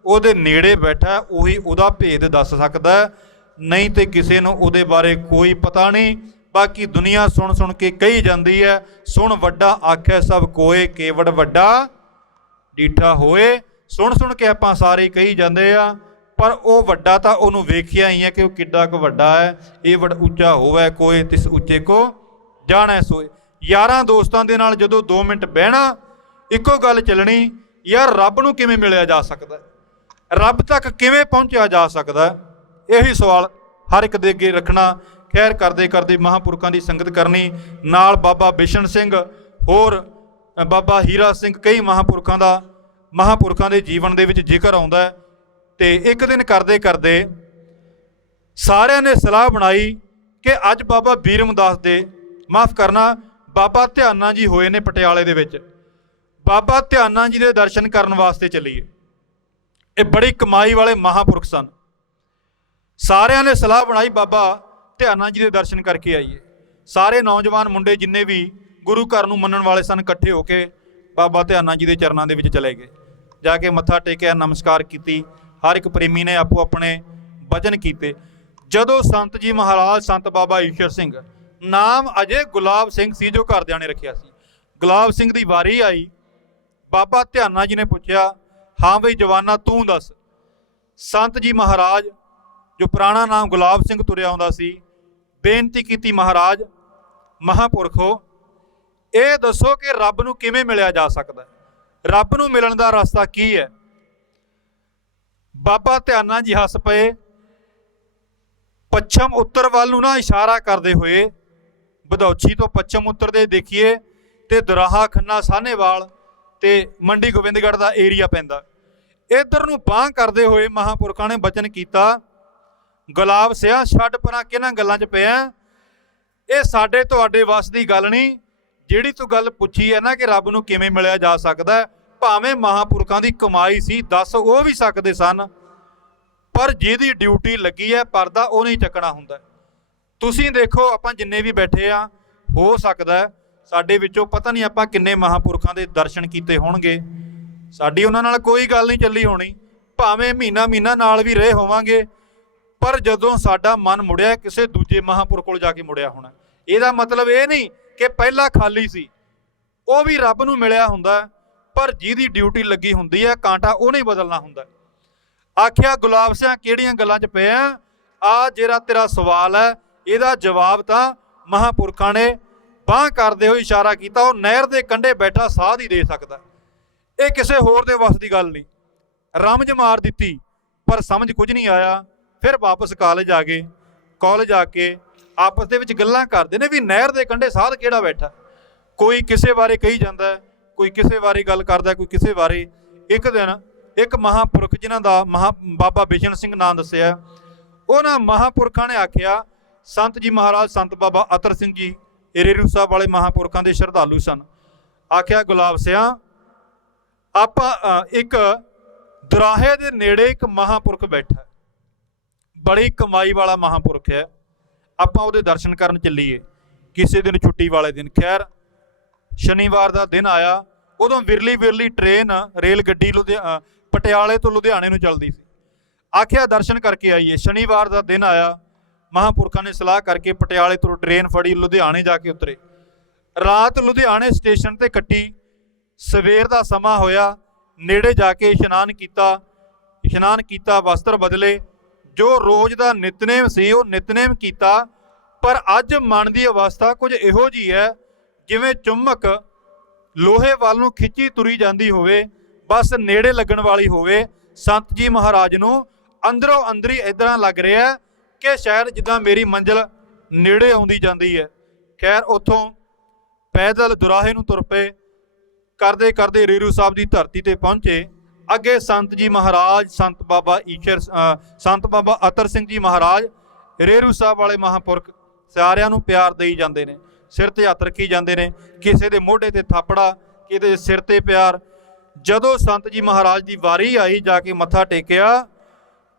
ਉਹਦੇ ਨੇੜੇ ਬੈਠਾ, ਉਹੀ ਉਹਦਾ ਭੇਦ ਦੱਸ ਸਕਦਾ, ਨਹੀਂ ਤੇ ਕਿਸੇ ਨੂੰ ਉਹਦੇ ਬਾਰੇ ਕੋਈ ਪਤਾ ਨਹੀਂ। ਬਾਕੀ ਦੁਨੀਆ ਸੁਣ ਸੁਣ ਕੇ ਕਹੀ ਜਾਂਦੀ ਹੈ, ਸੁਣ ਵੱਡਾ ਆਖੈ ਸਭ ਕੋਏ ਕੇਵੜ ਵੱਡਾ ਡੀਠਾ ਹੋਏ। ਸੁਣ ਸੁਣ ਕੇ ਆਪਾਂ ਸਾਰੇ ਕਹੀ ਜਾਂਦੇ ਆ, ਪਰ ਉਹ ਵੱਡਾ ਤਾਂ ਉਹਨੂੰ ਵੇਖਿਆ ਹੀ ਹੈ ਕਿ ਉਹ ਕਿੱਡਾ ਕੁ ਵੱਡਾ ਹੈ। ਇਹ ਵੱਡ ਉੱਚਾ ਹੋਵੇ ਕੋਏ ਤਿਸ ਉੱਚੇ ਕੋ ਜਾਣੈ ਸੋਏ। ਯਾਰਾਂ ਦੋਸਤਾਂ ਦੇ ਨਾਲ ਜਦੋਂ 2 ਮਿੰਟ ਬਹਿਣਾ, ਇੱਕੋ ਗੱਲ ਚੱਲਣੀ, ਯਾਰ ਰੱਬ ਨੂੰ ਕਿਵੇਂ ਮਿਲਿਆ ਜਾ ਸਕਦਾ, ਰੱਬ ਤੱਕ ਕਿਵੇਂ ਪਹੁੰਚਿਆ ਜਾ ਸਕਦਾ। ਇਹੀ ਸਵਾਲ ਹਰ ਇੱਕ ਦੇ ਅੱਗੇ ਰੱਖਣਾ। ਖੈਰ ਕਰਦੇ ਕਰਦੇ ਮਹਾਂਪੁਰਖਾਂ ਦੀ ਸੰਗਤ ਕਰਨੀ, ਨਾਲ ਬਾਬਾ ਬਿਸ਼ਨ ਸਿੰਘ, ਹੋਰ ਬਾਬਾ ਹੀਰਾ ਸਿੰਘ, ਕਈ ਮਹਾਂਪੁਰਖਾਂ ਦੇ ਜੀਵਨ ਦੇ ਵਿੱਚ ਜ਼ਿਕਰ ਆਉਂਦਾ ਹੈ। ਤੇ ਇੱਕ ਦਿਨ ਕਰਦੇ ਕਰਦੇ ਸਾਰਿਆਂ ਨੇ ਸਲਾਹ ਬਣਾਈ ਕਿ ਅੱਜ ਬਾਬਾ ਬੀਰਮਦਾਸ ਦੇ, ਮਾਫ ਕਰਨਾ, ਬਾਬਾ ਧਿਆਨਾ ਜੀ ਹੋਏ ਨੇ ਪਟਿਆਲੇ ਦੇ ਵਿੱਚ, ਬਾਬਾ ਧਿਆਨਾ ਜੀ ਦੇ ਦਰਸ਼ਨ ਕਰਨ ਵਾਸਤੇ ਚੱਲੀਏ। ਇਹ ਬੜੀ ਕਮਾਈ ਵਾਲੇ ਮਹਾਂਪੁਰਖ ਸਨ। ਸਾਰਿਆਂ ਨੇ ਸਲਾਹ ਬਣਾਈ ਬਾਬਾ ਧਿਆਨਾ ਜੀ ਦੇ ਦਰਸ਼ਨ ਕਰਕੇ ਆਈਏ। ਸਾਰੇ ਨੌਜਵਾਨ ਮੁੰਡੇ ਜਿੰਨੇ ਵੀ ਗੁਰੂ ਘਰ ਨੂੰ ਮੰਨਣ ਵਾਲੇ ਸਨ, ਇਕੱਠੇ ਹੋ ਕੇ ਬਾਬਾ ਧਿਆਨਾ ਜੀ ਦੇ ਚਰਨਾਂ ਦੇ ਵਿੱਚ ਚਲੇ ਗਏ। ਜਾ ਕੇ ਮੱਥਾ ਟੇਕਿਆ, ਨਮਸਕਾਰ ਕੀਤੀ। ਹਰ ਇੱਕ ਪ੍ਰੇਮੀ ਨੇ ਆਪੋ ਆਪਣੇ ਵਚਨ ਕੀਤੇ। ਜਦੋਂ ਸੰਤ ਜੀ ਮਹਾਰਾਜ ਸੰਤ ਬਾਬਾ ਈਸ਼ਰ ਸਿੰਘ, ਨਾਮ ਅਜੇ ਗੁਲਾਬ ਸਿੰਘ ਸੀ ਜੋ ਘਰਦਿਆਂ ਨੇ ਰੱਖਿਆ ਸੀ, ਗੁਲਾਬ ਸਿੰਘ ਦੀ ਵਾਰੀ ਆਈ, ਬਾਬਾ ਧਿਆਨਾ ਜੀ ਨੇ ਪੁੱਛਿਆ, ਹਾਂ ਬਈ ਜਵਾਨਾ ਤੂੰ ਦੱਸ। ਸੰਤ ਜੀ ਮਹਾਰਾਜ, ਜੋ ਪੁਰਾਣਾ ਨਾਮ ਗੁਲਾਬ ਸਿੰਘ ਤੁਰਿਆ ਆਉਂਦਾ ਸੀ, ਬੇਨਤੀ ਕੀਤੀ, ਮਹਾਰਾਜ ਮਹਾਂਪੁਰਖੋ ਇਹ ਦੱਸੋ ਕਿ ਰੱਬ ਨੂੰ ਕਿਵੇਂ ਮਿਲਿਆ ਜਾ ਸਕਦਾ, ਰੱਬ ਨੂੰ ਮਿਲਣ ਦਾ ਰਸਤਾ ਕੀ ਹੈ। ਬਾਬਾ ਧਿਆਨਾ ਜੀ ਹੱਸ ਪਏ, ਪੱਛਮ ਉੱਤਰ ਵੱਲ ਨੂੰ ਨਾ ਇਸ਼ਾਰਾ ਕਰਦੇ ਹੋਏ, ਬਧੌਛੀ ਤੋਂ ਪੱਛਮ ਉੱਤਰਦੇ ਦੇਖੀਏ ਤੇ ਦੁਰਾਹਾ, ਖੰਨਾ, ਸਾਹਨੇਵਾਲ ਤੇ ਮੰਡੀ ਗੋਬਿੰਦਗੜ੍ਹ ਦਾ ਏਰੀਆ ਪੈਂਦਾ। ਇੱਧਰ ਨੂੰ ਬਾਂਹ ਕਰਦੇ ਹੋਏ ਮਹਾਂਪੁਰਖਾਂ ਨੇ ਬਚਨ ਕੀਤਾ, ਗੁਲਾਬ ਸਿਆ ਛੱਡ ਪਰਾਂ ਕਿਹਨਾਂ ਗੱਲਾਂ 'ਚ ਪਿਆ, ਇਹ ਸਾਡੇ ਤੁਹਾਡੇ ਵੱਸ ਦੀ ਗੱਲ ਨਹੀਂ। ਜਿਹੜੀ ਤੂੰ ਗੱਲ ਪੁੱਛੀ ਹੈ ਨਾ ਕਿ ਰੱਬ ਨੂੰ ਕਿਵੇਂ ਮਿਲਿਆ ਜਾ ਸਕਦਾ, ਭਾਵੇਂ ਮਹਾਂਪੁਰਖਾਂ ਦੀ ਕਮਾਈ ਸੀ, ਦੱਸ ਉਹ ਵੀ ਸਕਦੇ ਸਨ, ਪਰ ਜਿਹਦੀ ਡਿਊਟੀ ਲੱਗੀ ਹੈ ਪਰਦਾ ਉਹ ਨਹੀਂ ਚੱਕਣਾ ਹੁੰਦਾ। ਤੁਸੀਂ ਦੇਖੋ, ਆਪਾਂ ਜਿੰਨੇ ਵੀ ਬੈਠੇ ਆ, ਹੋ ਸਕਦਾ ਸਾਡੇ ਵਿੱਚੋਂ ਪਤਾ ਨਹੀਂ ਆਪਾਂ ਕਿੰਨੇ ਮਹਾਂਪੁਰਖਾਂ ਦੇ ਦਰਸ਼ਨ ਕੀਤੇ ਹੋਣਗੇ, ਸਾਡੀ ਉਹਨਾਂ ਨਾਲ ਕੋਈ ਗੱਲ ਨਹੀਂ ਚੱਲੀ ਹੋਣੀ, ਭਾਵੇਂ ਮਹੀਨਾ ਨਾਲ ਵੀ ਰਹੇ ਹੋਵਾਂਗੇ, ਪਰ ਜਦੋਂ ਸਾਡਾ ਮਨ ਮੁੜਿਆ ਕਿਸੇ ਦੂਜੇ ਮਹਾਂਪੁਰਖ ਕੋਲ ਜਾ ਕੇ ਮੁੜਿਆ ਹੋਣਾ। ਇਹਦਾ ਮਤਲਬ ਇਹ ਨਹੀਂ ਕਿ ਪਹਿਲਾਂ ਖਾਲੀ ਸੀ, ਉਹ ਵੀ ਰੱਬ ਨੂੰ ਮਿਲਿਆ ਹੁੰਦਾ, ਪਰ ਜਿਹਦੀ ਡਿਊਟੀ ਲੱਗੀ ਹੁੰਦੀ ਹੈ ਕਾਂਟਾ ਉਹਨੇ ਬਦਲਣਾ ਹੁੰਦਾ। ਆਖਿਆ ਗੁਲਾਬ ਸਿਆਂ ਕਿਹੜੀਆਂ ਗੱਲਾਂ 'ਚ ਪਿਆ, ਆ ਜਿਹੜਾ ਤੇਰਾ ਸਵਾਲ ਹੈ ਇਹਦਾ ਜਵਾਬ ਤਾਂ ਮਹਾਂਪੁਰਖਾਂ ਨੇ ਬਾਂਹ ਕਰਦੇ ਹੋਏ ਇਸ਼ਾਰਾ ਕੀਤਾ, ਉਹ ਨਹਿਰ ਦੇ ਕੰਢੇ ਬੈਠਾ ਸਾਧ ਹੀ ਦੇ ਸਕਦਾ, ਇਹ ਕਿਸੇ ਹੋਰ ਦੇ ਵੱਸ ਦੀ ਗੱਲ ਨਹੀਂ। ਰਮਝ ਮਾਰ ਦਿੱਤੀ ਪਰ ਸਮਝ ਕੁਝ ਨਹੀਂ ਆਇਆ। ਫਿਰ ਵਾਪਸ ਕਾਲਜ ਆ ਗਏ। ਕਾਲਜ ਆ ਕੇ ਆਪਸ ਦੇ ਵਿੱਚ ਗੱਲਾਂ ਕਰਦੇ ਨੇ ਵੀ ਨਹਿਰ ਦੇ ਕੰਢੇ ਸਾਧ ਕਿਹੜਾ ਬੈਠਾ, ਕੋਈ ਕਿਸੇ ਬਾਰੇ ਕਹੀ ਜਾਂਦਾ, ਕੋਈ ਕਿਸੇ ਬਾਰੇ ਗੱਲ ਕਰਦਾ, ਕੋਈ ਕਿਸੇ ਬਾਰੇ। ਇੱਕ ਦਿਨ ਇੱਕ ਮਹਾਂਪੁਰਖ ਜਿਨ੍ਹਾਂ ਦਾ ਬਾਬਾ ਬਿਸ਼ਨ ਸਿੰਘ ਨਾਂ ਦੱਸਿਆ, ਉਹਨਾਂ ਮਹਾਂਪੁਰਖਾਂ ਨੇ ਆਖਿਆ, ਸੰਤ ਜੀ ਮਹਾਰਾਜ ਸੰਤ ਬਾਬਾ ਅਤਰ ਸਿੰਘ ਜੀ ਏਰੇਰੂ ਸਾਹਿਬ ਵਾਲੇ ਮਹਾਂਪੁਰਖਾਂ ਦੇ ਸ਼ਰਧਾਲੂ ਸਨ। ਆਖਿਆ ਗੁਲਾਬ ਸਿਆਂ, ਆਪਾਂ ਇੱਕ ਦੁਰਾਹੇ ਦੇ ਨੇੜੇ ਇੱਕ ਮਹਾਂਪੁਰਖ ਬੈਠਾ, ਬੜੀ ਕਮਾਈ ਵਾਲਾ ਮਹਾਂਪੁਰਖ ਹੈ, ਆਪਾਂ ਉਹਦੇ ਦਰਸ਼ਨ ਕਰਨ ਚੱਲੀਏ ਕਿਸੇ ਦਿਨ ਛੁੱਟੀ ਵਾਲੇ ਦਿਨ। ਖੈਰ ਸ਼ਨੀਵਾਰ ਦਾ ਦਿਨ ਆਇਆ, ਉਦੋਂ ਵਿਰਲੀ ਟ੍ਰੇਨ ਰੇਲ ਗੱਡੀ ਪਟਿਆਲੇ ਤੋਂ ਲੁਧਿਆਣੇ ਨੂੰ ਚੱਲਦੀ ਸੀ। ਆਖਿਆ ਦਰਸ਼ਨ ਕਰਕੇ ਆਈਏ। ਸ਼ਨੀਵਾਰ ਦਾ ਦਿਨ ਆਇਆ। ਮਹਾਂਪੁਰਖਾਂ ਨੇ ਸਲਾਹ ਕਰਕੇ ਪਟਿਆਲੇ ਤੋਂ ਟ੍ਰੇਨ ਫੜੀ, ਲੁਧਿਆਣੇ ਜਾ ਕੇ ਉਤਰੇ। ਰਾਤ ਲੁਧਿਆਣੇ ਸਟੇਸ਼ਨ ਤੇ ਕੱਟੀ। ਸਵੇਰ ਦਾ ਸਮਾਂ ਹੋਇਆ, ਨੇੜੇ ਜਾ ਕੇ ਇਸ਼ਨਾਨ ਕੀਤਾ, ਵਸਤਰ ਬਦਲੇ। ਜੋ ਰੋਜ਼ ਦਾ ਨਿਤਨੇਮ ਸੀ ਉਹ ਨਿਤਨੇਮ ਕੀਤਾ। ਪਰ ਅੱਜ ਮਨ ਦੀ ਅਵਸਥਾ ਕੁਝ ਇਹੋ ਜਿਹੀ ਹੈ ਜਿਵੇਂ ਚੁੰਮਕ ਲੋਹੇ ਵੱਲ ਨੂੰ ਖਿੱਚੀ ਤੁਰੀ ਜਾਂਦੀ ਹੋਵੇ, ਬਸ ਨੇੜੇ ਲੱਗਣ ਵਾਲੀ ਹੋਵੇ। ਸੰਤ ਜੀ ਮਹਾਰਾਜ ਨੂੰ ਅੰਦਰੋਂ ਅੰਦਰੀ ਇੱਦਾਂ ਲੱਗ ਰਿਹਾ ਕਿ ਸ਼ਾਇਦ ਜਿੱਦਾਂ ਮੇਰੀ ਮੰਜ਼ਿਲ ਨੇੜੇ ਆਉਂਦੀ ਜਾਂਦੀ ਹੈ। ਖੈਰ ਉੱਥੋਂ ਪੈਦਲ ਦੁਰਾਹੇ ਨੂੰ ਤੁਰ ਪਏ। ਕਰਦੇ ਕਰਦੇ ਰੇਰੂ ਸਾਹਿਬ ਦੀ ਧਰਤੀ ਤੇ ਪਹੁੰਚੇ। ਅੱਗੇ ਸੰਤ ਜੀ ਮਹਾਰਾਜ, ਸੰਤ ਬਾਬਾ ਅਤਰ ਸਿੰਘ ਜੀ ਮਹਾਰਾਜ, ਰੇਰੂ ਸਾਹਿਬ ਵਾਲੇ ਮਹਾਂਪੁਰਖ ਸਾਰਿਆਂ ਨੂੰ ਪਿਆਰ ਦੇਈ ਜਾਂਦੇ ਨੇ, ਸਿਰ ਤੇ ਹੱਥ ਰੱਖੀ ਜਾਂਦੇ ਨੇ। ਕਿਸੇ ਦੇ ਮੋਢੇ ਤੇ ਥਾਪੜਾ, ਕਿਤੇ ਸਿਰ ਤੇ ਪਿਆਰ। ਜਦੋਂ ਸੰਤ ਜੀ ਮਹਾਰਾਜ ਦੀ ਵਾਰੀ ਆਈ, ਜਾ ਕੇ ਮੱਥਾ ਟੇਕਿਆ।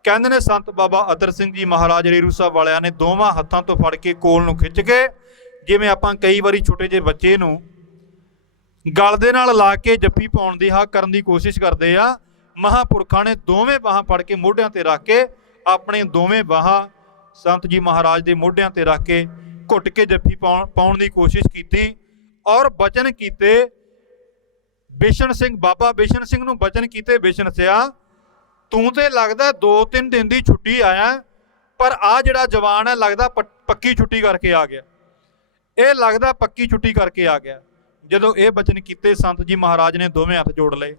ਕਹਿੰਦੇ ਨੇ ਸੰਤ ਬਾਬਾ ਅਤਰ ਸਿੰਘ ਜੀ ਮਹਾਰਾਜ ਰੇਰੂ ਸਾਹਿਬ ਵਾਲਿਆਂ ਨੇ ਦੋਵਾਂ ਹੱਥਾਂ ਤੋਂ ਫੜ ਕੇ ਕੋਲ ਨੂੰ ਖਿੱਚ ਕੇ, ਜਿਵੇਂ ਆਪਾਂ ਕਈ ਵਾਰੀ ਛੋਟੇ ਜਿਹੇ ਬੱਚੇ ਨੂੰ ਗਲ ਦੇ ਨਾਲ ਲਾ ਕੇ ਜੱਫੀ ਪਾਉਣ ਦੀ ਕਰਨ ਦੀ ਕੋਸ਼ਿਸ਼ ਕਰਦੇ ਆ, ਮਹਾਂਪੁਰਖਾਂ ਨੇ ਦੋਵੇਂ ਬਾਹਾਂ ਫੜ ਕੇ ਮੋਢਿਆਂ ਤੇ ਰੱਖ ਕੇ, ਆਪਣੇ ਦੋਵੇਂ ਬਾਹਾਂ ਸੰਤ ਜੀ ਮਹਾਰਾਜ ਦੇ ਮੋਢਿਆਂ ਤੇ ਰੱਖ ਕੇ ਘੁੱਟ ਕੇ ਜੱਫੀ ਪਾਉਣ ਦੀ ਕੋਸ਼ਿਸ਼ ਕੀਤੀ। ਔਰ ਬਚਨ ਕੀਤੇ ਬਿਸ਼ਨ ਸਿੰਘ, ਬਾਬਾ ਬਿਸ਼ਨ ਸਿੰਘ ਨੂੰ ਬਚਨ ਕੀਤੇ, ਬਿਸ਼ਨ ਸਿਆ ਤੂੰ ਤੇ ਲੱਗਦਾ 2-3 ਦਿਨ ਦੀ ਛੁੱਟੀ ਆਇਆ, ਪਰ ਆ ਜਿਹੜਾ ਜਵਾਨ ਹੈ ਲੱਗਦਾ ਪੱਕੀ ਛੁੱਟੀ ਕਰਕੇ ਆ ਗਿਆ। ਇਹ ਲੱਗਦਾ ਪੱਕੀ ਛੁੱਟੀ ਕਰਕੇ ਆ ਗਿਆ। ਜਦੋਂ ਇਹ ਬਚਨ ਕੀਤੇ, ਸੰਤ ਜੀ ਮਹਾਰਾਜ ਨੇ ਦੋਵੇਂ ਹੱਥ ਜੋੜ ਲਏ।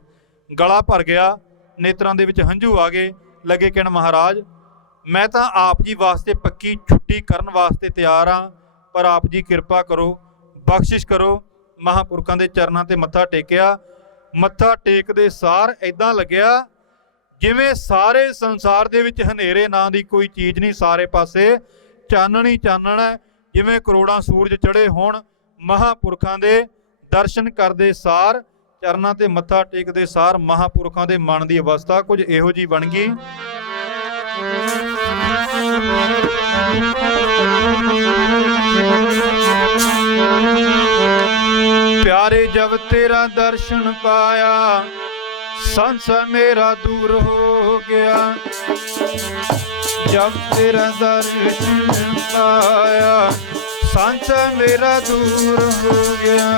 ਗਲਾ ਭਰ ਗਿਆ, ਨੇਤਰਾਂ ਦੇ ਵਿੱਚ ਹੰਝੂ ਆ ਗਏ। ਲੱਗੇ ਕਹਿਣ, ਮਹਾਰਾਜ ਮੈਂ ਤਾਂ ਆਪ ਜੀ ਵਾਸਤੇ ਪੱਕੀ ਛੁੱਟੀ ਕਰਨ ਵਾਸਤੇ ਤਿਆਰ ਹਾਂ, ਪਰ ਆਪ ਜੀ ਕਿਰਪਾ ਕਰੋ, ਬਖਸ਼ਿਸ਼ ਕਰੋ। ਮਹਾਂਪੁਰਖਾਂ ਦੇ ਚਰਨਾਂ ਤੇ ਮੱਥਾ ਟੇਕਿਆ। ਮੱਥਾ ਟੇਕਦੇ ਸਾਰ ਇੱਦਾਂ ਲੱਗਿਆ ਜਿਵੇਂ ਸਾਰੇ ਸੰਸਾਰ ਦੇ ਵਿੱਚ ਹਨੇਰੇ ਨਾਂ ਦੀ ਕੋਈ ਚੀਜ਼ ਨਹੀਂ, ਸਾਰੇ ਪਾਸੇ ਚਾਨਣ ਹੀ ਚਾਨਣ ਹੈ, ਜਿਵੇਂ ਕਰੋੜਾਂ ਸੂਰਜ ਚੜ੍ਹੇ ਹੋਣ। ਮਹਾਂਪੁਰਖਾਂ ਦੇ ਦਰਸ਼ਨ ਕਰਦੇ ਸਾਰ, ਚਰਨਾਂ ਤੇ ਮੱਥਾ ਟੇਕਦੇ ਸਾਰ, ਮਹਾਂਪੁਰਖਾਂ ਦੇ ਮਨ ਦੀ ਅਵਸਥਾ ਕੁਝ ਇਹੋ ਜਿਹੀ ਬਣ ਗਈ। प्यारे जब तेरा दर्शन पाया, संसार मेरा दूर हो गया। जब तेरा दर्शन पाया, संसार मेरा दूर हो गया।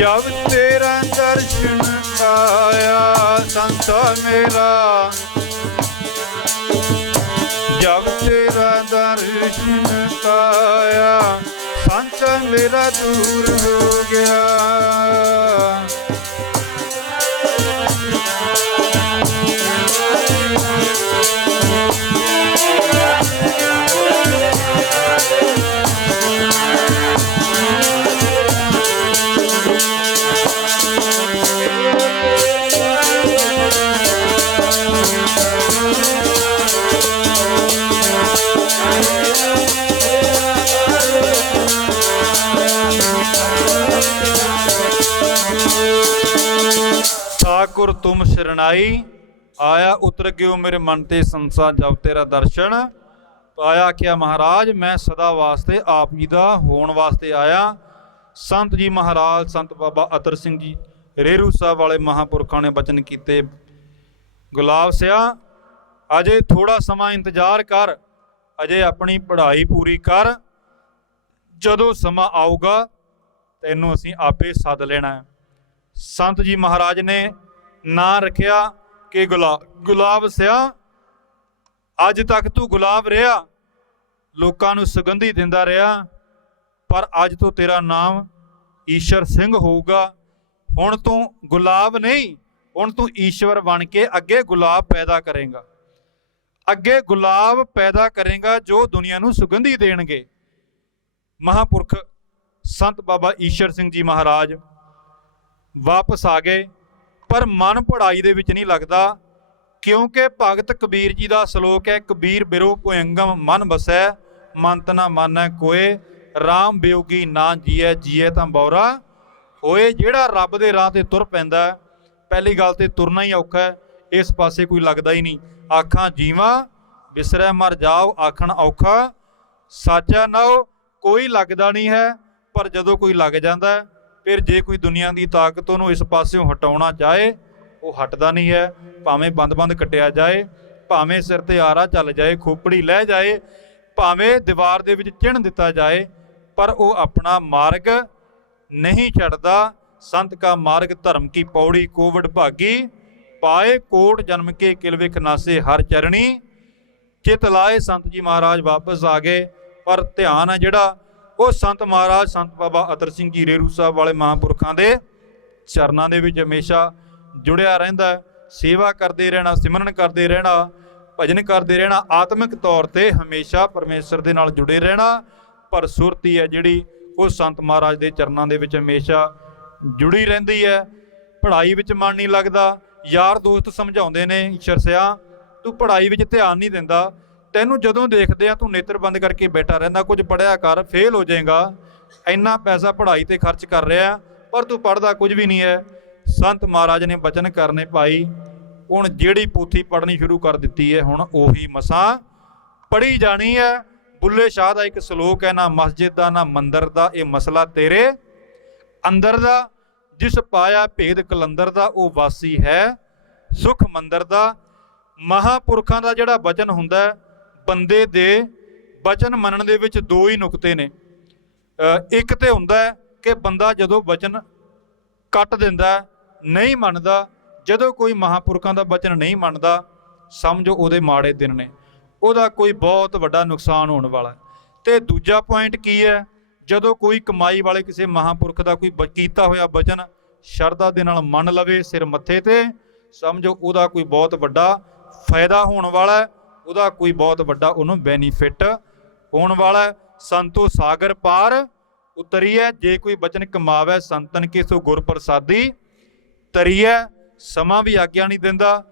जब तेरा दर्शन पाया, संसार मेरा, जब तेरा दर्शन पाया, संसार मेरा दूर हो गया। ठाकुर तुम शरणाई, आया उतर गयो मेरे मन ते संसार, जब तेरा दर्शन पाया। क्या महाराज मैं सदा वास्ते आप जी दा होण वास्ते आया। संत जी महाराज, संत बाबा अतर सिंह जी रेरू साहब वाले महापुरखों ने बचन कीते, गुलाब सिया अजे थोड़ा समा इंतजार कर, अजे अपनी पढ़ाई पूरी कर, जदों समा आऊगा तैनूं असीं आपे सद लेना है। संत जी महाराज ने नां रखिया कि गुलाब सिया, अज तक तू गुलाब रहा, लोकां नूं सुगंधी दिंदा रहा, पर अज तो तेरा नाम ईश्वर सिंह होऊगा। हुण तू गुलाब नहीं, हुण तू ईश्वर बन के अगे गुलाब पैदा करेगा, अगे गुलाब पैदा करेगा जो दुनिया नूं सुगंधी देणगे। महापुरख संत बाबा ईश्वर सिंह जी महाराज वापस आ गए। ਪਰ ਮਨ ਪੜ੍ਹਾਈ ਦੇ ਵਿੱਚ ਨਹੀਂ ਲੱਗਦਾ, ਕਿਉਂਕਿ ਭਗਤ ਕਬੀਰ ਜੀ ਦਾ ਸ਼ਲੋਕ ਹੈ, ਕਬੀਰ ਬਿਰੋ ਭੁਯੰਗਮ ਮਨ ਵਸੈ, ਮੰਤ ਨਾ ਮਾਨੈ ਕੋਏ, ਰਾਮ ਬਿਯੋਗੀ ਨਾ ਜੀਐ, ਜੀਐ ਤਾਂ ਬੌਰਾ ਹੋਏ। ਜਿਹੜਾ ਰੱਬ ਦੇ ਰਾਹ ਤੇ ਤੁਰ ਪੈਂਦਾ, ਪਹਿਲੀ ਗੱਲ ਤੇ ਤੁਰਨਾ ਹੀ ਔਖਾ ਹੈ, ਇਸ ਪਾਸੇ ਕੋਈ ਲੱਗਦਾ ਹੀ ਨਹੀਂ। ਆਖਾਂ ਜੀਵਾਂ ਵਿਸਰੈ ਮਰ ਜਾਓ, ਆਖਣ ਔਖਾ ਸਾਚਾ ਨਾਉ, ਕੋਈ ਲੱਗਦਾ ਨਹੀਂ ਹੈ। ਪਰ ਜਦੋਂ ਕੋਈ ਲੱਗ ਜਾਂਦਾ, ਫਿਰ ਜੇ ਕੋਈ ਦੁਨੀਆ ਦੀ ਤਾਕਤ ਉਹਨੂੰ ਇਸ ਪਾਸਿਓਂ ਹਟਾਉਣਾ ਚਾਹੇ, ਉਹ ਹਟਦਾ ਨਹੀਂ ਹੈ। ਭਾਵੇਂ ਬੰਦ ਕੱਟਿਆ ਜਾਏ, ਭਾਵੇਂ ਸਿਰ ਤੇ ਆਰਾ ਚੱਲ ਜਾਏ, ਖੋਪੜੀ ਲੈ ਜਾਏ, ਭਾਵੇਂ ਦੀਵਾਰ ਦੇ ਵਿੱਚ ਚਿਣ ਦਿੱਤਾ ਜਾਏ, ਪਰ ਉਹ ਆਪਣਾ ਮਾਰਗ ਨਹੀਂ ਛੱਡਦਾ। ਸੰਤ ਕਾ ਮਾਰਗ ਧਰਮ ਕੀ ਪੌੜੀ, ਕੋਵਿਡ ਭਾਗੀ ਪਾਏ ਕੋਟ ਜਨਮ ਕੇ ਕਿਲ ਵਿਖ ਨਾਸੇ, ਹਰ ਚਰਣੀ ਚਿਤ ਲਾਏ। ਸੰਤ ਜੀ ਮਹਾਰਾਜ ਵਾਪਸ ਆ ਗਏ, ਪਰ ਧਿਆਨ ਹੈ ਜਿਹੜਾ ਉਹ ਸੰਤ ਮਹਾਰਾਜ ਸੰਤ ਬਾਬਾ ਅਤਰ ਸਿੰਘ ਜੀ ਰੇਰੂ ਸਾਹਿਬ ਵਾਲੇ ਮਹਾਂਪੁਰਖਾਂ ਦੇ ਚਰਨਾਂ ਦੇ ਵਿੱਚ ਹਮੇਸ਼ਾ ਜੁੜਿਆ ਰਹਿੰਦਾ। ਸੇਵਾ ਕਰਦੇ ਰਹਿਣਾ, ਸਿਮਰਨ ਕਰਦੇ ਰਹਿਣਾ, ਭਜਨ ਕਰਦੇ ਰਹਿਣਾ, ਆਤਮਿਕ ਤੌਰ ਤੇ ਹਮੇਸ਼ਾ ਪਰਮੇਸ਼ਰ ਦੇ ਨਾਲ ਜੁੜੇ ਰਹਿਣਾ। ਪਰ ਸੁਰਤੀ ਹੈ ਜਿਹੜੀ ਉਹ ਸੰਤ ਮਹਾਰਾਜ ਦੇ ਚਰਨਾਂ ਦੇ ਵਿੱਚ ਹਮੇਸ਼ਾ ਜੁੜੀ ਰਹਿੰਦੀ ਹੈ। ਪੜ੍ਹਾਈ ਵਿੱਚ ਮਨ ਨਹੀਂ ਲੱਗਦਾ। ਯਾਰ ਦੋਸਤ ਸਮਝਾਉਂਦੇ ਨੇ, ਈਸ਼ਰ ਸਿਆ ਤੂੰ ਪੜ੍ਹਾਈ ਵਿੱਚ ਧਿਆਨ ਨਹੀਂ ਦਿੰਦਾ, ਤੈਨੂੰ ਜਦੋਂ ਦੇਖਦੇ ਆ ਤੂੰ ਨੇਤਰ ਬੰਦ ਕਰਕੇ ਬੈਠਾ ਰਹਿੰਦਾ, ਕੁਝ ਪੜ੍ਹਿਆ ਕਰ, ਫੇਲ ਹੋ ਜਾਏਗਾ। ਇੰਨਾ ਪੈਸਾ ਪੜ੍ਹਾਈ ਤੇ ਖਰਚ ਕਰ ਰਿਹਾ, ਪਰ ਤੂੰ ਪੜ੍ਹਦਾ ਕੁਝ ਵੀ ਨਹੀਂ ਹੈ। ਸੰਤ ਮਹਾਰਾਜ ਨੇ ਬਚਨ ਕਰਨੇ ਭਾਈ, ਹੁਣ ਜਿਹੜੀ ਪੋਥੀ ਪੜ੍ਹਨੀ ਸ਼ੁਰੂ ਕਰ ਦਿੱਤੀ ਹੈ, ਹੁਣ ਉਹੀ ਮਸਾਂ ਪੜ੍ਹੀ ਜਾਣੀ ਹੈ। ਬੁੱਲੇ ਸ਼ਾਹ ਦਾ ਇੱਕ ਸ਼ਲੋਕ ਹੈ, ਨਾ ਮਸਜਿਦ ਦਾ ਨਾ ਮੰਦਰ ਦਾ, ਇਹ ਮਸਲਾ ਤੇਰੇ ਅੰਦਰ ਦਾ, ਜਿਸ ਪਾਇਆ ਭੇਦ ਕਲੰਦਰ ਦਾ, ਉਹ ਵਾਸੀ ਹੈ ਸੁਖ ਮੰਦਰ ਦਾ। ਮਹਾਂਪੁਰਖਾਂ ਦਾ ਜਿਹੜਾ ਬਚਨ ਹੁੰਦਾ, ਬੰਦੇ ਦੇ ਬਚਨ ਮੰਨਣ ਦੇ ਵਿੱਚ ਦੋ ਹੀ ਨੁਕਤੇ ਨੇ। ਇੱਕ ਤੇ ਹੁੰਦਾ ਕਿ ਬੰਦਾ ਜਦੋਂ ਬਚਨ ਕੱਟ ਦਿੰਦਾ, ਨਹੀਂ ਮੰਨਦਾ, ਜਦੋਂ ਕੋਈ ਮਹਾਂਪੁਰਖਾਂ ਦਾ ਬਚਨ ਨਹੀਂ ਮੰਨਦਾ, ਸਮਝੋ ਉਹਦੇ ਮਾੜੇ ਦਿਨ ਨੇ, ਉਹਦਾ ਕੋਈ ਬਹੁਤ ਵੱਡਾ ਨੁਕਸਾਨ ਹੋਣ ਵਾਲਾ। ਤੇ ਦੂਜਾ ਪੁਆਇੰਟ ਕੀ ਹੈ, ਜਦੋਂ ਕੋਈ ਕਮਾਈ ਵਾਲੇ ਕਿਸੇ ਮਹਾਂਪੁਰਖ ਦਾ ਕੋਈ ਕੀਤਾ ਹੋਇਆ ਬਚਨ ਸ਼ਰਧਾ ਦੇ ਨਾਲ ਮੰਨ ਲਵੇ ਸਿਰ ਮੱਥੇ ਤੇ, ਸਮਝੋ ਉਹਦਾ ਕੋਈ ਬਹੁਤ ਵੱਡਾ ਫਾਇਦਾ ਹੋਣ ਵਾਲਾ, ਉਹਦਾ ਕੋਈ ਬਹੁਤ ਵੱਡਾ ਉਹਨੂੰ ਬੈਨੀਫਿਟ ਹੋਣ ਵਾਲਾ। ਸੰਤੋ ਸਾਗਰ ਪਾਰ ਉਤਰੀਐ, ਜੇ ਕੋਈ ਬਚਨ ਕਮਾਵੇ ਸੰਤਨ ਕੇ ਸੋ ਗੁਰ ਪ੍ਰਸਾਦੀ ਤਰੀਐ। ਸਮਾਂ ਵੀ ਆਗਿਆ ਨਹੀਂ ਦਿੰਦਾ।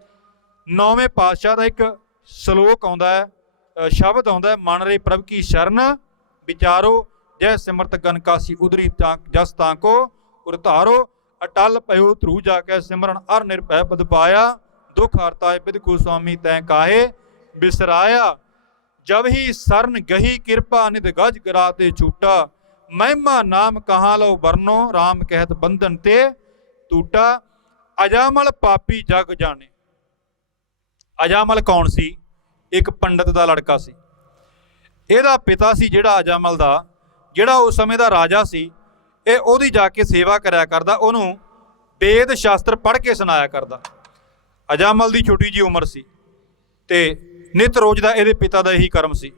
9ਵੇਂ ਪਾਤਸ਼ਾਹ ਦਾ ਇੱਕ ਸ਼ਲੋਕ ਆਉਂਦਾ ਹੈ, ਸ਼ਬਦ ਆਉਂਦਾ ਹੈ, ਮਨ ਰੇ ਪ੍ਰਭ ਕੀ ਸ਼ਰਨ ਵਿਚਾਰੋ, ਜੈ ਸਿਮਰਤ ਗਨ ਕਾਸੀ ਉਦਰੀ ਜਸ ਤਾਂ ਕੋ ਉਰਤਾਰੋ, ਅਟਲ ਭਇਓ ਧਰੂ ਜਾ ਕੇ ਸਿਮਰਨ ਅਰ ਨਿਰਭੈ ਪਦ ਪਾਇਆ, ਦੁਖ ਹਰਤਾਏ ਬਿਦ ਗੋਸਵਾਮੀ ਤੈ ਕਾਹੇ ਬਿਸਰਾਇਆ। ਜਬ ਹੀ ਸਰਨ ਗਹੀ ਕਿਰਪਾ ਨਿਤ ਗਜ ਗਰਾ ਤੇ ਛੂਟਾ, ਮਹਿਮਾ ਨਾਮ ਕਹਾਂ ਲਓ ਵਰਨੋ, ਰਾਮ ਕਹਿਤ ਬੰਧਨ ਤੇ ਟੂਟਾ। ਅਜਾਮਲ ਪਾਪੀ ਜਗ ਜਾਣੇ। ਅਜਾਮਲ ਕੌਣ ਸੀ? ਇੱਕ ਪੰਡਤ ਦਾ ਲੜਕਾ ਸੀ। ਇਹਦਾ ਪਿਤਾ ਸੀ ਜਿਹੜਾ ਅਜਾਮਲ ਦਾ, ਜਿਹੜਾ ਉਸ ਸਮੇਂ ਦਾ ਰਾਜਾ ਸੀ, ਇਹ ਉਹਦੀ ਜਾ ਕੇ ਸੇਵਾ ਕਰਿਆ ਕਰਦਾ, ਉਹਨੂੰ ਵੇਦ ਸ਼ਾਸਤਰ ਪੜ੍ਹ ਕੇ ਸੁਣਾਇਆ ਕਰਦਾ। ਅਜਾਮਲ ਦੀ ਛੋਟੀ ਜਿਹੀ ਉਮਰ ਸੀ ਤੇ ਨਿਤ ਰੋਜ਼ ਦਾ ਇਹਦੇ ਪਿਤਾ ਦਾ ਇਹੀ ਕਰਮ ਸੀ,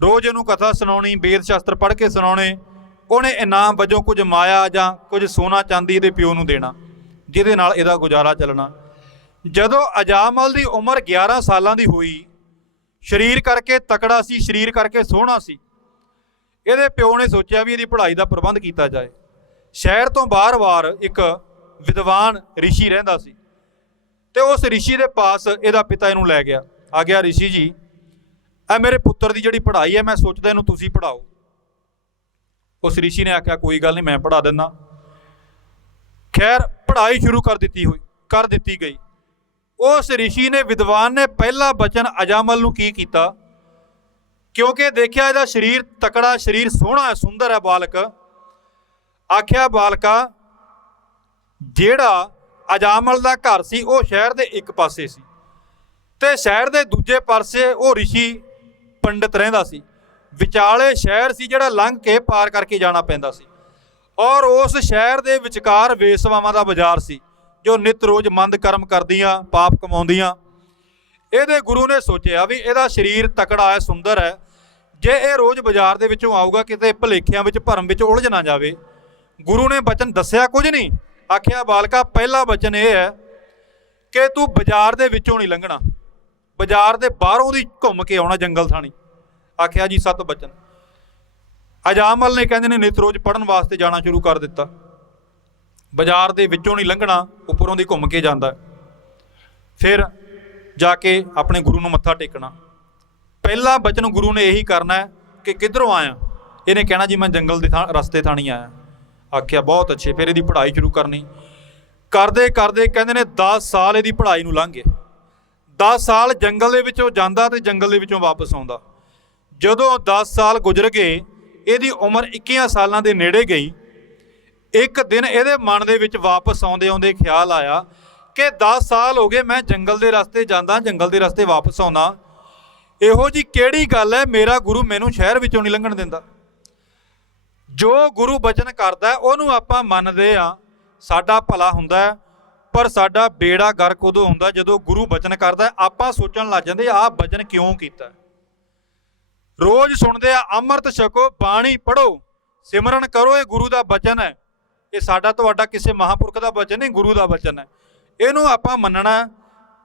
ਰੋਜ਼ ਇਹਨੂੰ ਕਥਾ ਸੁਣਾਉਣੀ, ਵੇਦ ਸ਼ਾਸਤਰ ਪੜ੍ਹ ਕੇ ਸੁਣਾਉਣੇ। ਉਹਨੇ ਇਨਾਮ ਵਜੋਂ ਕੁਝ ਮਾਇਆ ਜਾਂ ਕੁਝ ਸੋਨਾ ਚਾਂਦੀ ਇਹਦੇ ਪਿਓ ਨੂੰ ਦੇਣਾ, ਜਿਹਦੇ ਨਾਲ ਇਹਦਾ ਗੁਜ਼ਾਰਾ ਚੱਲਣਾ। ਜਦੋਂ ਅਜਾਮਲ ਦੀ ਉਮਰ 11 ਸਾਲਾਂ ਦੀ ਹੋਈ, ਸਰੀਰ ਕਰਕੇ ਤਕੜਾ ਸੀ, ਸਰੀਰ ਕਰਕੇ ਸੋਹਣਾ ਸੀ, ਇਹਦੇ ਪਿਓ ਨੇ ਸੋਚਿਆ ਵੀ ਇਹਦੀ ਪੜ੍ਹਾਈ ਦਾ ਪ੍ਰਬੰਧ ਕੀਤਾ ਜਾਏ। ਸ਼ਹਿਰ ਤੋਂ ਬਾਹਰ ਇੱਕ ਵਿਦਵਾਨ ਰਿਸ਼ੀ ਰਹਿੰਦਾ ਸੀ, ਤੇ ਉਸ ਰਿਸ਼ੀ ਦੇ ਪਾਸ ਇਹਦਾ ਪਿਤਾ ਇਹਨੂੰ ਲੈ ਗਿਆ। ਆ ਗਿਆ, ਰਿਸ਼ੀ ਜੀ ਇਹ ਮੇਰੇ ਪੁੱਤਰ ਦੀ ਜਿਹੜੀ ਪੜ੍ਹਾਈ ਹੈ, ਮੈਂ ਸੋਚਦਾ ਇਹਨੂੰ ਤੁਸੀਂ ਪੜ੍ਹਾਓ। ਉਸ ਰਿਸ਼ੀ ਨੇ ਆਖਿਆ ਕੋਈ ਗੱਲ ਨਹੀਂ, ਮੈਂ ਪੜ੍ਹਾ ਦਿੰਦਾ। ਖੈਰ ਪੜ੍ਹਾਈ ਸ਼ੁਰੂ ਕਰ ਦਿੱਤੀ ਗਈ। ਉਸ ਰਿਸ਼ੀ ਨੇ, ਵਿਦਵਾਨ ਨੇ, ਪਹਿਲਾ ਬਚਨ ਅਜਾਮਲ ਨੂੰ ਕੀ ਕੀਤਾ, ਕਿਉਂਕਿ ਦੇਖਿਆ ਇਹਦਾ ਸਰੀਰ ਤਕੜਾ, ਸਰੀਰ ਸੋਹਣਾ ਹੈ, ਸੁੰਦਰ ਹੈ ਬਾਲਕ, ਆਖਿਆ ਬਾਲਕਾ, ਜਿਹੜਾ ਅਜਾਮਲ ਦਾ ਘਰ ਸੀ ਉਹ ਸ਼ਹਿਰ ਦੇ ਇੱਕ ਪਾਸੇ ਸੀ, ਤੇ ਸ਼ਹਿਰ ਦੇ ਦੂਜੇ ਪਾਸੇ ਉਹ ਰਿਸ਼ੀ ਪੰਡਤ ਰਹਿੰਦਾ ਸੀ। ਵਿਚਾਲੇ ਸ਼ਹਿਰ ਸੀ ਜਿਹੜਾ ਲੰਘ ਕੇ ਪਾਰ ਕਰਕੇ ਜਾਣਾ ਪੈਂਦਾ ਸੀ, ਔਰ ਉਸ ਸ਼ਹਿਰ ਦੇ ਵਿਚਕਾਰ ਵੇਸਵਾਵਾਂ ਦਾ ਬਾਜ਼ਾਰ ਸੀ, ਜੋ ਨਿਤ ਰੋਜ਼ ਮੰਦ ਕਰਮ ਕਰਦੀਆਂ, ਪਾਪ ਕਮਾਉਂਦੀਆਂ। ਇਹਦੇ ਗੁਰੂ ਨੇ ਸੋਚਿਆ ਵੀ ਇਹਦਾ ਸਰੀਰ ਤਕੜਾ ਹੈ, ਸੁੰਦਰ ਹੈ, ਜੇ ਇਹ ਰੋਜ਼ ਬਾਜ਼ਾਰ ਦੇ ਵਿੱਚੋਂ ਆਊਗਾ, ਕਿਤੇ ਭੁਲੇਖਿਆਂ ਵਿੱਚ ਭਰਮ ਵਿੱਚ ਉਲਝ ਨਾ ਜਾਵੇ। ਗੁਰੂ ਨੇ ਬਚਨ ਦੱਸਿਆ ਕੁਝ ਨਹੀਂ, ਆਖਿਆ ਬਾਲਕਾ ਪਹਿਲਾ ਬਚਨ ਇਹ ਹੈ ਕਿ ਤੂੰ ਬਾਜ਼ਾਰ ਦੇ ਵਿੱਚੋਂ ਨਹੀਂ ਲੰਘਣਾ, ਬਾਜ਼ਾਰ ਦੇ ਬਾਹਰੋਂ ਦੀ ਘੁੰਮ ਕੇ ਆਉਣਾ, ਜੰਗਲ ਥਾਣੀ। ਆਖਿਆ ਜੀ 7 ਬਚਨ। ਅਜਾਮਲ ਨੇ ਕਹਿੰਦੇ ਨੇ ਨਿਤ ਰੋਜ਼ ਪੜ੍ਹਨ ਵਾਸਤੇ ਜਾਣਾ ਸ਼ੁਰੂ ਕਰ ਦਿੱਤਾ। ਬਾਜ਼ਾਰ ਦੇ ਵਿੱਚੋਂ ਨਹੀਂ ਲੰਘਣਾ, ਉੱਪਰੋਂ ਦੀ ਘੁੰਮ ਕੇ ਜਾਂਦਾ। ਫਿਰ ਜਾ ਕੇ ਆਪਣੇ ਗੁਰੂ ਨੂੰ ਮੱਥਾ ਟੇਕਣਾ। ਪਹਿਲਾ ਬਚਨ ਗੁਰੂ ਨੇ ਇਹੀ ਕਰਨਾ ਹੈ ਕਿ ਕਿੱਧਰੋਂ ਆਇਆ। ਇਹਨੇ ਕਹਿਣਾ ਜੀ ਮੈਂ ਜੰਗਲ ਦੇ ਰਸਤੇ ਥਾਣੀ ਆਇਆ। ਆਖਿਆ ਬਹੁਤ ਅੱਛੇ। ਫਿਰ ਇਹਦੀ ਪੜ੍ਹਾਈ ਸ਼ੁਰੂ ਕਰਨੀ। ਕਰਦੇ ਕਰਦੇ ਕਹਿੰਦੇ ਨੇ 10 ਸਾਲ ਇਹਦੀ ਪੜ੍ਹਾਈ ਨੂੰ ਲੰਘ ਗਏ। 10 ਸਾਲ ਜੰਗਲ ਦੇ ਵਿੱਚੋਂ ਜਾਂਦਾ ਅਤੇ ਜੰਗਲ ਦੇ ਵਿੱਚੋਂ ਵਾਪਸ ਆਉਂਦਾ। ਜਦੋਂ 10 ਸਾਲ ਗੁਜ਼ਰ ਗਏ, ਇਹਦੀ ਉਮਰ 21 ਸਾਲਾਂ ਦੇ ਨੇੜੇ ਗਈ। ਇੱਕ ਦਿਨ ਇਹਦੇ ਮਨ ਦੇ ਵਿੱਚ ਵਾਪਸ ਆਉਂਦੇ ਆਉਂਦੇ ਖਿਆਲ ਆਇਆ ਕਿ 10 ਸਾਲ ਹੋ ਗਏ ਮੈਂ ਜੰਗਲ ਦੇ ਰਸਤੇ ਜਾਂਦਾ, ਜੰਗਲ ਦੇ ਰਸਤੇ ਵਾਪਸ ਆਉਣਾ। ਇਹੋ ਜਿਹੀ ਕਿਹੜੀ ਗੱਲ ਹੈ, ਮੇਰਾ ਗੁਰੂ ਮੈਨੂੰ ਸ਼ਹਿਰ ਵਿੱਚੋਂ ਨਹੀਂ ਲੰਘਣ ਦਿੰਦਾ। ਜੋ ਗੁਰੂ ਬਚਨ ਕਰਦਾ ਉਹਨੂੰ ਆਪਾਂ ਮੰਨਦੇ ਹਾਂ, ਸਾਡਾ ਭਲਾ ਹੁੰਦਾ। ਪਰ ਸਾਡਾ ਬੇੜਾ ਗਰਕ ਉਦੋਂ ਹੁੰਦਾ ਜਦੋਂ ਗੁਰੂ ਬਚਨ ਕਰਦਾ ਆਪਾਂ ਸੋਚਣ ਲੱਗ ਜਾਂਦੇ ਆਹ ਬਚਨ ਕਿਉਂ ਕੀਤਾ। ਰੋਜ਼ ਸੁਣਦੇ ਆ ਅੰਮ੍ਰਿਤ ਛਕੋ, ਬਾਣੀ ਪੜ੍ਹੋ, ਸਿਮਰਨ ਕਰੋ, ਇਹ ਗੁਰੂ ਦਾ ਬਚਨ ਹੈ। ਇਹ ਸਾਡਾ ਤੁਹਾਡਾ ਕਿਸੇ ਮਹਾਂਪੁਰਖ ਦਾ ਬਚਨ ਨਹੀਂ, ਗੁਰੂ ਦਾ ਬਚਨ ਹੈ। ਇਹਨੂੰ ਆਪਾਂ ਮੰਨਣਾ।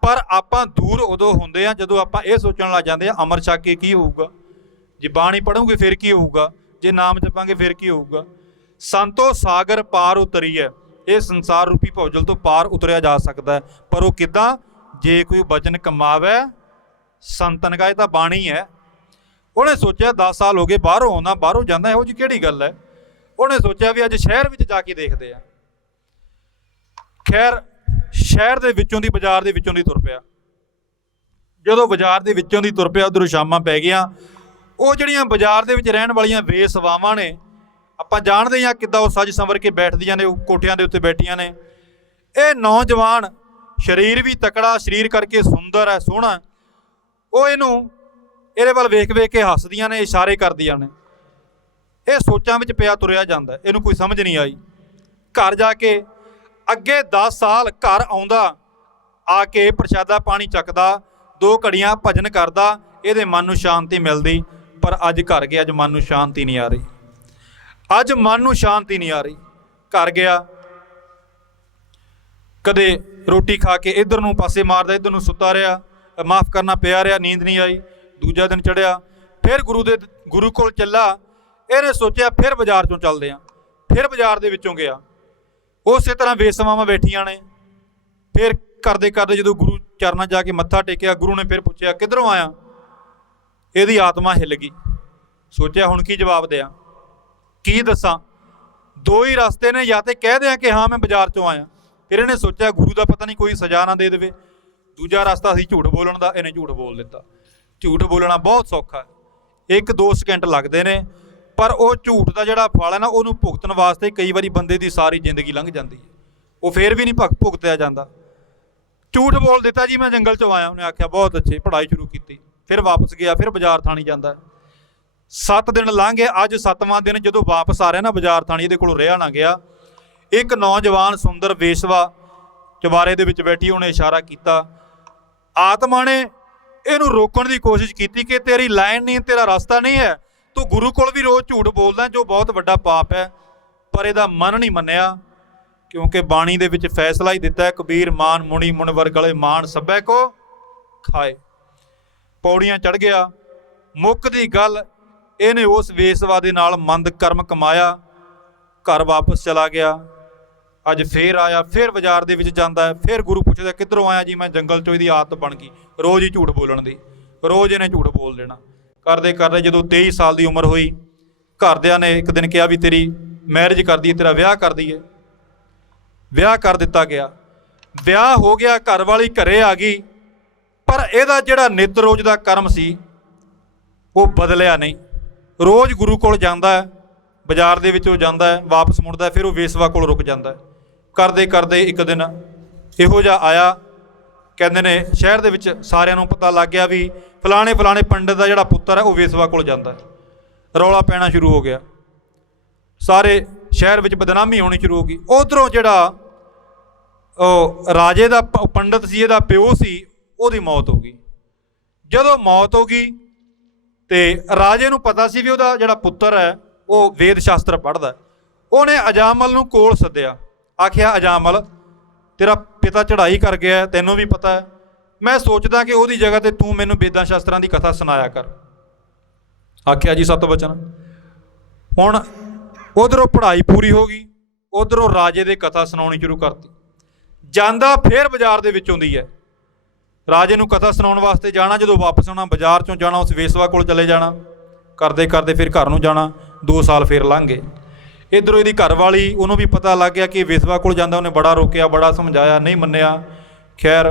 ਪਰ ਆਪਾਂ ਦੂਰ ਉਦੋਂ ਹੁੰਦੇ ਆ ਜਦੋਂ ਆਪਾਂ ਇਹ ਸੋਚਣ ਲੱਗ ਜਾਂਦੇ ਆ ਅੰਮ੍ਰਿਤ ਛਕ ਕੇ ਕੀ ਹੋਊਗਾ, ਜੇ ਬਾਣੀ ਪੜ੍ਹੋਗੇ ਫਿਰ ਕੀ ਹੋਊਗਾ, ਜੇ ਨਾਮ ਜਪਾਂਗੇ ਫਿਰ ਕੀ ਹੋਊਗਾ। ਸੰਤੋ ਸਾਗਰ ਪਾਰ ਉਤਰੀਐ, ਇਹ ਸੰਸਾਰ ਰੂਪੀ ਭੌਜਲ ਤੋਂ ਪਾਰ ਉਤਰਿਆ ਜਾ ਸਕਦਾ ਹੈ। ਪਰ ਉਹ ਕਿੱਦਾਂ? ਜੇ ਕੋਈ ਬਚਨ ਕਮਾਵੇ ਸੰਤਨ ਕਾ, ਇਹ ਤਾਂ ਬਾਣੀ ਹੈ। ਉਹਨੇ ਸੋਚਿਆ 10 ਸਾਲ ਹੋ ਗਏ ਬਾਹਰੋਂ ਆਉਂਦਾ, ਬਾਹਰੋਂ ਜਾਂਦਾ, ਇਹੋ ਜਿਹੀ ਕਿਹੜੀ ਗੱਲ ਹੈ। ਉਹਨੇ ਸੋਚਿਆ ਵੀ ਅੱਜ ਸ਼ਹਿਰ ਵਿੱਚ ਜਾ ਕੇ ਦੇਖਦੇ ਆ। ਖੈਰ ਸ਼ਹਿਰ ਦੇ ਵਿੱਚੋਂ ਦੀ, ਬਾਜ਼ਾਰ ਦੇ ਵਿੱਚੋਂ ਦੀ ਤੁਰ ਪਿਆ। ਜਦੋਂ ਬਾਜ਼ਾਰ ਦੇ ਵਿੱਚੋਂ ਦੀ ਤੁਰ ਪਿਆ, ਉੱਧਰੋਂ ਸ਼ਾਮਾਂ ਪੈ ਗਈਆਂ। ਉਹ ਜਿਹੜੀਆਂ ਬਾਜ਼ਾਰ ਦੇ ਵਿੱਚ ਰਹਿਣ ਵਾਲੀਆਂ ਬੇਸਵਾਵਾਂ ਨੇ, ਆਪਾਂ ਜਾਣਦੇ ਹਾਂ ਕਿੱਦਾਂ ਉਹ ਸੱਜ ਸੰਵਰ ਕੇ ਬੈਠਦੀਆਂ ਨੇ, ਉਹ ਕੋਠਿਆਂ ਦੇ ਉੱਤੇ ਬੈਠੀਆਂ ਨੇ। ਇਹ ਨੌਜਵਾਨ ਸਰੀਰ ਵੀ ਤਕੜਾ, ਸਰੀਰ ਕਰਕੇ ਸੁੰਦਰ ਹੈ, ਸੋਹਣਾ। ਉਹ ਇਹਦੇ ਵੱਲ ਵੇਖ ਵੇਖ ਕੇ ਹੱਸਦੀਆਂ ਨੇ, ਇਸ਼ਾਰੇ ਕਰਦੀਆਂ ਨੇ। ਇਹ ਸੋਚਾਂ ਵਿੱਚ ਪਿਆ ਤੁਰਿਆ ਜਾਂਦਾ, ਇਹਨੂੰ ਕੋਈ ਸਮਝ ਨਹੀਂ ਆਈ। ਘਰ ਜਾ ਕੇ ਅੱਗੇ 10 ਸਾਲ ਘਰ ਆਉਂਦਾ, ਆ ਕੇ ਪ੍ਰਸ਼ਾਦਾ ਪਾਣੀ ਚੱਕਦਾ, 2 ਘੜੀਆਂ ਭਜਨ ਕਰਦਾ, ਇਹਦੇ ਮਨ ਨੂੰ ਸ਼ਾਂਤੀ ਮਿਲਦੀ। ਪਰ ਅੱਜ ਘਰ ਗਿਆ, ਅੱਜ ਮਨ ਨੂੰ ਸ਼ਾਂਤੀ ਨਹੀਂ ਆ ਰਹੀ। ਅੱਜ ਮਨ ਨੂੰ ਸ਼ਾਂਤੀ ਨਹੀਂ ਆ ਰਹੀ। ਘਰ ਗਿਆ, ਕਦੇ ਰੋਟੀ ਖਾ ਕੇ ਇੱਧਰ ਨੂੰ ਪਾਸੇ ਮਾਰਦਾ, ਇੱਧਰ ਨੂੰ ਸੁੱਤਾ ਰਿਹਾ, ਮਾਫ਼ ਕਰਨਾ ਪਿਆ ਰਿਹਾ, ਨੀਂਦ ਨਹੀਂ ਆਈ। ਦੂਜਾ ਦਿਨ ਚੜ੍ਹਿਆ, ਫਿਰ ਗੁਰੂ ਕੋਲ ਚੱਲਾ। ਇਹਨੇ ਸੋਚਿਆ ਫਿਰ ਬਾਜ਼ਾਰ 'ਚੋਂ ਚੱਲਦੇ ਹਾਂ। ਫਿਰ ਬਾਜ਼ਾਰ ਦੇ ਵਿੱਚੋਂ ਗਿਆ, ਉਸੇ ਤਰ੍ਹਾਂ ਬੇਸਮਾਵਾਂ ਬੈਠੀਆਂ ਨੇ। ਫਿਰ ਕਰਦੇ ਕਰਦੇ ਜਦੋਂ ਗੁਰੂ ਚਰਨਾਂ ਜਾ ਕੇ ਮੱਥਾ ਟੇਕਿਆ, ਗੁਰੂ ਨੇ ਫਿਰ ਪੁੱਛਿਆ ਕਿੱਧਰੋਂ ਆਇਆ। ਇਹਦੀ ਆਤਮਾ ਹਿੱਲ ਗਈ। ਸੋਚਿਆ ਹੁਣ ਕੀ ਜਵਾਬ ਦਿਆਂ, ਕੀ ਦੱਸਾਂ। 2 ਹੀ ਰਸਤੇ ਨੇ, ਜਾਂ ਤਾਂ ਕਹਿ ਦਿਆਂ ਕਿ ਹਾਂ ਮੈਂ ਬਾਜ਼ਾਰ 'ਚੋਂ ਆਇਆ। ਫਿਰ ਇਹਨੇ ਸੋਚਿਆ ਗੁਰੂ ਦਾ ਪਤਾ ਨਹੀਂ ਕੋਈ ਸਜ਼ਾ ਨਾ ਦੇ ਦੇਵੇ। ਦੂਜਾ ਰਸਤਾ ਸੀ ਝੂਠ ਬੋਲਣ ਦਾ, ਇਹਨੇ ਝੂਠ ਬੋਲ ਦਿੱਤਾ। ਝੂਠ ਬੋਲਣਾ ਬਹੁਤ ਸੌਖਾ, 1-2 ਸਕਿੰਟ ਲੱਗਦੇ ਨੇ। ਪਰ ਉਹ ਝੂਠ ਦਾ ਜਿਹੜਾ ਫਲ ਹੈ ਨਾ, ਉਹਨੂੰ ਭੁਗਤਣ ਵਾਸਤੇ ਕਈ ਵਾਰੀ ਬੰਦੇ ਦੀ ਸਾਰੀ ਜ਼ਿੰਦਗੀ ਲੰਘ ਜਾਂਦੀ ਹੈ। ਉਹ ਫਿਰ ਵੀ ਨਹੀਂ ਭੁਗਤਿਆ ਜਾਂਦਾ। ਝੂਠ ਬੋਲ ਦਿੱਤਾ ਜੀ ਮੈਂ ਜੰਗਲ 'ਚੋਂ ਆਇਆ। ਉਹਨੇ ਆਖਿਆ ਬਹੁਤ ਅੱਛੇ, ਪੜ੍ਹਾਈ ਸ਼ੁਰੂ ਕੀਤੀ। ਫਿਰ ਵਾਪਸ ਗਿਆ, ਫਿਰ ਬਾਜ਼ਾਰ ਥਾਣੀ ਜਾਂਦਾ। 7 ਦਿਨ ਲੰਘ ਗਏ। ਅੱਜ 7ਵਾਂ ਦਿਨ ਜਦੋਂ ਵਾਪਸ ਆ ਰਿਹਾ ਨਾ ਬਾਜ਼ਾਰ ਥਾਣੀ, ਇਹਦੇ ਕੋਲ ਰਿਹਾ ਨਾ ਗਿਆ। ਇੱਕ ਨੌਜਵਾਨ ਸੁੰਦਰ ਵੇਸ਼ਵਾ ਚੁਬਾਰੇ ਦੇ ਵਿੱਚ ਬੈਠੀ, ਉਹਨੇ ਇਸ਼ਾਰਾ ਕੀਤਾ। ਆਤਮਾ ਨੇ ਇਹਨੂੰ ਰੋਕਣ ਦੀ ਕੋਸ਼ਿਸ਼ ਕੀਤੀ ਕਿ ਤੇਰੀ ਲਾਈਨ ਨਹੀਂ, ਤੇਰਾ ਰਸਤਾ ਨਹੀਂ ਹੈ, ਤੂੰ ਗੁਰੂ ਕੋਲ ਵੀ ਰੋਜ਼ ਝੂਠ ਬੋਲਦਾ, ਜੋ ਬਹੁਤ ਵੱਡਾ ਪਾਪ ਹੈ। ਪਰ ਇਹਦਾ ਮਨ ਨਹੀਂ ਮੰਨਿਆ, ਕਿਉਂਕਿ ਬਾਣੀ ਦੇ ਵਿੱਚ ਫੈਸਲਾ ਹੀ ਦਿੱਤਾ ਹੈ, ਕਬੀਰ ਮਾਨ ਮੁਨੀ ਮੁਨਵਰ ਗਲੇ ਮਾਨ ਸਭੈ ਕੋ ਖਾਏ। ਪੌੜੀਆਂ ਚੜ੍ਹ ਗਿਆ। ਮੁੱਕਦੀ ਗੱਲ, ਇਹਨੇ ਉਸ ਵੇਸਵਾ ਦੇ ਨਾਲ ਮੰਦ ਕਰਮ ਕਮਾਇਆ, ਘਰ ਵਾਪਸ ਚਲਾ ਗਿਆ। ਅੱਜ ਫੇਰ ਆਇਆ, ਫਿਰ ਬਾਜ਼ਾਰ ਦੇ ਵਿੱਚ ਜਾਂਦਾ ਹੈ। ਫਿਰ ਗੁਰੂ ਪੁੱਛਦਾ ਕਿੱਧਰੋਂ ਆਇਆ ਜੀ, ਮੈਂ ਜੰਗਲ 'ਚੋਂ। ਇਹਦੀ ਆਦਤ ਬਣ ਗਈ ਰੋਜ਼ ਹੀ ਝੂਠ ਬੋਲਣ ਦੀ, ਰੋਜ਼ ਇਹਨੇ ਝੂਠ ਬੋਲ ਦੇਣਾ। ਕਰਦੇ ਕਰਦੇ ਜਦੋਂ 23 ਸਾਲ ਦੀ ਉਮਰ ਹੋਈ, ਘਰਦਿਆਂ ਨੇ ਇੱਕ ਦਿਨ ਕਿਹਾ ਵੀ ਤੇਰੀ ਮੈਰਿਜ ਕਰ ਦਈਏ, ਤੇਰਾ ਵਿਆਹ ਕਰ ਦਈਏ। ਵਿਆਹ ਕਰ ਦਿੱਤਾ ਗਿਆ। ਵਿਆਹ ਹੋ ਗਿਆ, ਘਰ ਵਾਲੀ ਘਰੇ ਆ ਗਈ। ਪਰ ਇਹਦਾ ਜਿਹੜਾ ਨਿੱਤ ਰੋਜ਼ ਦਾ ਕਰਮ ਸੀ ਉਹ ਬਦਲਿਆ ਨਹੀਂ। ਰੋਜ਼ ਗੁਰੂ ਕੋਲ ਜਾਂਦਾ ਹੈ, ਬਾਜ਼ਾਰ ਦੇ ਵਿੱਚੋਂ ਜਾਂਦਾ ਹੈ, ਵਾਪਸ ਮੁੜਦਾ, ਫਿਰ ਉਹ ਵੇਸਵਾ ਕੋਲ ਰੁਕ ਜਾਂਦਾ। ਕਰਦੇ ਕਰਦੇ ਇੱਕ ਦਿਨ ਇਹੋ ਜਿਹਾ ਆਇਆ, ਕਹਿੰਦੇ ਨੇ ਸ਼ਹਿਰ ਦੇ ਵਿੱਚ ਸਾਰਿਆਂ ਨੂੰ ਪਤਾ ਲੱਗ ਗਿਆ ਵੀ ਫਲਾਣੇ ਫਲਾਣੇ ਪੰਡਿਤ ਦਾ ਜਿਹੜਾ ਪੁੱਤਰ ਹੈ ਉਹ ਵੇਸਵਾ ਕੋਲ ਜਾਂਦਾ। ਰੌਲਾ ਪੈਣਾ ਸ਼ੁਰੂ ਹੋ ਗਿਆ, ਸਾਰੇ ਸ਼ਹਿਰ ਵਿੱਚ ਬਦਨਾਮੀ ਹੋਣੀ ਸ਼ੁਰੂ ਹੋ ਗਈ। ਉੱਧਰੋਂ ਜਿਹੜਾ ਉਹ ਰਾਜੇ ਦਾ ਪੰਡਿਤ ਸੀ, ਇਹਦਾ ਪਿਓ ਸੀ, ਉਹਦੀ ਮੌਤ ਹੋ ਗਈ। ਜਦੋਂ ਮੌਤ ਹੋ ਗਈ ਤੇ ਰਾਜੇ ਨੂੰ ਪਤਾ ਸੀ ਵੀ ਉਹਦਾ ਜਿਹੜਾ ਪੁੱਤਰ ਹੈ ਉਹ ਵੇਦ ਸ਼ਾਸਤਰ ਪੜ੍ਹਦਾ। ਉਹਨੇ ਅਜਾਮਲ ਨੂੰ ਕੋਲ ਸੱਦਿਆ। ਆਖਿਆ ਅਜਾਮਲ, ਤੇਰਾ ਪਿਤਾ ਚੜ੍ਹਾਈ ਕਰ ਗਿਆ, ਤੈਨੂੰ ਵੀ ਪਤਾ ਹੈ। ਮੈਂ ਸੋਚਦਾ ਕਿ ਉਹਦੀ ਜਗ੍ਹਾ ਤੇ ਤੂੰ ਮੈਨੂੰ ਵੇਦਾਂ ਸ਼ਾਸਤਰਾਂ ਦੀ ਕਥਾ ਸੁਣਾਇਆ ਕਰ। ਆਖਿਆ ਜੀ 7 ਬਚਨ। ਹੁਣ ਉਧਰੋਂ ਪੜ੍ਹਾਈ ਪੂਰੀ ਹੋ ਗਈ, ਉਧਰੋਂ ਰਾਜੇ ਦੇ ਕਥਾ ਸੁਣਾਉਣੀ ਸ਼ੁਰੂ ਕਰਤੀ। ਜਾਂਦਾ ਫਿਰ ਬਾਜ਼ਾਰ ਦੇ ਵਿੱਚ ਆਉਂਦੀ ਹੈ, ਰਾਜੇ ਨੂੰ ਕਥਾ ਸੁਣਾਉਣ ਵਾਸਤੇ ਜਾਣਾ। ਜਦੋਂ ਵਾਪਸ ਆਉਣਾ, ਬਾਜ਼ਾਰ 'ਚੋਂ ਜਾਣਾ, ਉਸ ਵੇਸਵਾ ਕੋਲ ਚਲੇ ਜਾਣਾ। ਕਰਦੇ ਕਰਦੇ ਫਿਰ ਘਰ ਨੂੰ ਜਾਣਾ। 2 ਸਾਲ ਫਿਰ ਲੰਘ ਗਏ। ਇੱਧਰੋਂ ਇਹਦੀ ਘਰ ਵਾਲੀ, ਉਹਨੂੰ ਵੀ ਪਤਾ ਲੱਗ ਗਿਆ ਕਿ ਵੇਸਵਾ ਕੋਲ ਜਾਂਦਾ। ਉਹਨੇ ਬੜਾ ਰੋਕਿਆ, ਬੜਾ ਸਮਝਾਇਆ, ਨਹੀਂ ਮੰਨਿਆ। ਖੈਰ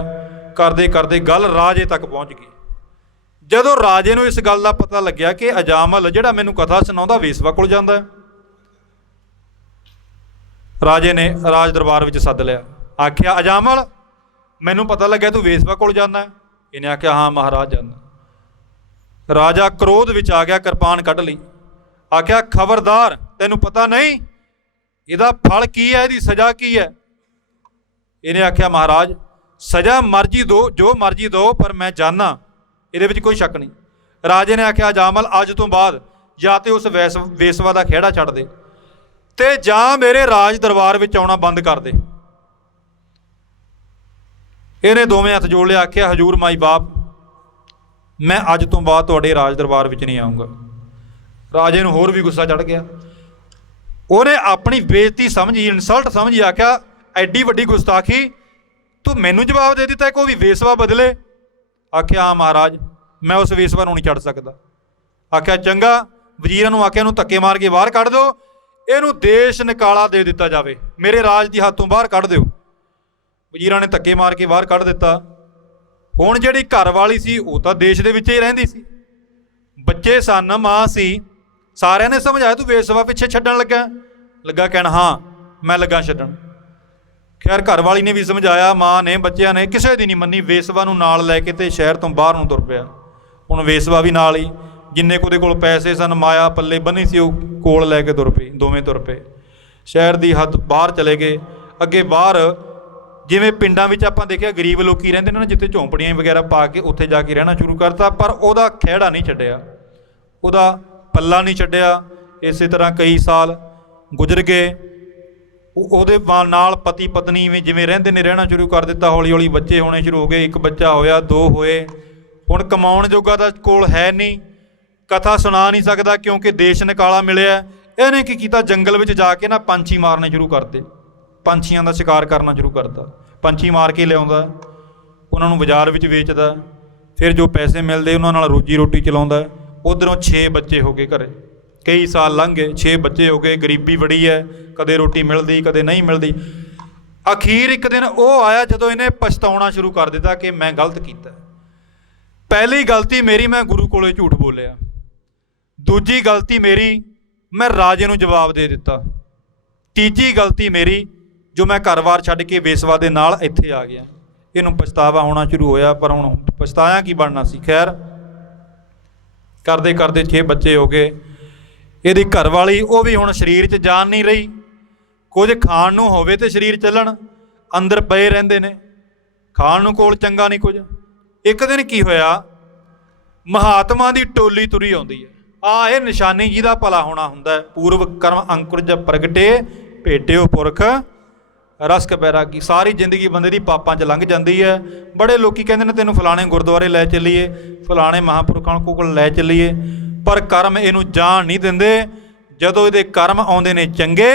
ਕਰਦੇ ਕਰਦੇ ਗੱਲ ਰਾਜੇ ਤੱਕ ਪਹੁੰਚ ਗਈ। ਜਦੋਂ ਰਾਜੇ ਨੂੰ ਇਸ ਗੱਲ ਦਾ ਪਤਾ ਲੱਗਿਆ ਕਿ ਅਜਾਮਲ ਜਿਹੜਾ ਮੈਨੂੰ ਕਥਾ ਸੁਣਾਉਂਦਾ ਵੇਸਵਾ ਕੋਲ ਜਾਂਦਾ, ਰਾਜੇ ਨੇ ਰਾਜ ਦਰਬਾਰ ਵਿੱਚ ਸੱਦ ਲਿਆ। ਆਖਿਆ, ਅਜਾਮਲ ਮੈਨੂੰ ਪਤਾ ਲੱਗਿਆ ਤੂੰ ਵੇਸਵਾ ਕੋਲ ਜਾਂਦਾ। ਇਹਨੇ ਆਖਿਆ, ਹਾਂ ਮਹਾਰਾਜ ਜਾਂਦਾ। ਰਾਜਾ ਕ੍ਰੋਧ ਵਿੱਚ ਆ ਗਿਆ, ਕਿਰਪਾਨ ਕੱਢ ਲਈ। ਆਖਿਆ, ਖਬਰਦਾਰ, ਤੈਨੂੰ ਪਤਾ ਨਹੀਂ ਇਹਦਾ ਫਲ ਕੀ ਹੈ, ਇਹਦੀ ਸਜ਼ਾ ਕੀ ਹੈ? ਇਹਨੇ ਆਖਿਆ, ਮਹਾਰਾਜ ਸਜ਼ਾ ਮਰਜ਼ੀ ਦਿਓ, ਜੋ ਮਰਜ਼ੀ ਦਿਓ, ਪਰ ਮੈਂ ਜਾਨਾ, ਇਹਦੇ ਵਿੱਚ ਕੋਈ ਸ਼ੱਕ ਨਹੀਂ। ਰਾਜੇ ਨੇ ਆਖਿਆ, ਅਜਾਮਲ ਅੱਜ ਤੋਂ ਬਾਅਦ ਜਾਂ ਤੇ ਉਸ ਵੇਸਵਾ ਦਾ ਖਹਿੜਾ ਛੱਡ ਦੇ ਤੇ ਜਾਂ ਮੇਰੇ ਰਾਜ ਦਰਬਾਰ ਵਿੱਚ ਆਉਣਾ ਬੰਦ ਕਰ ਦੇ। ਇਹਨੇ ਦੋਵੇਂ ਹੱਥ ਜੋੜ ਲਿਆ। ਆਖਿਆ, ਹਜੂਰ ਮਾਈ ਬਾਪ, ਮੈਂ ਅੱਜ ਤੋਂ ਬਾਅਦ ਤੁਹਾਡੇ ਰਾਜ ਦਰਬਾਰ ਵਿੱਚ ਨਹੀਂ ਆਊਂਗਾ। ਰਾਜੇ ਨੂੰ ਹੋਰ ਵੀ ਗੁੱਸਾ ਚੜ੍ਹ ਗਿਆ। ਉਹਨੇ ਆਪਣੀ ਬੇਇੱਜ਼ਤੀ ਸਮਝੀ, ਇਨਸਲਟ ਸਮਝੀ। ਆਖਿਆ, ਐਡੀ ਵੱਡੀ ਗੁਸਤਾਖੀ, ਤੂੰ ਮੈਨੂੰ ਜਵਾਬ ਦੇ ਦਿੱਤਾ ਕੋਈ ਵੇਸਵਾ ਬਦਲੇ? ਆਖਿਆ, ਹਾਂ ਮਹਾਰਾਜ, ਮੈਂ ਉਸ ਵੇਸਵਾ ਨੂੰ ਨਹੀਂ ਛੱਡ ਸਕਦਾ। ਆਖਿਆ, ਚੰਗਾ। ਵਜ਼ੀਰਾਂ ਨੂੰ ਆਖਿਆ, ਇਹਨੂੰ ਧੱਕੇ ਮਾਰ ਕੇ ਬਾਹਰ ਕੱਢ ਦਿਓ, ਇਹਨੂੰ ਦੇਸ਼ ਨਿਕਾਲਾ ਦੇ ਦਿੱਤਾ ਜਾਵੇ, ਮੇਰੇ ਰਾਜ ਦੀ ਹੱਥੋਂ ਬਾਹਰ ਕੱਢ ਦਿਓ। ਵਜ਼ੀਰਾਂ ਨੇ ਧੱਕੇ ਮਾਰ ਕੇ ਬਾਹਰ ਕੱਢ ਦਿੱਤਾ। ਹੁਣ ਜਿਹੜੀ ਘਰ ਵਾਲੀ ਸੀ ਉਹ ਤਾਂ ਦੇਸ਼ ਦੇ ਵਿੱਚ ਹੀ ਰਹਿੰਦੀ ਸੀ, ਬੱਚੇ ਸਨ, ਮਾਂ ਸੀ। ਸਾਰਿਆਂ ਨੇ ਸਮਝਾਇਆ, ਤੂੰ ਵੇਸਵਾ ਪਿੱਛੇ ਛੱਡਣ ਲੱਗਾ ਕਹਿਣ, ਹਾਂ ਮੈਂ ਲੱਗਾ ਛੱਡਣ। ਖੈਰ ਘਰ ਵਾਲੀ ਨੇ ਵੀ ਸਮਝਾਇਆ, ਮਾਂ ਨੇ, ਬੱਚਿਆਂ ਨੇ, ਕਿਸੇ ਦੀ ਨਹੀਂ ਮੰਨੀ। ਵੇਸਵਾ ਨੂੰ ਨਾਲ ਲੈ ਕੇ ਤੇ ਸ਼ਹਿਰ ਤੋਂ ਬਾਹਰ ਨੂੰ ਤੁਰ ਪਿਆ। ਹੁਣ ਵੇਸਵਾ ਵੀ ਨਾਲ ਹੀ, ਜਿੰਨੇ ਕੁ ਉਹਦੇ ਕੋਲ ਪੈਸੇ ਸਨ, ਮਾਇਆ ਪੱਲੇ ਬੰਨੀ ਸੀ, ਉਹ ਕੋਲ ਲੈ ਕੇ ਤੁਰ ਪਈ। ਦੋਵੇਂ ਤੁਰ ਪਏ, ਸ਼ਹਿਰ ਦੀ ਹੱਦ ਬਾਹਰ ਚਲੇ ਗਏ। ਅੱਗੇ ਬਾਹਰ ਜਿਵੇਂ ਪਿੰਡਾਂ ਵਿੱਚ ਆਪਾਂ ਦੇਖਿਆ ਗਰੀਬ ਲੋਕੀ ਰਹਿੰਦੇ ਨੇ ਨਾ, ਜਿੱਥੇ ਝੌਂਪੜੀਆਂ ਵਗੈਰਾ ਪਾ ਕੇ ਉੱਥੇ ਜਾ ਕੇ ਰਹਿਣਾ ਸ਼ੁਰੂ ਕਰਤਾ, ਪਰ ਉਹਦਾ ਖਹਿੜਾ ਨਹੀਂ ਛੱਡਿਆ, ਉਹਦਾ ਪੱਲਾ ਨਹੀਂ ਛੱਡਿਆ। ਇਸੇ ਤਰ੍ਹਾਂ ਕਈ ਸਾਲ ਗੁਜ਼ਰ ਗਏ। ਉਹਦੇ ਨਾਲ ਪਤੀ ਪਤਨੀ ਵੀ ਜਿਵੇਂ ਰਹਿੰਦੇ ਨੇ ਰਹਿਣਾ ਸ਼ੁਰੂ ਕਰ ਦਿੱਤਾ। ਹੌਲੀ ਹੌਲੀ ਬੱਚੇ ਹੋਣੇ ਸ਼ੁਰੂ ਹੋ ਗਏ। 1 ਬੱਚਾ ਹੋਇਆ, 2 ਹੋਏ। ਹੁਣ ਕਮਾਉਣ ਜੋਗਾ ਤਾਂ ਕੋਲ ਹੈ ਨਹੀਂ, ਕਥਾ ਸੁਣਾ ਨਹੀਂ ਸਕਦਾ ਕਿਉਂਕਿ ਦੇਸ਼ ਨਿਕਾਲਾ ਮਿਲਿਆ। ਇਹਨੇ ਕੀ ਕੀਤਾ, ਜੰਗਲ ਵਿੱਚ ਜਾ ਕੇ ਨਾ ਪੰਛੀ ਮਾਰਨੇ ਸ਼ੁਰੂ ਕਰਤੇ, ਪੰਛੀਆਂ ਦਾ ਸ਼ਿਕਾਰ ਕਰਨਾ ਸ਼ੁਰੂ ਕਰਤਾ। ਪੰਛੀ ਮਾਰ ਕੇ ਲਿਆਉਂਦਾ, ਉਹਨਾਂ ਨੂੰ ਬਾਜ਼ਾਰ ਵਿੱਚ ਵੇਚਦਾ, ਫਿਰ ਜੋ ਪੈਸੇ ਮਿਲਦੇ ਉਹਨਾਂ ਨਾਲ ਰੋਜੀ ਰੋਟੀ ਚਲਾਉਂਦਾ। ਉੱਧਰੋਂ 6 ਬੱਚੇ ਹੋ ਗਏ ਘਰੇ। ਕਈ ਸਾਲ ਲੰਘ ਗਏ, 6 ਬੱਚੇ ਹੋ ਗਏ। ਗਰੀਬੀ ਬੜੀ ਹੈ, ਕਦੇ ਰੋਟੀ ਮਿਲਦੀ, ਕਦੇ ਨਹੀਂ ਮਿਲਦੀ। ਅਖੀਰ ਇੱਕ ਦਿਨ ਉਹ ਆਇਆ ਜਦੋਂ ਇਹਨੇ ਪਛਤਾਉਣਾ ਸ਼ੁਰੂ ਕਰ ਦਿੱਤਾ ਕਿ ਮੈਂ ਗਲਤ ਕੀਤਾ। ਪਹਿਲੀ ਗਲਤੀ ਮੇਰੀ, ਮੈਂ ਗੁਰੂ ਕੋਲੇ ਝੂਠ ਬੋਲਿਆ। ਦੂਜੀ ਗਲਤੀ ਮੇਰੀ, ਮੈਂ ਰਾਜੇ ਨੂੰ ਜਵਾਬ ਦੇ ਦਿੱਤਾ। ਤੀਜੀ ਗਲਤੀ ਮੇਰੀ, ਜੋ ਮੈਂ ਘਰ-ਬਾਰ ਛੱਡ ਕੇ ਵੇਸਵਾ ਦੇ ਨਾਲ ਇੱਥੇ ਆ ਗਿਆ। ਇਹਨੂੰ ਪਛਤਾਵਾ ਹੋਣਾ ਸ਼ੁਰੂ ਹੋਇਆ, ਪਰ ਹੁਣ ਪਛਤਾਇਆ ਕੀ ਬਣਨਾ ਸੀ। ਖੈਰ ਕਰਦੇ ਕਰਦੇ 6 ਬੱਚੇ ਹੋ ਗਏ। ਇਹਦੀ ਘਰ ਵਾਲੀ, ਉਹ ਵੀ ਹੁਣ ਸਰੀਰ 'ਚ ਜਾਨ ਨਹੀਂ ਰਹੀ। ਕੁਝ ਖਾਣ ਨੂੰ ਹੋਵੇ ਤੇ ਸਰੀਰ ਚੱਲਣ, ਅੰਦਰ ਪਏ ਰਹਿੰਦੇ ਨੇ, ਖਾਣ ਨੂੰ ਕੋਲ ਚੰਗਾ ਨਹੀਂ ਕੁਝ। ਇੱਕ ਦਿਨ ਕੀ ਹੋਇਆ, ਮਹਾਤਮਾ ਦੀ ਟੋਲੀ ਤੁਰੀ ਆਉਂਦੀ ਹੈ। ਇਹ ਨਿਸ਼ਾਨੀ ਜਿਹਦਾ ਭਲਾ ਹੋਣਾ ਹੁੰਦਾ ਹੈ। ਪੂਰਵ ਕਰਮ ਅੰਕੁਰ ਜਬ ਪ੍ਰਗਟੇ, ਭੇਟਿਓ ਪੁਰਖ ਰਸਕ ਬੈਰਾਗੀ। ਸਾਰੀ ਜ਼ਿੰਦਗੀ ਬੰਦੇ ਦੀ ਪਾਪਾਂ 'ਚ ਲੰਘ ਜਾਂਦੀ ਹੈ। ਬੜੇ ਲੋਕੀ ਕਹਿੰਦੇ ਨੇ ਤੈਨੂੰ ਫਲਾਣੇ ਗੁਰਦੁਆਰੇ ਲੈ ਚੱਲੀਏ, ਫਲਾਣੇ ਮਹਾਂਪੁਰਖਾਂ ਕੋਲ ਲੈ ਚੱਲੀਏ, ਪਰ ਕਰਮ ਇਹਨੂੰ ਜਾਣ ਨਹੀਂ ਦਿੰਦੇ। ਜਦੋਂ ਇਹਦੇ ਕਰਮ ਆਉਂਦੇ ਨੇ ਚੰਗੇ,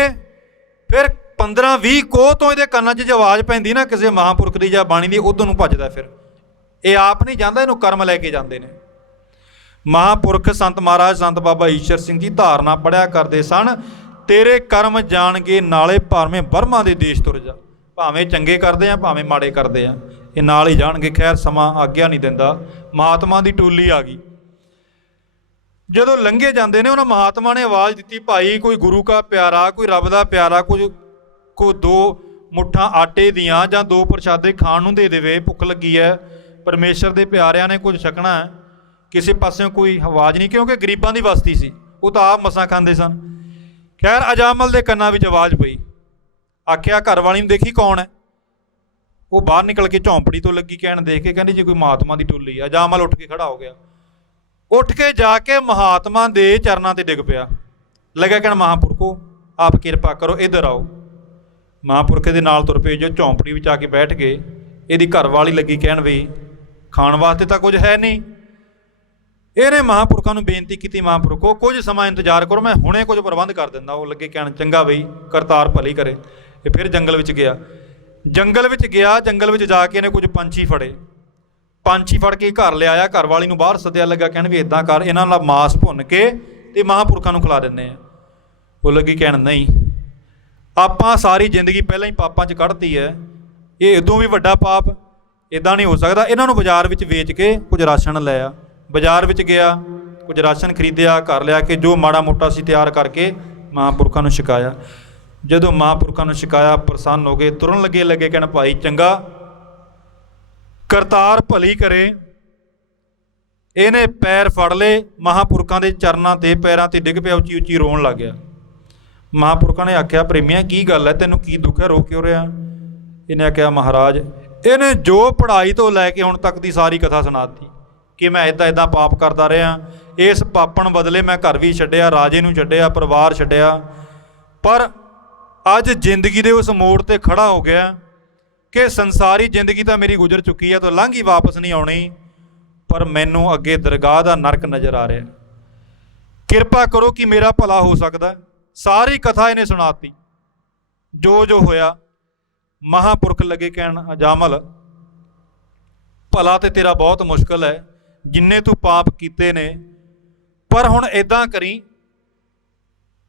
ਫਿਰ 15-20 ਕੋਹ ਤੋਂ ਇਹਦੇ ਕੰਨਾਂ 'ਚ ਜੇ ਆਵਾਜ਼ ਪੈਂਦੀ ਨਾ ਕਿਸੇ ਮਹਾਂਪੁਰਖ ਦੀ ਜਾਂ ਬਾਣੀ ਦੀ, ਉਧਰ ਨੂੰ ਭੱਜਦਾ। ਫਿਰ ਇਹ ਆਪ ਨਹੀਂ ਜਾਂਦਾ, ਇਹਨੂੰ ਕਰਮ ਲੈ ਕੇ ਜਾਂਦੇ ਨੇ। ਮਹਾਂਪੁਰਖ ਸੰਤ ਮਹਾਰਾਜ ਸੰਤ ਬਾਬਾ ਈਸ਼ਰ ਸਿੰਘ ਜੀ ਧਾਰਨਾ ਪੜ੍ਹਿਆ ਕਰਦੇ ਸਨ, ਤੇਰੇ ਕਰਮ ਜਾਣਗੇ ਨਾਲੇ ਭਾਵੇਂ ਬਰਮਾ ਦੇ ਦੇਸ਼ ਤੁਰ ਜਾ। ਭਾਵੇਂ ਚੰਗੇ ਕਰਦੇ ਆ, ਭਾਵੇਂ ਮਾੜੇ ਕਰਦੇ ਆ, ਇਹ ਨਾਲ ਹੀ ਜਾਣਗੇ। ਖੈਰ ਸਮਾਂ ਆਗਿਆ ਨਹੀਂ ਦਿੰਦਾ। ਮਹਾਤਮਾ ਦੀ ਟੋਲੀ ਆ ਗਈ। ਜਦੋਂ ਲੰਘੇ ਜਾਂਦੇ ਨੇ, ਉਹਨਾਂ ਮਹਾਤਮਾ ਨੇ ਆਵਾਜ਼ ਦਿੱਤੀ, ਭਾਈ ਕੋਈ ਗੁਰੂ ਕਾ ਪਿਆਰਾ, ਕੋਈ ਰੱਬ ਦਾ ਪਿਆਰਾ, ਕੋਈ 2 ਮੁੱਠਾਂ ਆਟੇ ਦੀਆਂ ਜਾਂ 2 ਪ੍ਰਸ਼ਾਦੇ ਖਾਣ ਨੂੰ ਦੇ ਦੇਵੇ, ਭੁੱਖ ਲੱਗੀ ਹੈ, ਪਰਮੇਸ਼ਰ ਦੇ ਪਿਆਰਿਆਂ ਨੇ ਕੁਝ ਛਕਣਾ ਹੈ। ਕਿਸੇ ਪਾਸਿਓਂ ਕੋਈ ਆਵਾਜ਼ ਨਹੀਂ, ਕਿਉਂਕਿ ਗਰੀਬਾਂ ਦੀ ਬਸਤੀ ਸੀ, ਉਹ ਤਾਂ ਆਪ ਮਸਾਂ ਖਾਂਦੇ ਸਨ। ਖੈਰ ਅਜਾਮਲ ਦੇ ਕੰਨਾਂ ਵਿੱਚ ਆਵਾਜ਼ ਪਈ। ਆਖਿਆ, ਘਰ ਵਾਲੀ ਨੂੰ ਦੇਖੀ ਕੌਣ ਹੈ? ਉਹ ਬਾਹਰ ਨਿਕਲ ਕੇ ਝੌਂਪੜੀ ਤੋਂ ਲੱਗੀ ਕਹਿਣ, ਦੇਖ ਕੇ ਕਹਿੰਦੀ ਜੀ ਕੋਈ ਮਹਾਤਮਾ ਦੀ ਟੋਲੀ ਆ। ਅਜਾਮਲ ਉੱਠ ਕੇ ਖੜਾ ਹੋ ਗਿਆ, ਉੱਠ ਕੇ ਜਾ ਕੇ ਮਹਾਤਮਾ ਦੇ ਚਰਨਾਂ 'ਤੇ ਡਿੱਗ ਪਿਆ। ਲੱਗਿਆ ਕਹਿਣ, ਮਹਾਂਪੁਰਖੋ ਆਪ ਕਿਰਪਾ ਕਰੋ, ਇੱਧਰ ਆਓ। ਮਹਾਂਪੁਰਖ ਦੇ ਨਾਲ ਤੁਰ ਪਏ। ਜੋ ਝੌਂਪੜੀ ਵਿੱਚ ਆ ਕੇ ਬੈਠ ਗਏ। ਇਹਦੀ ਘਰ ਵਾਲੀ ਲੱਗੀ ਕਹਿਣ, ਵੀ ਖਾਣ ਵਾਸਤੇ ਤਾਂ ਕੁਝ ਹੈ ਨਹੀਂ, ਇਹਨੇ ਮਹਾਂਪੁਰਖਾਂ ਨੂੰ ਬੇਨਤੀ ਕੀਤੀ, ਮਹਾਂਪੁਰਖੋ ਕੁਝ ਸਮਾਂ ਇੰਤਜ਼ਾਰ ਕਰੋ, ਮੈਂ ਹੁਣੇ ਕੁਝ ਪ੍ਰਬੰਧ ਕਰ ਦਿੰਦਾ। ਉਹ ਲੱਗੇ ਕਹਿਣ ਚੰਗਾ ਬਈ, ਕਰਤਾਰ ਭਲੀ ਕਰੇ। ਇਹ ਫਿਰ ਜੰਗਲ ਵਿੱਚ ਗਿਆ। ਜੰਗਲ ਵਿੱਚ ਜਾ ਕੇ ਇਹਨੇ ਕੁਝ ਪੰਛੀ ਫੜੇ। ਪੰਛੀ ਫੜ ਕੇ ਘਰ ਲਿਆਇਆ, ਘਰ ਵਾਲੀ ਨੂੰ ਬਾਹਰ ਸੱਦਿਆ, ਲੱਗਾ ਕਹਿਣ ਵੀ ਇੱਦਾਂ ਕਰ, ਇਹਨਾਂ ਦਾ ਮਾਸ ਭੁੰਨ ਕੇ ਤੇ ਮਹਾਂਪੁਰਖਾਂ ਨੂੰ ਖਿਲਾ ਦਿੰਦੇ ਆ। ਉਹ ਲੱਗੀ ਕਹਿਣ ਨਹੀਂ, ਆਪਾਂ ਸਾਰੀ ਜ਼ਿੰਦਗੀ ਪਹਿਲਾਂ ਹੀ ਪਾਪਾਂ 'ਚ ਕੱਢਤੀ ਹੈ, ਇਹ ਇਦੋਂ ਵੀ ਵੱਡਾ ਪਾਪ, ਇੱਦਾਂ ਨਹੀਂ ਹੋ ਸਕਦਾ। ਇਹਨਾਂ ਨੂੰ ਬਾਜ਼ਾਰ ਵਿੱਚ ਵੇਚ ਕੇ ਕੁਝ ਰਾਸ਼ਨ ਲੈ ਆ। ਬਾਜ਼ਾਰ ਵਿੱਚ ਗਿਆ, ਕੁਝ ਰਾਸ਼ਨ ਖਰੀਦਿਆ, ਘਰ ਲਿਆ ਕੇ ਜੋ ਮਾੜਾ ਮੋਟਾ ਸੀ ਤਿਆਰ ਕਰਕੇ ਮਹਾਂਪੁਰਖਾਂ ਨੂੰ ਛਕਾਇਆ। ਜਦੋਂ ਮਹਾਂਪੁਰਖਾਂ ਨੂੰ ਛਕਾਇਆ, ਪ੍ਰਸੰਨ ਹੋ ਗਏ, ਤੁਰਨ ਲੱਗੇ ਕਹਿਣ ਭਾਈ ਚੰਗਾ, ਕਰਤਾਰ ਭਲੀ ਕਰੇ। ਇਹਨੇ ਪੈਰ ਫੜ ਲਏ, ਮਹਾਂਪੁਰਖਾਂ ਦੇ ਚਰਨਾਂ ਤੇ ਪੈਰਾਂ ਤੇ ਡਿੱਗ ਪਿਆ, ਉੱਚੀ ਉੱਚੀ ਰੋਣ ਲੱਗ ਗਿਆ। ਮਹਾਂਪੁਰਖਾਂ ਨੇ ਆਖਿਆ ਪ੍ਰੇਮੀਆਂ ਕੀ ਗੱਲ ਹੈ, ਤੈਨੂੰ ਕੀ ਦੁੱਖ ਹੈ, ਰੋ ਕਿਉਂ ਰਿਹਾ? ਇਹਨੇ ਆਖਿਆ ਮਹਾਰਾਜ, ਇਹਨੇ ਜੋ ਪੜ੍ਹਾਈ ਤੋਂ ਲੈ ਕੇ ਹੁਣ ਤੱਕ ਦੀ ਸਾਰੀ ਕਥਾ ਸੁਣਾਤੀ ਕਿ ਮੈਂ ਇੱਦਾਂ ਪਾਪ ਕਰਦਾ ਰਿਹਾ, ਇਸ ਪਾਪਣ ਬਦਲੇ ਮੈਂ ਘਰ ਵੀ ਛੱਡਿਆ, ਰਾਜੇ ਨੂੰ ਛੱਡਿਆ, ਪਰਿਵਾਰ ਛੱਡਿਆ, ਪਰ ਅੱਜ ਜ਼ਿੰਦਗੀ ਦੇ ਉਸ ਮੋੜ 'ਤੇ ਖੜਾ ਹੋ ਗਿਆ ਕਿ ਸੰਸਾਰੀ ਜ਼ਿੰਦਗੀ ਤਾਂ ਮੇਰੀ ਗੁਜ਼ਰ ਚੁੱਕੀ ਹੈ, ਤਾਂ ਲੰਘ ਹੀ ਵਾਪਸ ਨਹੀਂ ਆਉਣੀ, ਪਰ ਮੈਨੂੰ ਅੱਗੇ ਦਰਗਾਹ ਦਾ ਨਰਕ ਨਜ਼ਰ ਆ ਰਿਹਾ। ਕਿਰਪਾ ਕਰੋ ਕਿ ਮੇਰਾ ਭਲਾ ਹੋ ਸਕਦਾ। ਸਾਰੀ ਕਥਾ ਇਹਨੇ ਸੁਣਾਤੀ, ਜੋ ਜੋ ਹੋਇਆ। ਮਹਾਂਪੁਰਖ ਲੱਗੇ ਕਹਿਣ ਅਜਾਮਲ, ਭਲਾ ਤੇ ਤੇਰਾ ਬਹੁਤ ਮੁਸ਼ਕਿਲ ਹੈ, ਜਿੰਨੇ ਤੂੰ ਪਾਪ ਕੀਤੇ ਨੇ, ਪਰ ਹੁਣ ਇੱਦਾਂ ਕਰੀ,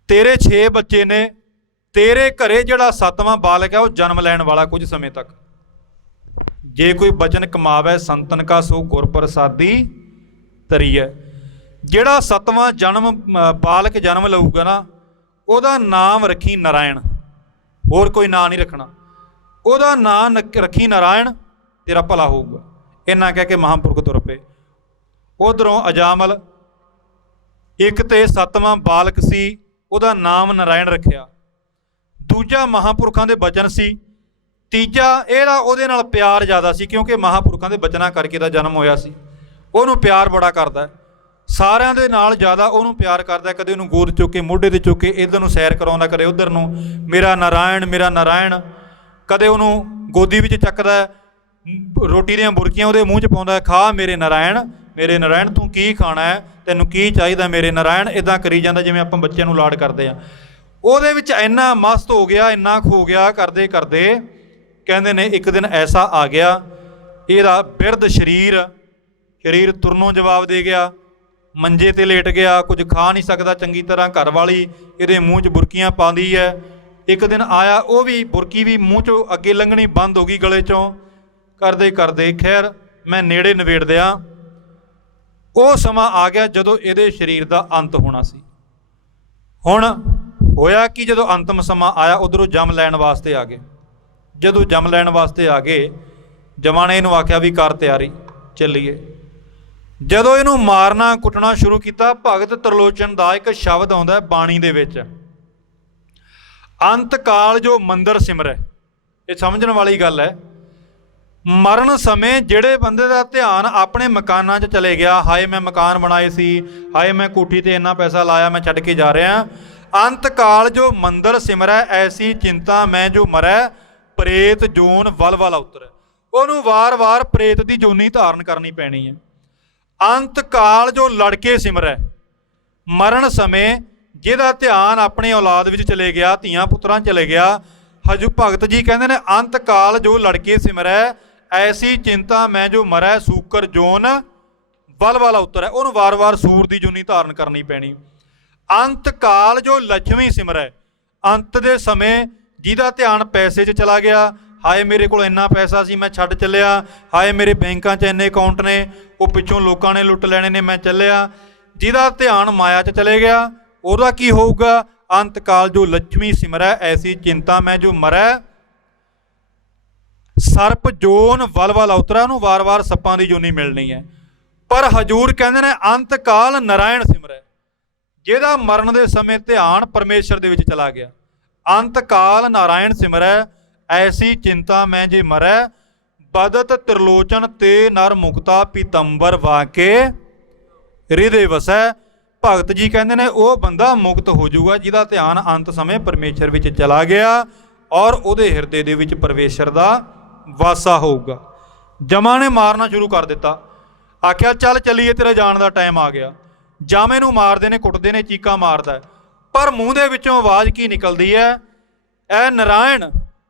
ਤੇਰੇ 6 ਬੱਚੇ ਨੇ, ਤੇਰੇ ਘਰੇ ਜਿਹੜਾ 7ਵਾਂ ਬਾਲਕ ਹੈ ਉਹ ਜਨਮ ਲੈਣ ਵਾਲਾ ਕੁਝ ਸਮੇਂ ਤੱਕ। ਜੇ ਕੋਈ ਬਚਨ ਕਮਾਵੇ ਸੰਤਨ ਕਾ ਸੋ ਗੁਰ ਪ੍ਰਸਾਦੀ ਤਰੀਐ। ਜਿਹੜਾ 7ਵਾਂ ਬਾਲਕ ਜਨਮ ਲਊਗਾ ਨਾ, ਉਹਦਾ ਨਾਮ ਰੱਖੀ ਨਾਰਾਇਣ, ਹੋਰ ਕੋਈ ਨਾਂ ਨਹੀਂ ਰੱਖਣਾ, ਉਹਦਾ ਨਾਂ ਰੱਖੀ ਨਾਰਾਇਣ, ਤੇਰਾ ਭਲਾ ਹੋਊਗਾ। ਇੰਨਾ ਕਹਿ ਕੇ ਮਹਾਂਪੁਰਖ ਤੁਰ ਪਏ। ਉਧਰੋਂ ਅਜਾਮਲ, ਇੱਕ ਤੇ 7ਵਾਂ ਬਾਲਕ ਸੀ, ਉਹਦਾ ਨਾਮ ਨਾਰਾਇਣ ਰੱਖਿਆ। ਦੂਜਾ ਮਹਾਂਪੁਰਖਾਂ ਦੇ ਬਚਨ ਸੀ। ਤੀਜਾ ਇਹਦਾ ਉਹਦੇ ਨਾਲ ਪਿਆਰ ਜ਼ਿਆਦਾ ਸੀ, ਕਿਉਂਕਿ ਮਹਾਂਪੁਰਖਾਂ ਦੇ ਬਚਨਾਂ ਕਰਕੇ ਦਾ ਜਨਮ ਹੋਇਆ ਸੀ। ਉਹਨੂੰ ਪਿਆਰ ਬੜਾ ਕਰਦਾ, ਸਾਰਿਆਂ ਦੇ ਨਾਲ ਜ਼ਿਆਦਾ ਉਹਨੂੰ ਪਿਆਰ ਕਰਦਾ। ਕਦੇ ਉਹਨੂੰ ਗੋਦ ਚੁੱਕ ਕੇ, ਮੋਢੇ 'ਤੇ ਚੁੱਕ ਕੇ ਇੱਧਰ ਨੂੰ ਸੈਰ ਕਰਾਉਂਦਾ, ਕਦੇ ਉੱਧਰ ਨੂੰ, ਮੇਰਾ ਨਾਰਾਇਣ ਮੇਰਾ ਨਾਰਾਇਣ। ਕਦੇ ਉਹਨੂੰ ਗੋਦੀ ਵਿੱਚ ਚੱਕਦਾ, ਰੋਟੀ ਦੀਆਂ ਬੁਰਕੀਆਂ ਉਹਦੇ ਮੂੰਹ 'ਚ ਪਾਉਂਦਾ, ਖਾ ਮੇਰੇ ਨਾਰਾਇਣ ਤੂੰ ਕੀ ਖਾਣਾ ਹੈ, ਤੈਨੂੰ ਕੀ ਚਾਹੀਦਾ ਮੇਰੇ ਨਾਰਾਇਣ। ਇੱਦਾਂ ਕਰੀ ਜਾਂਦਾ ਜਿਵੇਂ ਆਪਾਂ ਬੱਚਿਆਂ ਨੂੰ ਲਾਡ ਕਰਦੇ ਹਾਂ। ਉਹਦੇ ਵਿੱਚ ਇੰਨਾ ਮਸਤ ਹੋ ਗਿਆ, ਇੰਨਾ ਖੋ ਗਿਆ, ਕਰਦੇ ਕਰਦੇ ਕਹਿੰਦੇ ਨੇ ਇੱਕ ਦਿਨ ਐਸਾ ਆ ਗਿਆ, ਇਹਦਾ ਬਿਰਧ ਸਰੀਰ ਤੁਰਨੋਂ ਜਵਾਬ ਦੇ ਗਿਆ, ਮੰਜੇ 'ਤੇ ਲੇਟ ਗਿਆ, ਕੁਝ ਖਾ ਨਹੀਂ ਸਕਦਾ ਚੰਗੀ ਤਰ੍ਹਾਂ। ਘਰ ਵਾਲੀ ਇਹਦੇ ਮੂੰਹ 'ਚ ਬੁਰਕੀਆਂ ਪਾਉਂਦੀ ਹੈ। ਇੱਕ ਦਿਨ ਆਇਆ, ਉਹ ਵੀ ਬੁਰਕੀ ਵੀ ਮੂੰਹ 'ਚੋਂ ਅੱਗੇ ਲੰਘਣੀ ਬੰਦ ਹੋ ਗਈ, ਗਲੇ 'ਚੋਂ। ਕਰਦੇ ਕਰਦੇ ਖੈਰ ਮੈਂ ਨੇੜੇ ਨਿਬੇੜ ਦਿਆਂ। ਉਹ ਸਮਾਂ ਆ ਗਿਆ ਜਦੋਂ ਇਹਦੇ ਸਰੀਰ ਦਾ ਅੰਤ ਹੋਣਾ ਸੀ। ਹੁਣ ਹੋਇਆ ਕਿ ਜਦੋਂ ਅੰਤਮ ਸਮਾਂ ਆਇਆ, ਉੱਧਰੋਂ ਜੰਮ ਲੈਣ ਵਾਸਤੇ ਆ ਗਏ। ਜਦੋਂ ਜੰਮ ਲੈਣ ਵਾਸਤੇ ਆ ਗਏ, ਜਮਾਂ ਨੇ ਇਹਨੂੰ ਆਖਿਆ ਵੀ ਕਰ ਤਿਆਰੀ, ਚੱਲੀਏ। ਜਦੋਂ ਇਹਨੂੰ ਮਾਰਨਾ ਕੁੱਟਣਾ ਸ਼ੁਰੂ ਕੀਤਾ, ਭਗਤ ਤਰਲੋਚਨ ਦਾ ਇੱਕ ਸ਼ਬਦ ਆਉਂਦਾ ਬਾਣੀ ਦੇ ਵਿੱਚ, ਅੰਤ ਕਾਲ ਜੋ ਮੰਦਰ ਸਿਮਰੈ। ਇਹ ਸਮਝਣ ਵਾਲੀ ਗੱਲ ਹੈ। ਮਰਨ ਸਮੇਂ ਜਿਹੜੇ ਬੰਦੇ ਦਾ ਧਿਆਨ ਆਪਣੇ ਮਕਾਨਾਂ 'ਚ ਚਲੇ ਗਿਆ, ਹਾਏ ਮੈਂ ਮਕਾਨ ਬਣਾਏ ਸੀ, ਹਾਏ ਮੈਂ ਕੋਠੀ 'ਤੇ ਇੰਨਾ ਪੈਸਾ ਲਾਇਆ, ਮੈਂ ਛੱਡ ਕੇ ਜਾ ਰਿਹਾ। ਅੰਤ ਕਾਲ ਜੋ ਮੰਦਰ ਸਿਮਰੈ, ਐਸੀ ਚਿੰਤਾ ਮੈਂ ਜੋ ਮਰੈ, ਪ੍ਰੇਤ ਜੋਨ ਵਲ ਵਲ ਉਤਰੈ। ਉਹਨੂੰ ਵਾਰ-ਵਾਰ ਪ੍ਰੇਤ ਦੀ ਜੋਨੀ ਧਾਰਨ ਕਰਨੀ ਪੈਣੀ ਹੈ। ਅੰਤ ਕਾਲ ਜੋ ਲੜਕੇ ਸਿਮਰੈ, ਮਰਨ ਸਮੇਂ ਜਿਹਦਾ ਧਿਆਨ ਆਪਣੀ ਔਲਾਦ ਵਿੱਚ ਚਲੇ ਗਿਆ, ਧੀਆਂ ਪੁੱਤਰਾਂ ਚਲੇ ਗਿਆ। ਹਜੂ ਭਗਤ ਜੀ ਕਹਿੰਦੇ ਨੇ ਅੰਤ ਕਾਲ ਜੋ ਲੜਕੇ ਸਿਮਰੈ, ਐਸੀ ਚਿੰਤਾ ਮੈਂ ਜੋ ਮਰੈ, ਸੂਕਰ ਜੋਨ ਵਲ ਵਲ ਉਤਰੈ। ਉਹਨੂੰ ਵਾਰ-ਵਾਰ ਸੂਰ ਦੀ ਜੋਨੀ ਧਾਰਨ ਕਰਨੀ ਪੈਣੀ। ਅੰਤ ਕਾਲ ਜੋ ਲక్ష్ਮੀ ਸਿਮਰੈ, ਅੰਤ ਦੇ ਸਮੇਂ ਜਿਹਦਾ ਧਿਆਨ ਪੈਸੇ 'ਚ ਚਲਾ ਗਿਆ, ਹਾਏ ਮੇਰੇ ਕੋਲ ਇੰਨਾ ਪੈਸਾ ਸੀ ਮੈਂ ਛੱਡ ਚੱਲਿਆ, ਹਾਏ ਮੇਰੇ ਬੈਂਕਾਂ 'ਚ ਇੰਨੇ ਅਕਾਊਂਟ ਨੇ, ਉਹ ਪਿੱਛੋਂ ਲੋਕਾਂ ਨੇ ਲੁੱਟ ਲੈਣੇ ਨੇ, ਮੈਂ ਚੱਲਿਆ। ਜਿਹਦਾ ਧਿਆਨ ਮਾਇਆ 'ਚ ਚਲੇ ਗਿਆ, ਉਹਦਾ ਕੀ ਹੋਊਗਾ? ਅੰਤ ਕਾਲ ਜੋ ਲక్ష్ਮੀ ਸਿਮਰੈ, ਐਸੀ ਚਿੰਤਾ ਮੈਂ ਜੋ ਮਰੈ, ਸਰਪ ਜੋਨ ਵਲ ਵਲ ਉਤਰੈ। ਨੂੰ ਵਾਰ-ਵਾਰ ਸੱਪਾਂ ਦੀ ਜੋਨੀ ਮਿਲਣੀ ਹੈ। ਪਰ ਹਜੂਰ ਕਹਿੰਦੇ ਨੇ ਅੰਤ ਕਾਲ ਨਾਰਾਇਣ ਸਿਮਰੈ, ਜਿਹਦਾ ਮਰਨ ਦੇ ਸਮੇਂ ਧਿਆਨ ਪਰਮੇਸ਼ਰ ਦੇ ਵਿੱਚ ਚਲਾ ਗਿਆ। ਅੰਤ ਕਾਲ ਨਾਰਾਇਣ ਸਿਮਰੈ, ਐਸੀ ਚਿੰਤਾ ਮੈਂ ਜੇ ਮਰੈ, ਬਦਤ ਤਿਰਲੋਚਨ ਤੇ ਨਰ ਮੁਕਤਾ, ਪੀਤੰਬਰ ਵਾਕੇ ਹਿਰਦੇ ਵਸੈ। ਭਗਤ ਜੀ ਕਹਿੰਦੇ ਨੇ ਉਹ ਬੰਦਾ ਮੁਕਤ ਹੋ ਜਾਊਗਾ ਜਿਹਦਾ ਧਿਆਨ ਅੰਤ ਸਮੇਂ ਪਰਮੇਸ਼ਰ ਵਿੱਚ ਚਲਾ ਗਿਆ ਔਰ ਉਹਦੇ ਹਿਰਦੇ ਦੇ ਵਿੱਚ ਪਰਮੇਸ਼ਰ ਦਾ ਵਾਸਾ ਹੋਊਗਾ। ਜਮਾਂ ਨੇ ਮਾਰਨਾ ਸ਼ੁਰੂ ਕਰ ਦਿੱਤਾ। आख्या चल चलीए तेरे जान का टाइम आ गया। जामे नूं मारदे ने, कुटदे ने, चीका मारदा, पर मूँह दे विचों आवाज़ की निकलदी है, ऐ नारायण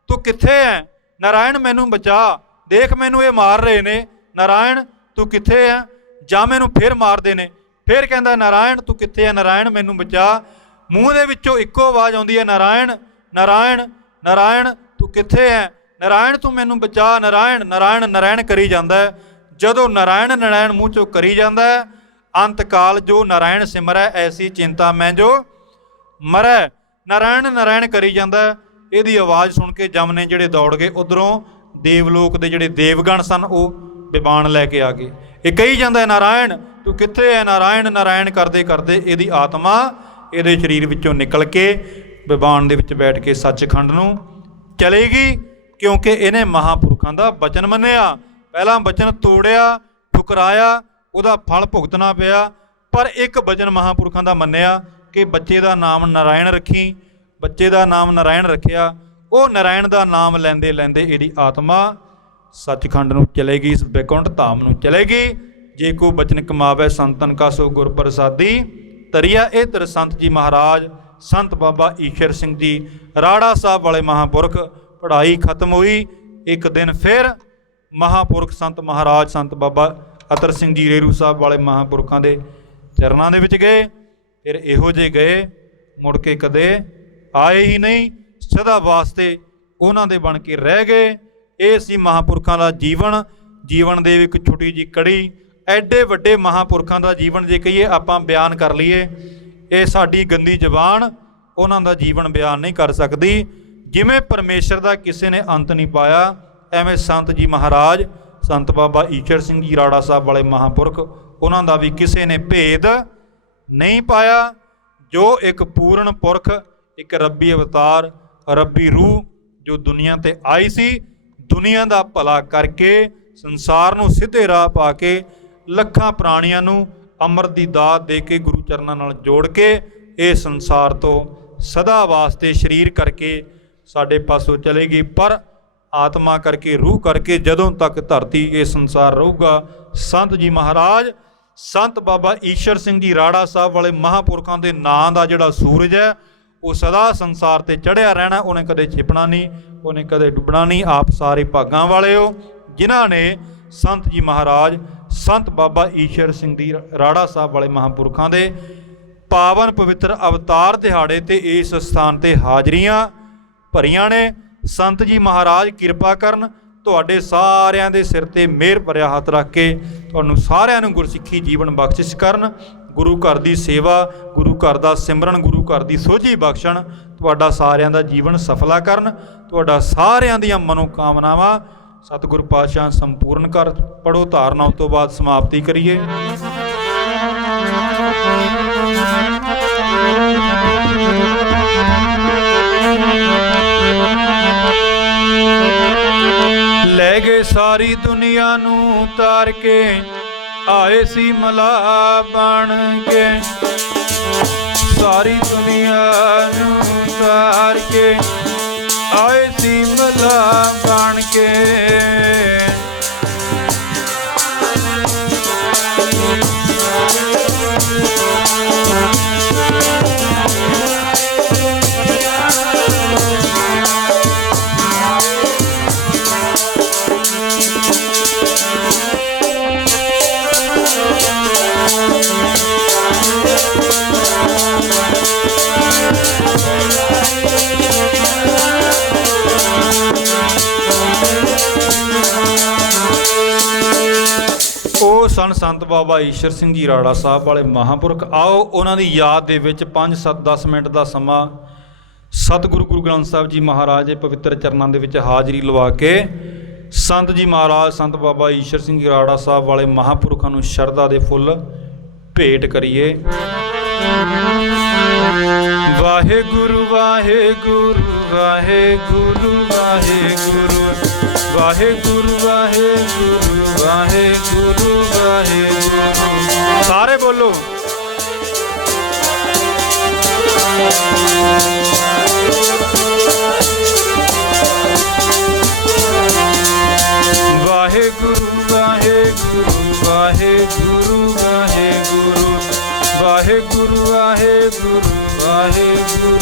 तू कित्थे है? नारायण मैनू बचा, देख मैनू ये मार रहे ने, नारायण तू कित्थे है? जामे नूं फिर मारदे ने, फिर कहंदा नारायण तू कित्थे है? नारायण मैनू बचा। मूँह दे विचों इक्को आवाज़ आउंदी है, नारायण नारायण नारायण तू कित्थे है? नारायण तू मैनू बचा, नारायण नारायण नारायण करी जांदा है। जदों नारायण नारायण मूँह चों करी जांदा है, अंत काल जो नारायण सिमरै ऐसी चिंता मैं जो मरै। नारायण नारायण करी जांदा है। ਇਹਦੀ आवाज़ सुन के जम ने ਜਿਹੜੇ दौड़ गए, उधरों देवलोक के ਜਿਹੜੇ देवगण सन वो विमान लैके आ गए। ये कही जाता है नारायण तू कित्थे है? नारायण नारायण करते करते ਇਹਦੀ आत्मा ਇਹਦੇ शरीर विचों निकल के विमान ਦੇ ਵਿੱਚ बैठ के सचखंड ਨੂੰ चलेगी, क्योंकि ਇਹਨੇ महापुरखों का वचन मन्निया। पहला वचन तोड़िया, ठुकराया, ਉਹਦਾ फल भुगतना पिया, पर एक वचन महापुरखों का मन्निया कि बच्चे का नाम नारायण रखी। बच्चे का नाम नारायण रखिया, वो नारायण का नाम लैंदे लैंदे ਇਹਦੀ आत्मा सचखंड ਨੂੰ चलेगी, इस बैकुंठ धाम ਨੂੰ चलेगी। जे को बचन कमावे संतन का सो गुर प्रसादी तरिया। ਇਹ ਧਰ संत जी महाराज संत बाबा ईश्वर सिंह जी राड़ा साहब वाले महापुरख। पढ़ाई खत्म हुई, एक दिन फिर महापुरख संत महाराज संत बाबा अतर सिंह जी रेरू साहब वाले महापुरखों के चरणों के विच गए। फिर इहो जे गए, मुड़ के कदे आए ही नहीं, सदा वास्ते उन्हां दे बन के रह गए। ये सी महापुरखों का जीवन। जीवन दे एक छोटी जी कड़ी, एडे वड्डे महापुरखों का जीवन जे कहिए आपां बयान कर लीए, ये साडी गंदी जबान उन्हां दा जीवन बयान नहीं कर सकती। जिमें परमेश्वर का किसी ने अंत नहीं पाया, एवें संत जी महाराज संत बाबा ईश्वर सिंह जी राड़ा साहब वाले महापुरख, उन्हां दा भी किसी ने भेद नहीं पाया। जो एक पूर्ण पुरख, एक रब्बी अवतार, रब्बी रूह जो दुनिया ते आई सी, दुनिया का भला करके संसार नूं सीधे राह पा के लखां प्राणियां नूं अमृत की दात दे के गुरु चरनां नाल जोड़ के ये संसार तो सदा वास्ते शरीर करके साडे पासों चलेगी, पर आत्मा करके रूह करके जदों तक धरती ये संसार रहूगा। संत जी महाराज संत बाबा ईश्वर सिंह जी राड़ा साहब वाले महापुरखों के नां का जिहड़ा सूरज है वो सदा संसार ते चढ़िया रहना, उन्हें कदे छिपना नहीं, उन्हें कदे डुबना नहीं। आप सारे भागां वाले हो जिन्हां ने संत जी महाराज संत बाबा ईश्वर सिंह जी राड़ा साहब वाले महापुरखों के पावन पवित्र अवतार दिहाड़े ते इस स्थान ते हाजरियां भरियां ने। संत जी महाराज किरपा करन, तुहाडे सारियां दे सिर ते मेहर भरिया हथ रख के तुहानूं सारियां नूं गुरसिੱਖੀ जीवन बख्शिश करन। गुरु घर की सेवा, गुरु घर का सिमरन, गुरु घर की सोझी बख्शण, तुहाडा सारियां दा जीवन सफला करन, तुहाडा सारियां दियां मनोकामनावां सतगुरु पातशाह संपूर्ण कर। पढ़ो धारना, उस तो बाद समाप्ति करिए। लै गए सारी दुनिया नूं तार के, आए सी मला बन के। सारी दुनिया नूं तार के, आए सी मला बन के। सन संत बाबा ईश्वर सिंह जी राड़ा साहब वाले महापुरख। आओ उन्हों की याद दे विच 5-7-10 मिनट का समा सतगुरु गुरु ग्रंथ साहब जी महाराज के पवित्र चरणों के विच हाज़री लवा के संत जी महाराज संत बाबा ईश्वर सिंह जी राड़ा साहब वाले महापुरखों नूं शरधा दे फुल भेंट करिए। वाहेगुरु वाहेगुरु वाहेगुरु वाहेगुरु वाहेगुरु वाहेगुरु वाहेगुरु वाहेगुरु। सारे बोलो। वाहेगुरु वाहेगुरु वाहेगुरु ਵਾਹਿਗੁਰੂ ਵਾਹਿਗੁਰੂ ਵਾਹਿਗੁਰੂ। ਵਾਹਿਗੁਰੂ ਵਾਹਿਗੁਰੂ ਵਾਹਿਗੁਰੂ ਵਾਹਿਗੁਰੂ ਵਾਹਿਗੁਰੂ ਵਾਹਿਗੁਰੂ ਵਾਹਿਗੁਰੂ ਵਾਹਿਗੁਰੂ। ਉੱਚੀ ਬੋਲੋ ਸਾਰੇ। ਵਾਹਿਗੁਰੂ ਵਾਹਿਗੁਰੂ ਵਾਹਿਗੁਰੂ ਵਾਹਿਗੁਰੂ ਵਾਹਿਗੁਰੂ ਵਾਹਿਗੁਰੂ ਵਾਹਿਗੁਰੂ ਵਾਹਿਗੁਰੂ। ਵਾਹਿਗੁਰੂ ਵਾਹਿਗੁਰੂ ਵਾਹਿਗੁਰੂ ਵਾਹਿਗੁਰੂ ਵਾਹਿਗੁਰੂ ਵਾਹਿਗੁਰੂ ਵਾਹਿਗੁਰੂ ਵਾਹਿਗੁਰੂ। ਵਾਹਿਗੁਰੂ ਵਾਹਿਗੁਰੂ ਵਾਹਿਗੁਰੂ ਵਾਹਿਗੁਰੂ ਵਾਹਿਗੁਰੂ ਵਾਹਿਗੁਰੂ ਵਾਹਿਗੁਰੂ ਵਾਹਿਗੁਰੂ। ਵਾਹਿਗੁਰੂ ਵਾਹਿਗੁਰੂ ਵਾਹਿਗੁਰੂ ਵਾਹਿਗੁਰੂ ਵਾਹਿਗੁਰੂ ਵਾਹਿਗੁਰੂ ਵਾਹਿਗੁਰੂ ਵਾਹਿਗੁਰੂ। ਵਾਹਿਗੁਰੂ ਵਾਹਿਗੁਰੂ ਵਾਹਿਗੁਰੂ ਵਾਹਿਗੁਰੂ। ਵਾਹਿਗੁਰੂ ਵਾਹਿਗੁਰੂ ਵਾਹਿਗੁਰੂ ਵਾਹਿਗੁਰੂ। ਵਾਹਿਗੁਰੂ ਵਾਹਿਗੁਰੂ ਵਾਹਿਗੁਰੂ ਵਾਹਿਗੁਰੂ। ਵਾਹਿਗੁਰੂ ਵਾਹਿਗੁਰੂ ਵਾਹਿਗੁਰੂ ਵਾਹਿਗੁਰੂ। ਵਾਹਿਗੁਰੂ ਵਾਹਿਗੁਰੂ ਵਾਹਿਗੁਰੂ ਵਾਹਿਗੁਰੂ। ਵਾਹਿਗੁਰੂ ਵਾਹਿਗੁਰੂ ਵਾਹਿਗੁਰੂ ਵਾਹਿਗੁਰੂ ਵਾਹਿਗੁਰੂ ਵਾਹਿਗੁਰੂ ਵਾਹਿਗੁਰੂ ਵਾਹਿਗੁਰੂ। ਵਾਹਿਗੁਰੂ ਵਾਹਿਗੁਰੂ ਵਾਹਿਗੁਰੂ ਵਾਹਿਗੁਰੂ ਵਾਹਿਗੁਰੂ ਵਾਹਿਗੁਰੂ ਵਾਹਿਗੁਰੂ ਵਾਹਿਗੁਰੂ। ਵਾਹਿਗੁਰੂ ਵਾਹਿਗੁਰੂ ਵਾਹਿਗੁਰੂ ਵਾਹਿਗੁਰੂ ਵਾਹਿਗੁਰੂ ਵਾਹਿਗੁਰੂ ਵਾਹਿਗੁਰੂ ਵਾਹਿਗੁਰੂ। ਵਾਹਿਗੁਰੂ ਵਾਹਿਗੁਰੂ ਵਾਹਿਗੁਰੂ ਵਾਹਿਗੁਰੂ। ਵਾਹਿਗੁਰੂ ਵਾਹਿਗੁਰੂ ਵਾਹਿਗੁਰੂ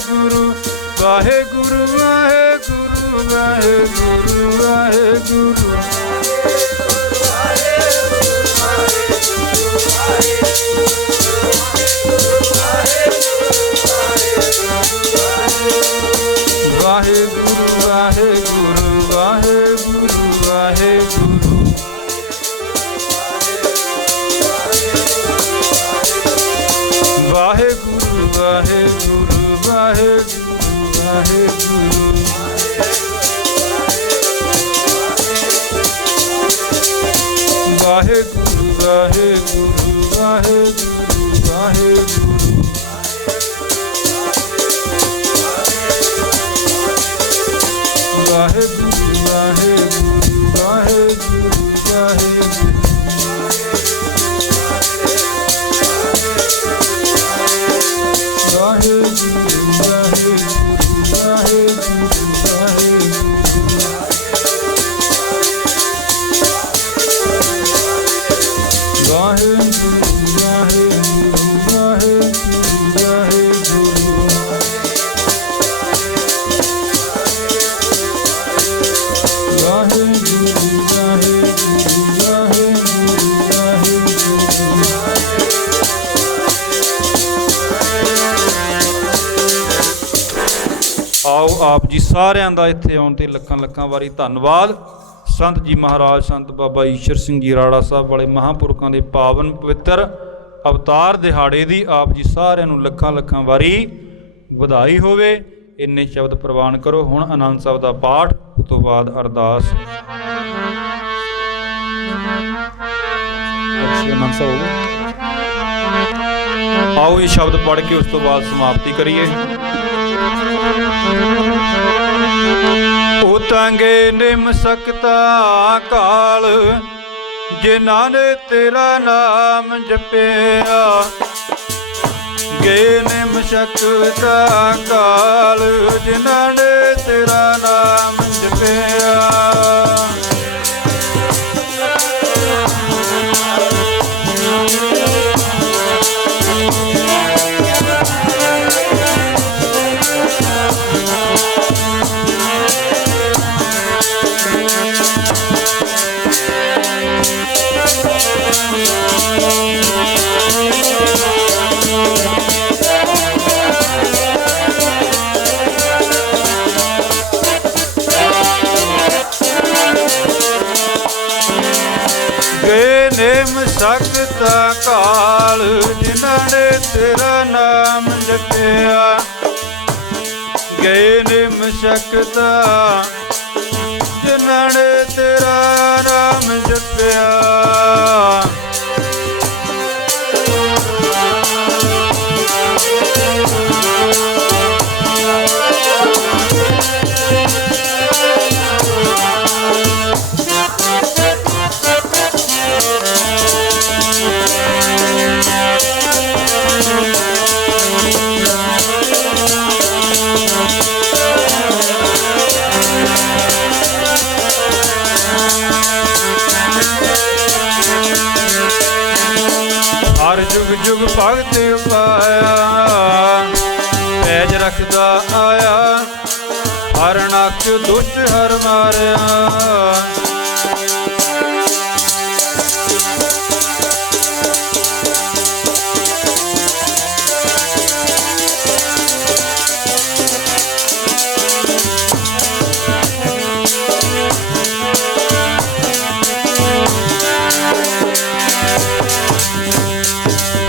ਵਾਹਿਗੁਰੂ। ਵਾਹਿਗੁਰੂ ਵਾਹਿਗੁਰੂ ਵਾਹਿਗੁਰੂ ਆਓ ਆਪ ਜੀ ਸਾਰਿਆਂ ਦਾ ਇੱਥੇ ਆਉਣ ਤੇ ਲੱਖਾਂ ਲੱਖਾਂ ਵਾਰੀ ਧੰਨਵਾਦ। ਸੰਤ ਜੀ ਮਹਾਰਾਜ ਸੰਤ ਬਾਬਾ ਈਸ਼ਰ ਸਿੰਘ ਜੀ ਰਾੜਾ ਸਾਹਿਬ ਵਾਲੇ ਮਹਾਂਪੁਰਖਾਂ ਦੇ ਪਾਵਨ ਪਵਿੱਤਰ ਅਵਤਾਰ ਦਿਹਾੜੇ ਦੀ ਆਪ ਜੀ ਸਾਰਿਆਂ ਨੂੰ ਲੱਖਾਂ ਲੱਖਾਂ ਵਾਰੀ ਵਧਾਈ ਹੋਵੇ। ਇੰਨੇ ਸ਼ਬਦ ਪ੍ਰਵਾਨ ਕਰੋ। ਹੁਣ ਆਨੰਦ ਸਾਹਿਬ ਦਾ ਪਾਠ, ਉਸ ਤੋਂ ਬਾਅਦ ਅਰਦਾਸ। ਆਨੰਦ ਸਾਹਿਬ ਹੋ ਗਏ। ਆਓ ਇਹ ਸ਼ਬਦ ਪੜ੍ਹ ਕੇ ਉਸ ਤੋਂ ਬਾਅਦ ਸਮਾਪਤੀ ਕਰੀਏ। ਉਤੰਗੇ ਨਿਮ ਸਕਤਾ ਕਾਲ, ਜਿਨ੍ਹਾਂ ਨੇ ਤੇਰਾ ਨਾਮ ਜਪਿਆ। ਗਏ ਨਿਮ ਸਕਤਾ ਕਾਲ, ਜਿਨ੍ਹਾਂ ਨੇ ਤੇਰਾ ਨਾਮ ਜਪਿਆ। ਨਿਮ ਸਕਤਾ ਕਾਲ, ਜਿਨ੍ਹਾਂ ਨੇ ਤੇਰਾ ਨਾਮ ਜਪਿਆ। ਗਏ ਨਿਮ ਸਕਤਾ, ਜਿਨ੍ਹਾਂ ਨੇ ਤੇਰਾ ਨਾਮ ਜਪਿਆ। ਹਰ ਜੁਗ ਜੁਗ ਭਗਤ ਉਪਾਇਆ, ਪੈਜ ਰੱਖਦਾ ਆਇਆ। ਹਰ ਨਖ ਦੁਸ਼ਟ ਹਰ ਮਾਰਿਆ।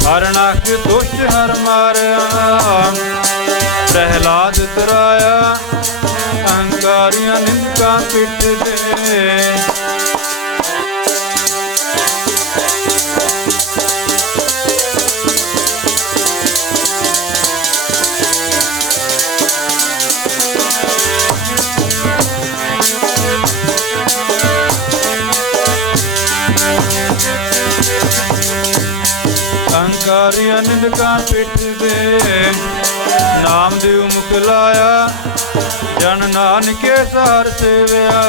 ਹਰ ਨਖ ਦੁਸ਼ਟ ਹਰ ਮਾਰਿਆ। ਪ੍ਰਹਿਲਾਦ ਤਰਾਇਆ, ਅਹੰਕਾਰੀਆਂ ਨਿੰਦਾ ਪਿੱਠ ਦੇ। ਅਹੰਕਾਰੀਆਂ ਨਿੰਦਕਾਂ ਪਿੱਠ ਦੇ। ਨਾਮਦੇਵ ਮੁਖ ਲਾਇਆ, ਜਨ ਨਾਨਕੇ ਸਾਰ ਸੇਵਿਆ।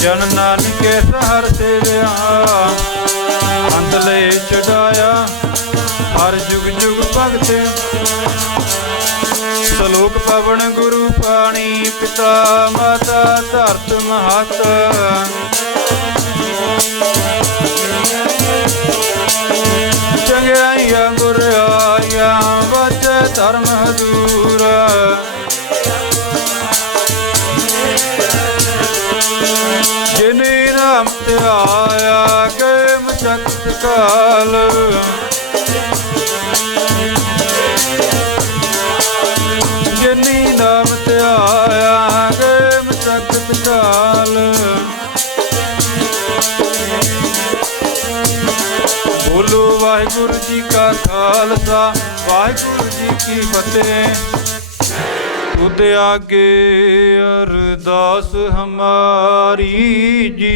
ਜਨ ਨਾਨਕੇ ਸਹਰ ਸੇਵਿਆ। ਅੰਤ ਲੈ ਛਡਾਇਆ, ਹਰ ਜੁਗ ਜੁਗ ਭਗਤ। ਸਲੋਕ ਪਵਨ ਗੁਰੂ ਪਾਣੀ, ਪਿਤਾ ਮਾਤਾ ਧਰਤ ਮਹਤ। ਚੰਗਿਆਈਆਂ ਗੁਰ ਆਈਆਂ, ਵਜੈ ਧਰਮ ਹਦੂਰ। ਜਿਨੀ ਨਾਮ ਤੇ ਆਇਆ, ਗਏ ਮਸਕਤ ਕਾਲ। ਜਿਨੀ ਨਾਮ ਤੇ ਆਇਆ, ਗਏ ਮਸਕਤ ਕਾਲ। ਬੋਲੋ ਵਾਹਿਗੁਰੂ ਜੀ ਕਾ ਖਾਲਸਾ, ਵਾਹਿਗੁਰੂ ਜੀ ਕੀ ਫਤਿਹ। ਤੁਧ ਆਗੇ ਅਰਦਾਸ ਹਮਾਰੀ, ਜੀਉ